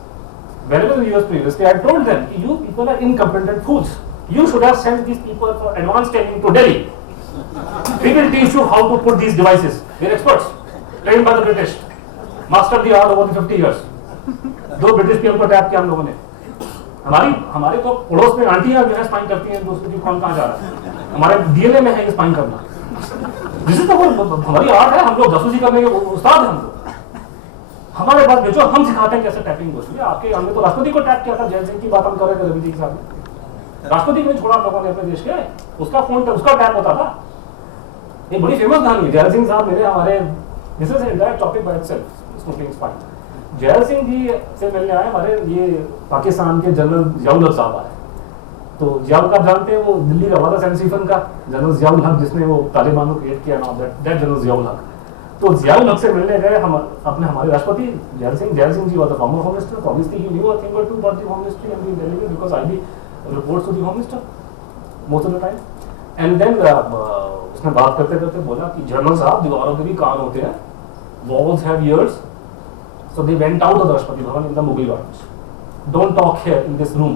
Whenever in the US previously, I told them, you people are incompetent fools. You should have sent these people for advanced training to Delhi. We will teach you how to put these devices. We are experts, trained by the British, master the art over the 50 years. 2 British PM को tap किया हम लोगों ने. हमारे तो पड़ोस में आंटियां जो है स्पाइन करती हैं, दूसरे की कौन कहाँ जा रहा है. हमारे डीएनए में है ये स्पाइन करना. जिस तो हमारी आर्ट है, हम लोग जासूसी करने के उस्ताद हैं हम लोग. हमारे पास बेचो, हम सिखाते हैं कैसे टैपिंग होती है. आपके हमने तो राष्ट्रपति को टैप किया था. जैल सिंह की बात हम कर रहे थे रवि जी के साथ. राष्ट्रपति को छोड़ा लोगों ने अपने देश के, उसका फोन उसका टैप होता था. ये बड़ी फेमस कहानी है. जैल सिंह साहब मेरे हमारे this is entire topic by itself, smoking spine. Zail Singh ji से मिलने आए हमारे ये पाकिस्तान के जनरल जियाउल हक साहब आए. तो जियाउल का जानते हैं, वो दिल्ली का वादा सेंसीफन का जनरल जियाउल हक, जिसने वो तालिबान को क्रिएट किया नाम दैट जनरल जियाउल हक. तो जियाउल हक से मिलने गए हम अपने हमारे राष्ट्रपति Zail Singh ji was the former home minister. Obviously he knew a thing or two about the home ministry and we deliver because I B reports to the home minister most of the time. And then उसने बात करते करते बोला कि general साहब दीवारों के भी कान होते हैं, walls have years. So they went out of the Rashtrapati Bhavan in the Mughal gardens. Don't talk here in this room.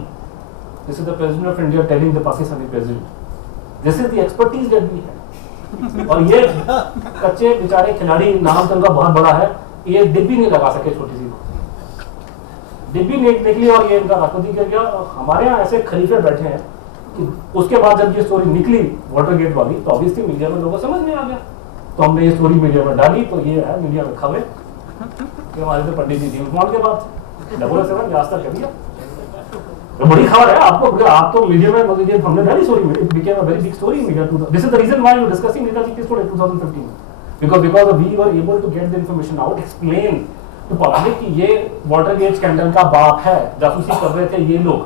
This is the President of India telling the Pakistani President. This is the expertise that we have. और ये कच्चे बेचारे खिलाड़ी, नाम तो उनका बहुत बड़ा है, ये डिब्बी नहीं लगा सके छोटी सी डिब्बी नहीं निकली और ये इनका राष्ट्रपति कर गया. और हमारे यहाँ ऐसे खलीफे बैठे हैं कि उसके बाद जब ये स्टोरी निकली वाटर गेट वाली, तो ऑब्वियसली मीडिया में लोगों को समझ में आ गया. तो हमने ये स्टोरी मीडिया में डाली. तो ये है मीडिया में खबरें कि हमारे तो पंडित जी जेम्स बॉन्ड के बाद 007 आज तक कर दिया. तो बड़ी खबर है आपको. आप तो मीडिया में मतलब हमने डाली स्टोरी में, it became a very big story in media. This is the reason why you discussing Netaji case today 2015 because we were able to get the information out, explain to public कि ये water gate scandal का बाप है, जासूसी कर रहे थे ये लोग.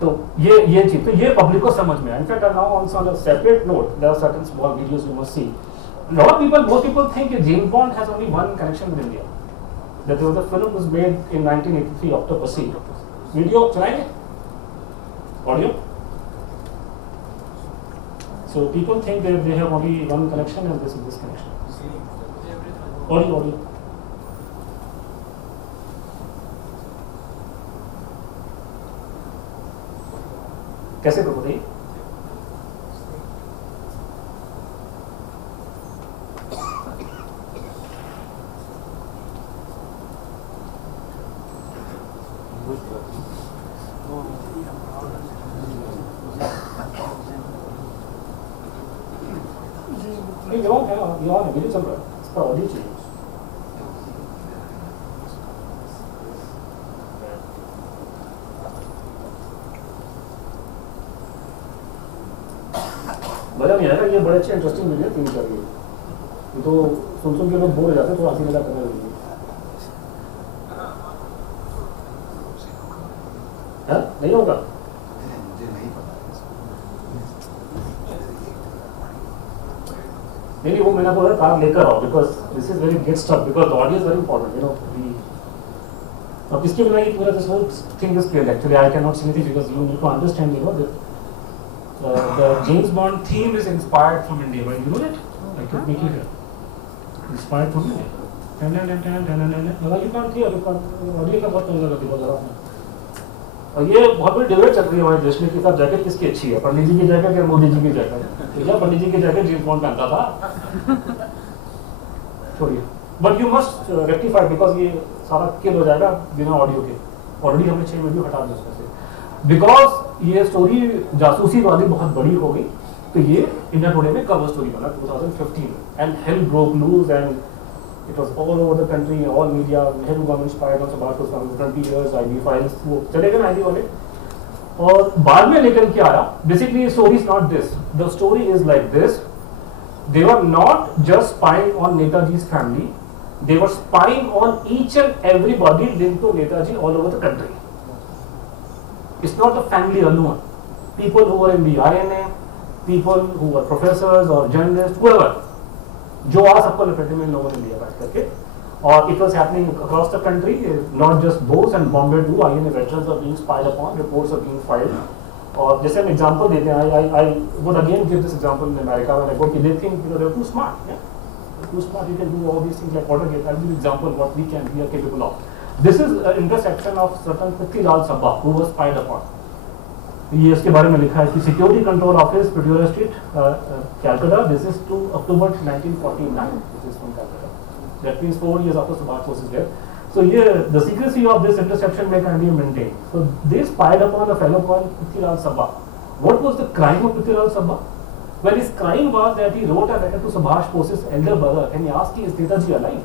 तो ये चीज तो ये पब्लिक को समझ में आया. In fact now on a separate note there are certain small videos you must see. Most people think that James Bond has only one connection with India. That there was a film was made in 1983, Octopussy. Video, चलाएंगे? Audio? So people think that they have only one connection and this is this connection. Audio. कैसे करो बताइए? Video चल रहा है, इसका audio चाहिए. मजा नहीं आएगा. ये बड़े अच्छे इंटरेस्टिंग वीडियो 3-4 ये तो सुन के लोग बोर हो जाते हैं, थोड़ा हंसी मजाक करने लगे. नहीं होगा. नहीं वो मैंने बोला कार लेकर आओ because this is very great stuff because the audio is very important you know. अब इसके बिना ये पूरा this whole thing is clear. Actually I can not say anything because you need to understand you know the James Bond theme is inspired from India. But you know that I can make it inspired from India. You can't hear you can't audio का बहुत लगा. और ये बहुत बड़ी debate चल रही है हमारे देश में कि साहब जैकेट किसकी अच्छी है, पंडित जी की जैकेट या मोदी जी की जैकेट. तो क्या पंडित जी की जैकेट जेम्स बॉन्ड पहनता था. छोड़िए. But you must rectify because ये सारा किल हो जाएगा बिना ऑडियो के. ऑलरेडी हमने 6 वीडियो हटा दिया उसमें से बिकॉज ये स्टोरी जासूसी वाली बहुत बड़ी हो गई. तो ये इंडिया टुडे में कवर स्टोरी बना 2015 and hell broke loose and it was all over the country, all media, Nehru government spied on Subash for 20 years, IB files, वो चले गए IB वाले. और बाद में लेकर के आया. Basically, story is not this. The story is like this. They were not just spying on Netaji's family. They were spying on each and everybody linked to Netaji all over the country. It's not the family alone. People who were in the INA, people who were professors or journalists, whoever. जो आज सबको लपेटे में लोगों ने लिया बैठ करके. और it was happening across the country, not just Bose and Bombay too. INA veterans are being spied upon, reports are being filed. और जैसे हम एग्जांपल देते हैं, I would again give this example in America when I go कि they think they are too smart. Too smart, you can do all these things like Watergate. I'll give you an example what we are capable of. This is an intersection of certain Prithviraj Sabha who was spied upon. ये इसके बारे में लिखा है कि security control office Pretoria street Calcutta, this is 2 October 1949, this is from Calcutta, that means 4 years after Subash Bose's death. So here the secrecy of this interception may can be maintained. So they spied upon a fellow called Prithviraj Sabha. What was the crime of Prithviraj Sabha? Well, his crime was that he wrote a letter to Subash Bose's elder brother and he asked, is Netaji alive?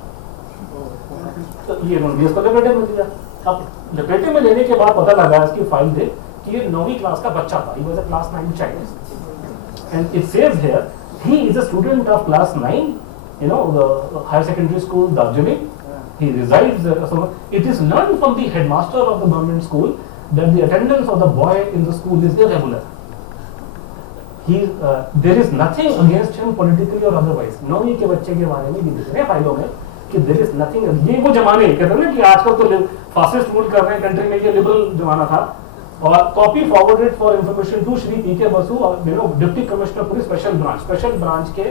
तो ये उन्होंने इसको लपेटे में लिया। अब लपेटे में लेने के बाद पता लगा इसकी फाइल दे कि ये 9वीं क्लास का बच्चा था, he was a class 9 child, and it says here he is a student of class 9, you know, the higher secondary school Darjeeling. He resides there. So it is learned from the headmaster of the government school that the attendance of the boy in the school is irregular. There is nothing against him politically or otherwise. 9वीं के बच्चे के बारे में भी लिख रहे हैं फाइलों में कि there is nothing. ये वो जमाने कहते हैं ना कि आजकल तो फासिस्ट रूल कर रहे हैं कंट्री में, ये लिबरल जमाना था। और copy forwarded for information to Shri पी.के. बसु और deputy commissioner police special branch के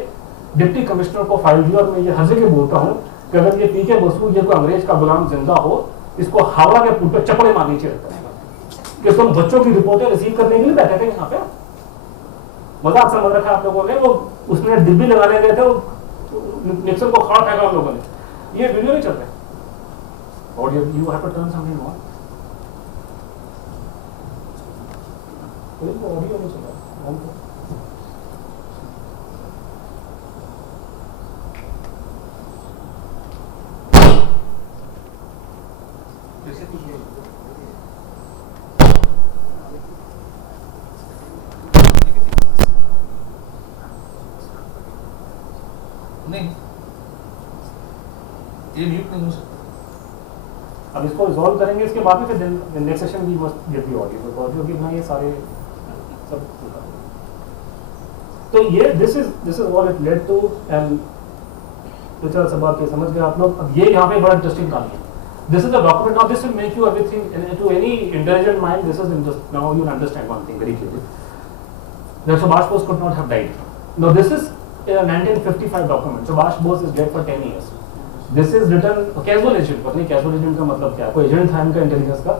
डिप्टी कमिश्नर को फाइल दी। और मैं ये हंसे के बोलता हूँ कि अगर ये पी.के. बसु ये कोई अंग्रेज का गुलाम जिंदा हो, इसको हावड़ा के पुल पे चपड़े मारनी चाहिए कि तुम बच्चों की रिपोर्टें रिसीव करने के लिए बैठे थे यहाँ पे। मजाक समझ रखा आप लोगों ने, वो उसने डिब्बी लगाने गए थे, निक्सन को खड़ा फेंका हम लोगों ने। ये वीडियो नहीं चल रहा और you have to turn something on. Audio नहीं चल रहा। नहीं, ये म्यूट नहीं हो सकता। अब इसको रिजॉल्व करेंगे, इसके बाद में फिर next session we must get the audio की ना ये सारे सब। तो ये this is what it led to. And तो चलो सब बात समझ गए आप लोग। अब ये यहाँ पे बड़ा इंटरेस्टिंग कहानी है। This is the document, now this will make you everything to any intelligent mind, this is interest. Now you understand one thing very clearly, that Subhash Bose could not have died. No, this is a 1955 document. Subash Bose is dead for 10 years. This is written casual agent, पता नहीं casual agent का मतलब क्या है, कोई agent था इनका intelligence का।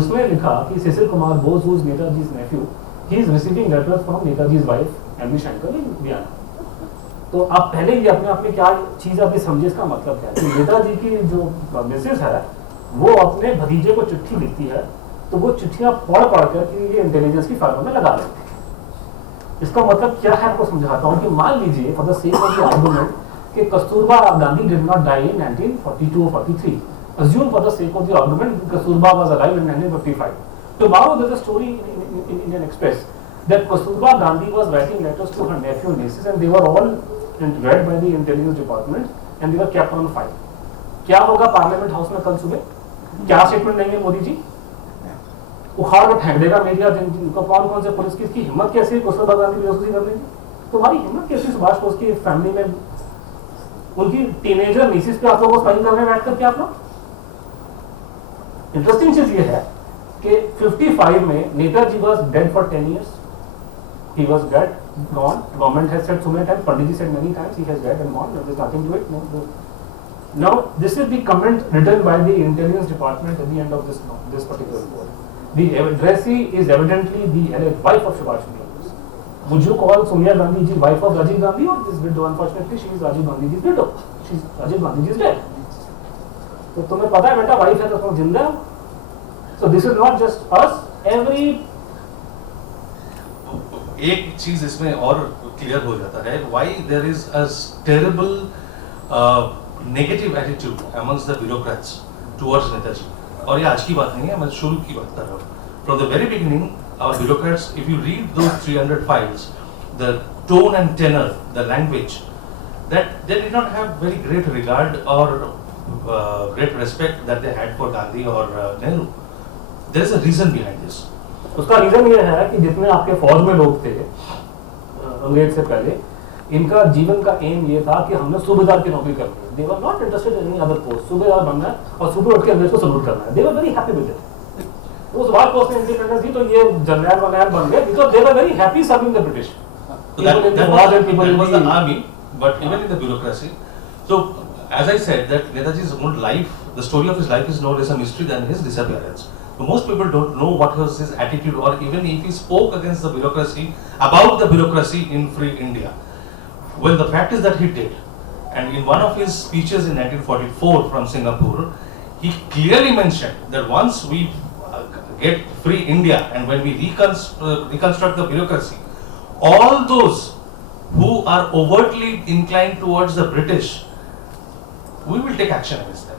उसमें लिखा कि Sisir Kumar Bose, who is Netaji's nephew, he is receiving letters from Netaji's wife, M.V. Shankar in Vienna. तो आप पहले ही अपने आप में क्या चीज आपकी समझे, इसका मतलब क्या है कि नेताजी की जो मिसेस है वो अपने भतीजे को चिट्ठी लिखती है, तो वो चिट्ठियां पढ़ कर ये इंटेलिजेंस की फाइलों में लगा लेते हैं। इसका मतलब क्या है आपको समझाता हूँ कि मान लीजिए for the sake of the argument कि Kasturba Gandhi did not die in 1942 or 43. Assume for the sake of the argument Kasturba was alive in 1955. Tomorrow there is a story in Indian Express that Kasturba Gandhi was writing letters to her nephew and nieces and they were all read by the intelligence department and they were kept on file. क्या होगा parliament house में कल सुबह? क्या statement देंगे मोदी जी? उखाड़ कर फेंक देगा मीडिया। जिनको कौन से पुलिस की हिम्मत कैसी है कस्तूरबा गांधी बेहोशी करने की? तुम्हारी हिम्मत कैसी सुभाष बोस की फैमिली में उनकी टीनेजर नीसिस पे आप लोगों को स्पाइंग करने बैठ करके आप लोग। इंटरेस्टिंग चीज ये है कि 55 में Netaji was dead for 10 years. He was dead, gone. Government has said so many times, Pandit ji said many times, he has dead and gone. There is nothing to it. No. Now this is the comment written by the intelligence department at the end of this particular report. The addressee is evidently the wife of Subash Bose. Would you call Sonia Gandhi ji wife of Rajiv Gandhi or this widow? Unfortunately, she is Rajiv Gandhi's widow. She is Rajiv Gandhi's dead. तो तुम्हें पता है बेटा wife है तो तुम जिंदा हो। So this is not just us. Every एक चीज इसमें और क्लियर हो जाता है why there is a terrible negative attitude amongst the bureaucrats towards Netaji. और ये आज की बात नहीं है, मैं शुरू की बात कर रहा हूँ। From the very beginning, our bureaucrats, if you read those 300 files, the tone and tenor, the language, that they did not have very great regard or great respect that they had for Gandhi or Nehru. There is a reason behind this. उसका reason ये है कि जितने आपके फौज में लोग थे अंग्रेज से पहले, इनका जीवन का एम ये था कि हमने सूबेदार की नौकरी करनी है। They were not interested in any other post. सूबेदार बनना है और सुबह उठ के अंग्रेज को सल्यूट करना है। They were very happy with it. तो सुभाष बोस ने इंडिपेंडेंस दी तो ये जनरल वगैरह बन गए because they were very happy serving the British. So that was the army, but even in the bureaucracy. So as I said, that Netaji's own life, the story of his life is no less a mystery than his disappearance. So most people don't know what was his attitude, or even if he spoke against the bureaucracy, about the bureaucracy in free India. Well, the fact is that he did. And in one of his speeches in 1944 from Singapore, he clearly mentioned that once we get free India and when we reconstruct the bureaucracy, all those who are overtly inclined towards the British, we will take action against them.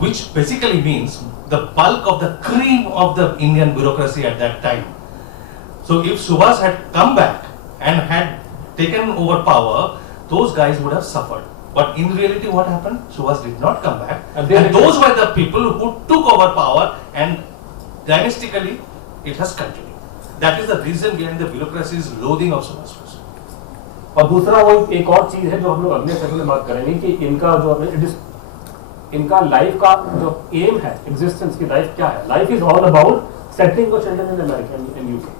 Which basically means the bulk of the cream of the Indian bureaucracy at that time. So if Subash had come back and had taken over power, those guys would have suffered. But in reality, what happened? Subash did not come back. And those were the people who took over power, and dynastically, it has continued. That is the reason behind the bureaucracy's loathing of Subash. और दूसरा वो एक और चीज है जो हम लोग अगले सेशन में बात करेंगे कि इनका जो इनका लाइफ का जो एम है, एग्जिस्टेंस की लाइफ क्या है. Life is all about settling the children in America and UK.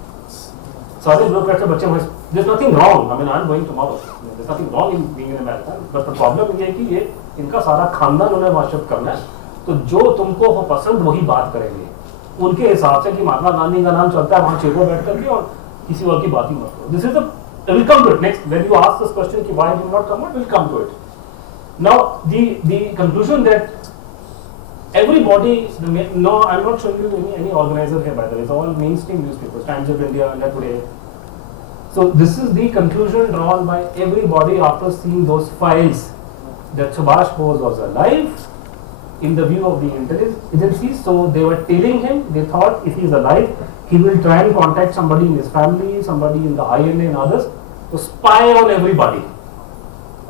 सारे ब्यूरोक्रेट्स के बच्चे, there is nothing wrong, I mean I am going tomorrow, there is nothing wrong in being in America, but the problem ये है कि ये इनका सारा खानदान उन्हें वहां शिफ्ट करना है. तो जो तुमको वो पसंद वही बात करेंगे उनके हिसाब से कि महात्मा गांधी का नाम चलता है वहां चेयर पर बैठ करके और किसी और की बात ही मत करो. This is the we'll come to it next when you ask this question ki why did not come out, we'll come to it. Now the conclusion that everybody, no, I'm not showing you any organizer here by the way, it's all mainstream newspapers, Times of India, India Today. So this is the conclusion drawn by everybody after seeing those files that Subash Bose was alive in the view of the intelligence agencies. So they were telling him, they thought if he is alive he will try and contact somebody in his family, somebody in the INA and others to spy on everybody.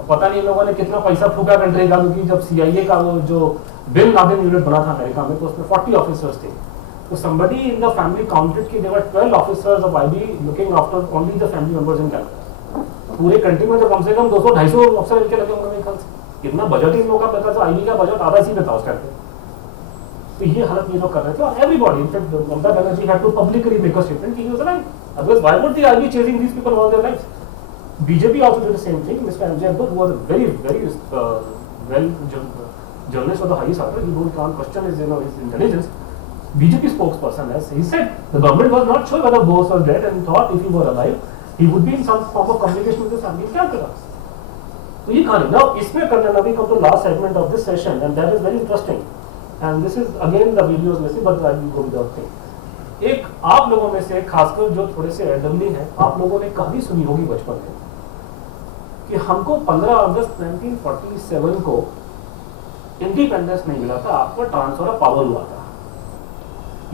पता नहीं इन लोगों ने कितना पैसा फूका country का, क्योंकि जब CIA का वो जो बिन लादेन यूनिट बना था अमेरिका में तो उसमें 40 ऑफिसर्स थे. तो somebody in the family counted कि there were 12 officers of IB looking after only the family members in Canada. पूरे कंट्री में तो कम से कम 200-250 ऑफिसर इनके लगे होंगे मेरे ख्याल से. इतना बजट ही इन लोगों का पता था, IB का बजट आधा इसी पे था उस टाइम पे. तो ये हालत ये लोग कर रहे थे और everybody, in fact Mamata Banerjee had to publicly make a statement कि he was alive, otherwise why would the army chasing these people all their lives. BJP also did the same thing. Mister MJ Abdul who was a very well journalist of the highest order, he would can't question his his intelligence. BJP spokesperson as he said the government was not sure whether Bose was dead and thought if he were alive he would be in some form of communication with his family. क्या करा? तो ये कहानी. Now इसमें करने लगे come to last segment of this session and that is very interesting. And this is again the videos में से, but I will go without thing. एक आप लोगों में से खासकर जो थोड़े से एडमली हैं, आप लोगों ने कहानी सुनी होगी बचपन में कि हमको 15 अगस्त 1947 को इंडिपेंडेंस नहीं मिला था, आपको ट्रांसफर ऑफ पावर हुआ था.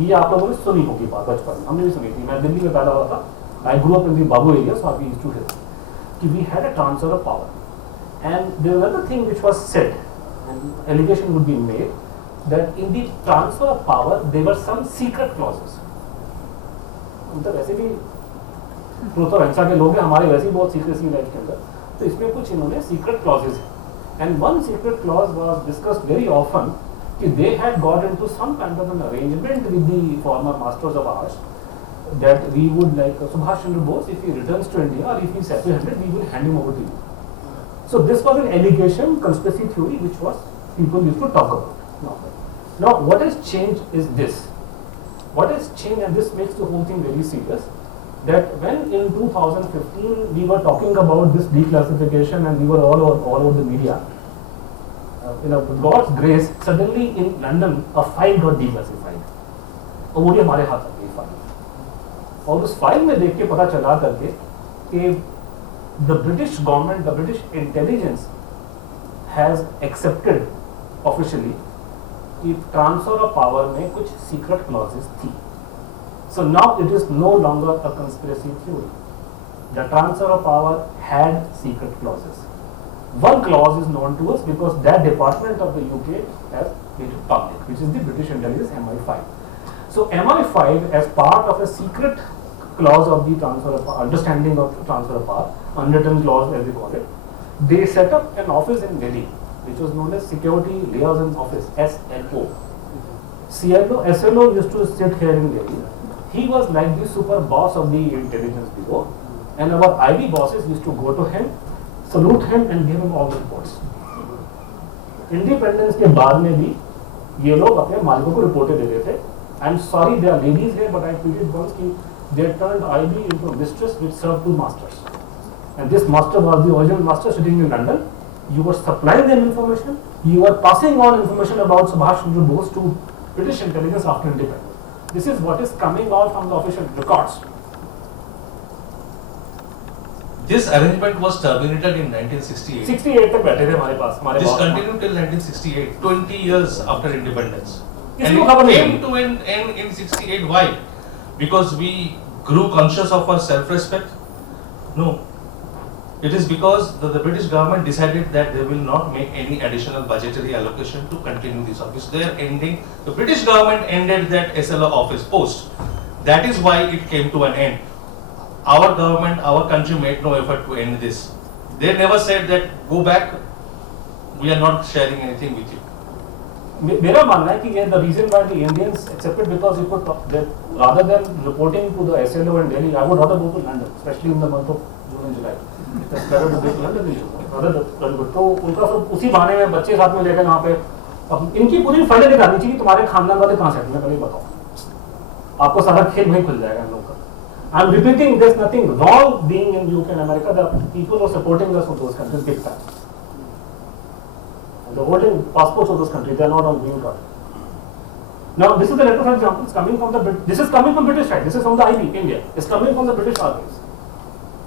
ये आप लोगों ने सुनी होगी बात बचपन में, हमने भी सुनी थी. मैं दिल्ली में पैदा हुआ था, I grow up in the Babu area, so we used to hear कि we had a transfer of power and there was another thing which was said and allegation would be made that in the transfer of power there were some secret clauses. हम तो वैसे भी प्रोटोरेंसा के लोग हैं, हमारे वैसे ही बहुत सीक्रेसी लाइफ के अंदर, तो इसमें कुछ इन्होंने सीक्रेट क्लॉजेस हैं. And one secret clause was discussed very often कि they had got into some kind of an arrangement with the former masters of arts that we would like Subash Chandra Bose, if he returns to India or if he is apprehended, we will hand him over to you. So this was an allegation, conspiracy theory which was people used to talk about. Now what has changed is this. What has changed, and this makes the whole thing very serious, that when in 2015 we were talking about this declassification and we were all over the media, with God's grace, suddenly in London a file got declassified. और वो भी हमारे हाथ आ गई file, और उस file में देख के पता चला करके कि the British government, the British intelligence has accepted officially कि ट्रांसफर ऑफ पावर में कुछ सीक्रेट क्लॉजेस थी. So now it is no longer a conspiracy theory. The transfer of power had secret clauses. One clause is known to us because that department of the UK has made it public, which is the British intelligence MI5. So MI5 as part of a secret clause of the transfer of understanding of transfer of power, unwritten clause as we call it, they set up an office in Delhi which was known as Security Liaison Office, SLO. SLO used to sit here in Delhi. He was like the super boss of the intelligence bureau, and our IB bosses used to go to him, salute him and give him all the reports. Independence के बाद में भी ये लोग अपने मालिकों को रिपोर्टें देते थे I'm sorry, there are ladies here, but I tweeted once that they turned IB into a mistress which served two masters. And this master was the original master sitting in London. You were supplying them information. You were passing on information about Subash Chandra Bose to British intelligence after independence. This is what is coming out from the official records. This arrangement was terminated in 1968. 68 तक बैठे थे हमारे पास. This continued till 1968, 20 years after independence. And इसको खबर it नहीं came to an end in 68. Why? Because we grew conscious of our self-respect? No. It is because the British government decided that they will not make any additional budgetary allocation to continue this office. They are ending, the British government ended that SLO office post. That is why it came to an end. Our government, our country made no effort to end this. They never said that go back, we are not sharing anything with you. मेरा मानना है कि ये the reason why the Indians accepted because it could that rather than reporting to the SLO in Delhi, I would rather go to London, especially in the month of June and July. It's better to go to London rather than तो उनका सब उसी बहाने में बच्चे साथ में लेकर यहाँ पे अब इनकी पूरी फाइलें दिखानी चाहिए तुम्हारे खानदान वाले कहाँ से हैं पहले बताओ आपको सारा खेल वहीं खुल जाएगा इन लोगों का. I'm repeating, there's nothing wrong being in UK and America. The people are supporting us for those countries big time. They're holding passports of those countries. They are not on green card. Now, this is the letter, for example, it's coming from the this is coming from British side. This is from the IB, India. It's coming from the British archives.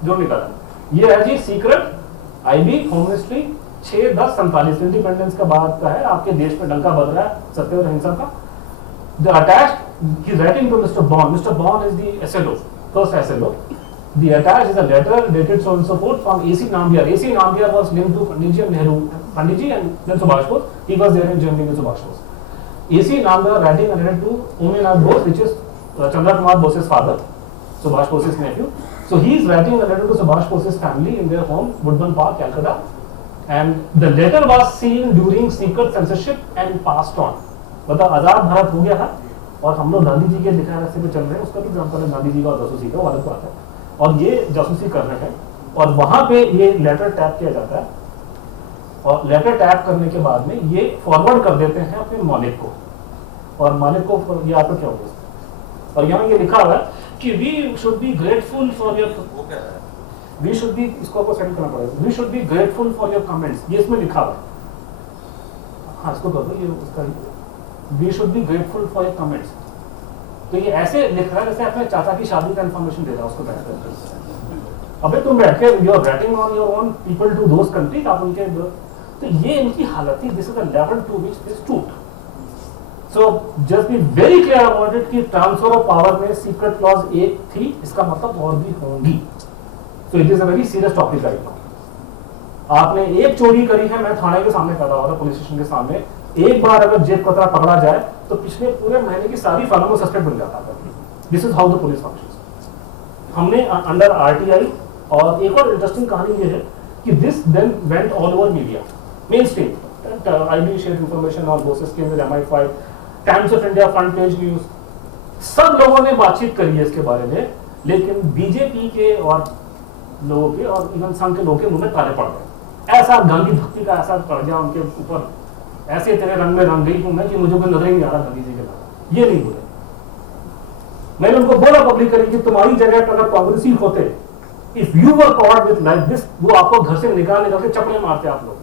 जो निकाला ये है जी secret IB home ministry 6/10/47 independence का बाद का है आपके देश में डंका बज रहा है सत्य और अहिंसा का. The attached he's writing to Mr. Bond. Mr. Bond is the SLO. First SLO. The attached is a letter dated so and so forth from AC Nambiar. AC Nambiar was linked to Pandit and Nehru, Pandit and then Subash Bose. He was there in Germany with Subash Bose. AC Nambiar writing a letter to Umaynath Bose, which is Chandrachur Ghose's father, Subash Bose's nephew. So he is writing a letter to Subash Bose's family in their home, Woodburn Park, Calcutta. And the letter was seen during secret censorship and passed on. मतलब आजाद भारत हो गया था और हम लोग गांधी जी के दिखाए रास्ते पे चल रहे हैं उसका भी एग्जाम्पल है गांधी जी का और जासूसी का वाला बात है और ये जासूसी कर रहे हैं और वहां पे ये लेटर टैप किया जाता है और लेटर टैप करने के बाद में ये फॉरवर्ड कर देते हैं अपने मालिक को और मालिक को ये आपको क्या होगा और यहाँ ये लिखा हुआ है कि we should be grateful for your we should be इसको आपको सेंड करना पड़ेगा we should be grateful for your comments ये इसमें लिखा हुआ है हाँ इसको कर दो ये उसका We should be grateful for your comments. तो ये ऐसे लिख रहा है जैसे अपने चाचा की शादी का इन्फॉर्मेशन दे रहा है उसको बैठ कर अबे तुम बैठ के you are writing on your own people to those countries आप उनके तो ये इनकी हालत थी this is the level to which this toot so just be very clear about it कि ट्रांसफर ऑफ पावर में सीक्रेट क्लॉज एक थी इसका मतलब और भी होंगी so it is a very serious topic right now आपने एक चोरी करी है मैं थाने के सामने कर रहा हूँ पुलिस स्टेशन के सामने एक बार अगर जेब कतरा पकड़ा जाए तो पिछले पूरे महीने की सारी फाइलों में सस्पेक्ट बन जाता है this is how the police functions हमने अंडर आरटीआई और एक और इंटरेस्टिंग कहानी ये है कि this then went all over media mainstream IB share information और बोसेस के अंदर MI5 Times of India front page news सब लोगों ने बातचीत करी है इसके बारे में लेकिन बीजेपी के और लोगों के और इवन संघ के लोगों के मुंह में ताले पड़ गए ऐसा गांधी भक्ति का ऐसा पड़ गया उनके ऊपर ऐसे तेरे रंग में रंग गई हूं मैं कि मुझे कोई नजर ही नहीं आ रहा गांधी जी के बारे ये नहीं बोले मैंने उनको बोला पब्लिकली कि तुम्हारी जगह पर अगर कांग्रेसी होते if you were caught with like this वो आपको घर से निकाल के चपले मारते आप लोग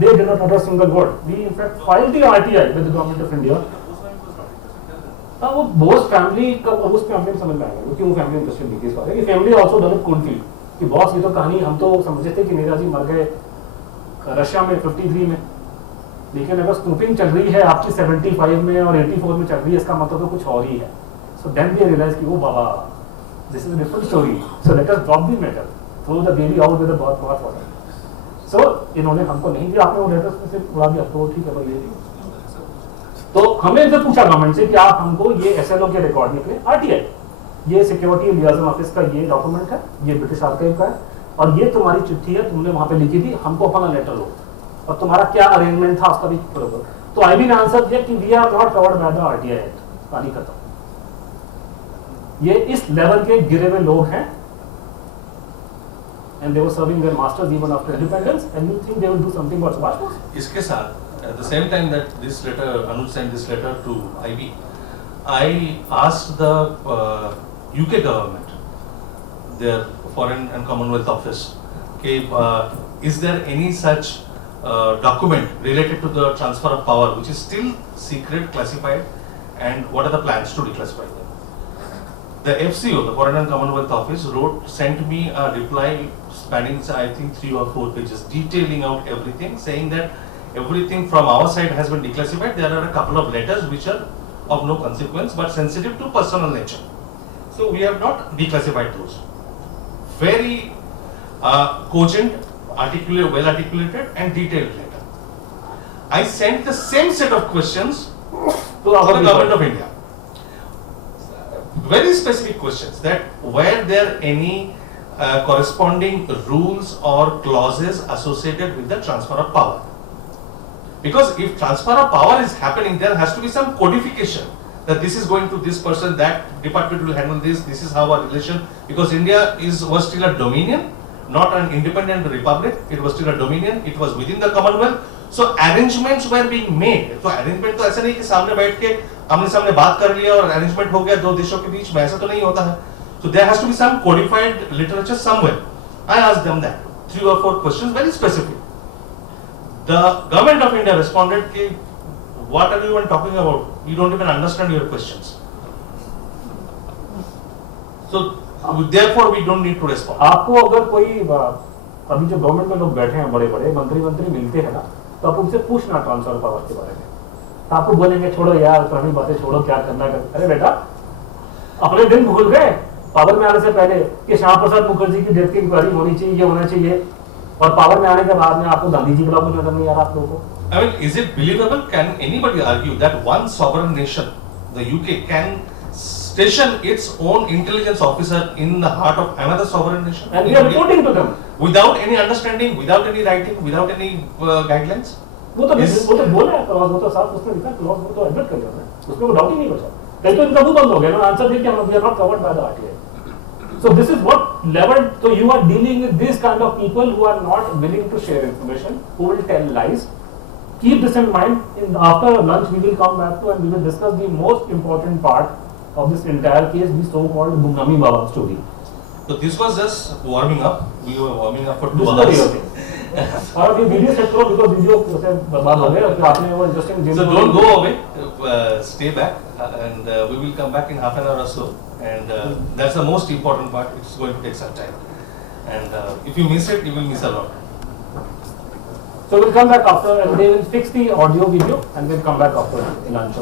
they did not utter single word we in fact filed the RTI with the government of India वो बोस फैमिली का उस फैमिली में समझ में आएगा क्योंकि वो फैमिली इंटरेस्टेड नहीं थी इस बात कि family also doesn't cold feel कि बॉस ये तो कहानी हम तो समझते थे कि नेताजी मर गए रशिया में 53 में लेकिन अगर स्नूपिंग चल रही है आपकी 75 में और 84 में चल रही है इसका मतलब तो कुछ और ही है सो देन दे रियलाइज कि वो बाबा this is a different story so let us drop the matter throw the baby out with the bath water so इन्होंने हमको नहीं दिया आपने वो लेटर्स में से उड़ा दिया तो ठीक है भाई ये तो हमने इनसे पूछा गवर्नमेंट से कि आप हमको ये SLO के रिकॉर्ड निकले RTI ये सिक्योरिटी लियाजन ऑफिस का ये डॉक्यूमेंट है ये ब्रिटिश आर्काइव का है और ये तुम्हारी चिट्ठी है तुमने वहां पे लिखी थी हमको अपना लेटर लो और तुम्हारा क्या अरेंजमेंट था उसका भी बरोबर तो आईबी ने आंसर दिया कि we are not covered by the RTI act कहानी खत्म ये इस लेवल के गिरे हुए लोग हैं and they were serving there masters even after independence and you think they will do something about Subhash Bose इसके साथ at the same time that this letter, Anuj sent this letter to IB, I asked the UK government, their Foreign and Commonwealth Office, okay, is there any such document related to the transfer of power which is still secret, classified, and what are the plans to declassify them? The FCO, the Foreign and Commonwealth Office, sent me a reply spanning, I think, 3 or 4 pages, detailing out everything, saying that everything from our side has been declassified. There are a couple of letters which are of no consequence but sensitive to personal nature. So we have not declassified those. Very cogent, well articulated and detailed letter. I sent the same set of questions to the government of India. Very specific questions, that were there any corresponding rules or clauses associated with the transfer of power? Because if transfer of power is happening, there has to be some codification that this is going to this person, that department will handle this, this is how our relation, because India was still a dominion, not an independent republic, it was still a dominion, it was within the Commonwealth. So arrangements were being made. तो arrangement तो ऐसा नहीं कि सामने बैठ के आमने सामने बात कर लिया और arrangement हो गया दो देशों के बीच में, ऐसा तो नहीं होता है. So there has to be some codified literature somewhere. I asked them that 3 or 4 questions, very specific. The government of India responded कि what are you even talking about? We don't even understand your questions. So therefore we don't need to respond. आपको अगर कोई अभी जो government में लोग बैठे हैं बड़े बड़े मंत्री मिलते हैं ना, तो आप उनसे पूछना ट्रांसफर पावर के बारे में. तो आपको बोलेंगे छोड़ो यार पुरानी बातें छोड़ो, क्या करना कर. अरे बेटा अपने दिन भूल गए पावर में आने से पहले कि श्यामा प्रसाद मुखर्जी की डेथ की इंक्वायरी होनी चाहिए, ये होना चाहिए, और पावर में आने के बाद में आपको गांधी जी के खिलाफ नजर नहीं आ रहा आप लोगों को. I mean, is it believable? Can anybody argue that one sovereign nation, the UK, can station its own intelligence officer in the heart of another sovereign nation? And we are reporting to them without any understanding, without any writing, without any guidelines? वो तो बोला है clause, वो तो साफ उसने लिखा clause, वो तो एडमिट कर लिया है, उसमें कोई डाउट ही नहीं बचा. कहीं तो इनका मुंह बंद हो गया ना, आंसर देके हम we are not covered by the RTI. So this is what level, so you are dealing with this kind of people who are not willing to share information, who will tell lies. Keep this in mind. After lunch we will come back to and we will discuss the most important part of this entire case, the so-called Bumnami Baba story. So this was just warming up. We were warming up for 2 This hours. is the real thing. और ये video set करो because video से बर्बाद हो गया, फिर आपने वो interesting. So don't go away. Stay back, and we will come back in half an hour or so. And that's the most important part. It's going to take some time. And if you miss it, you will miss a lot. So we'll come back after, and they will fix the audio video, and we'll come back after lunch.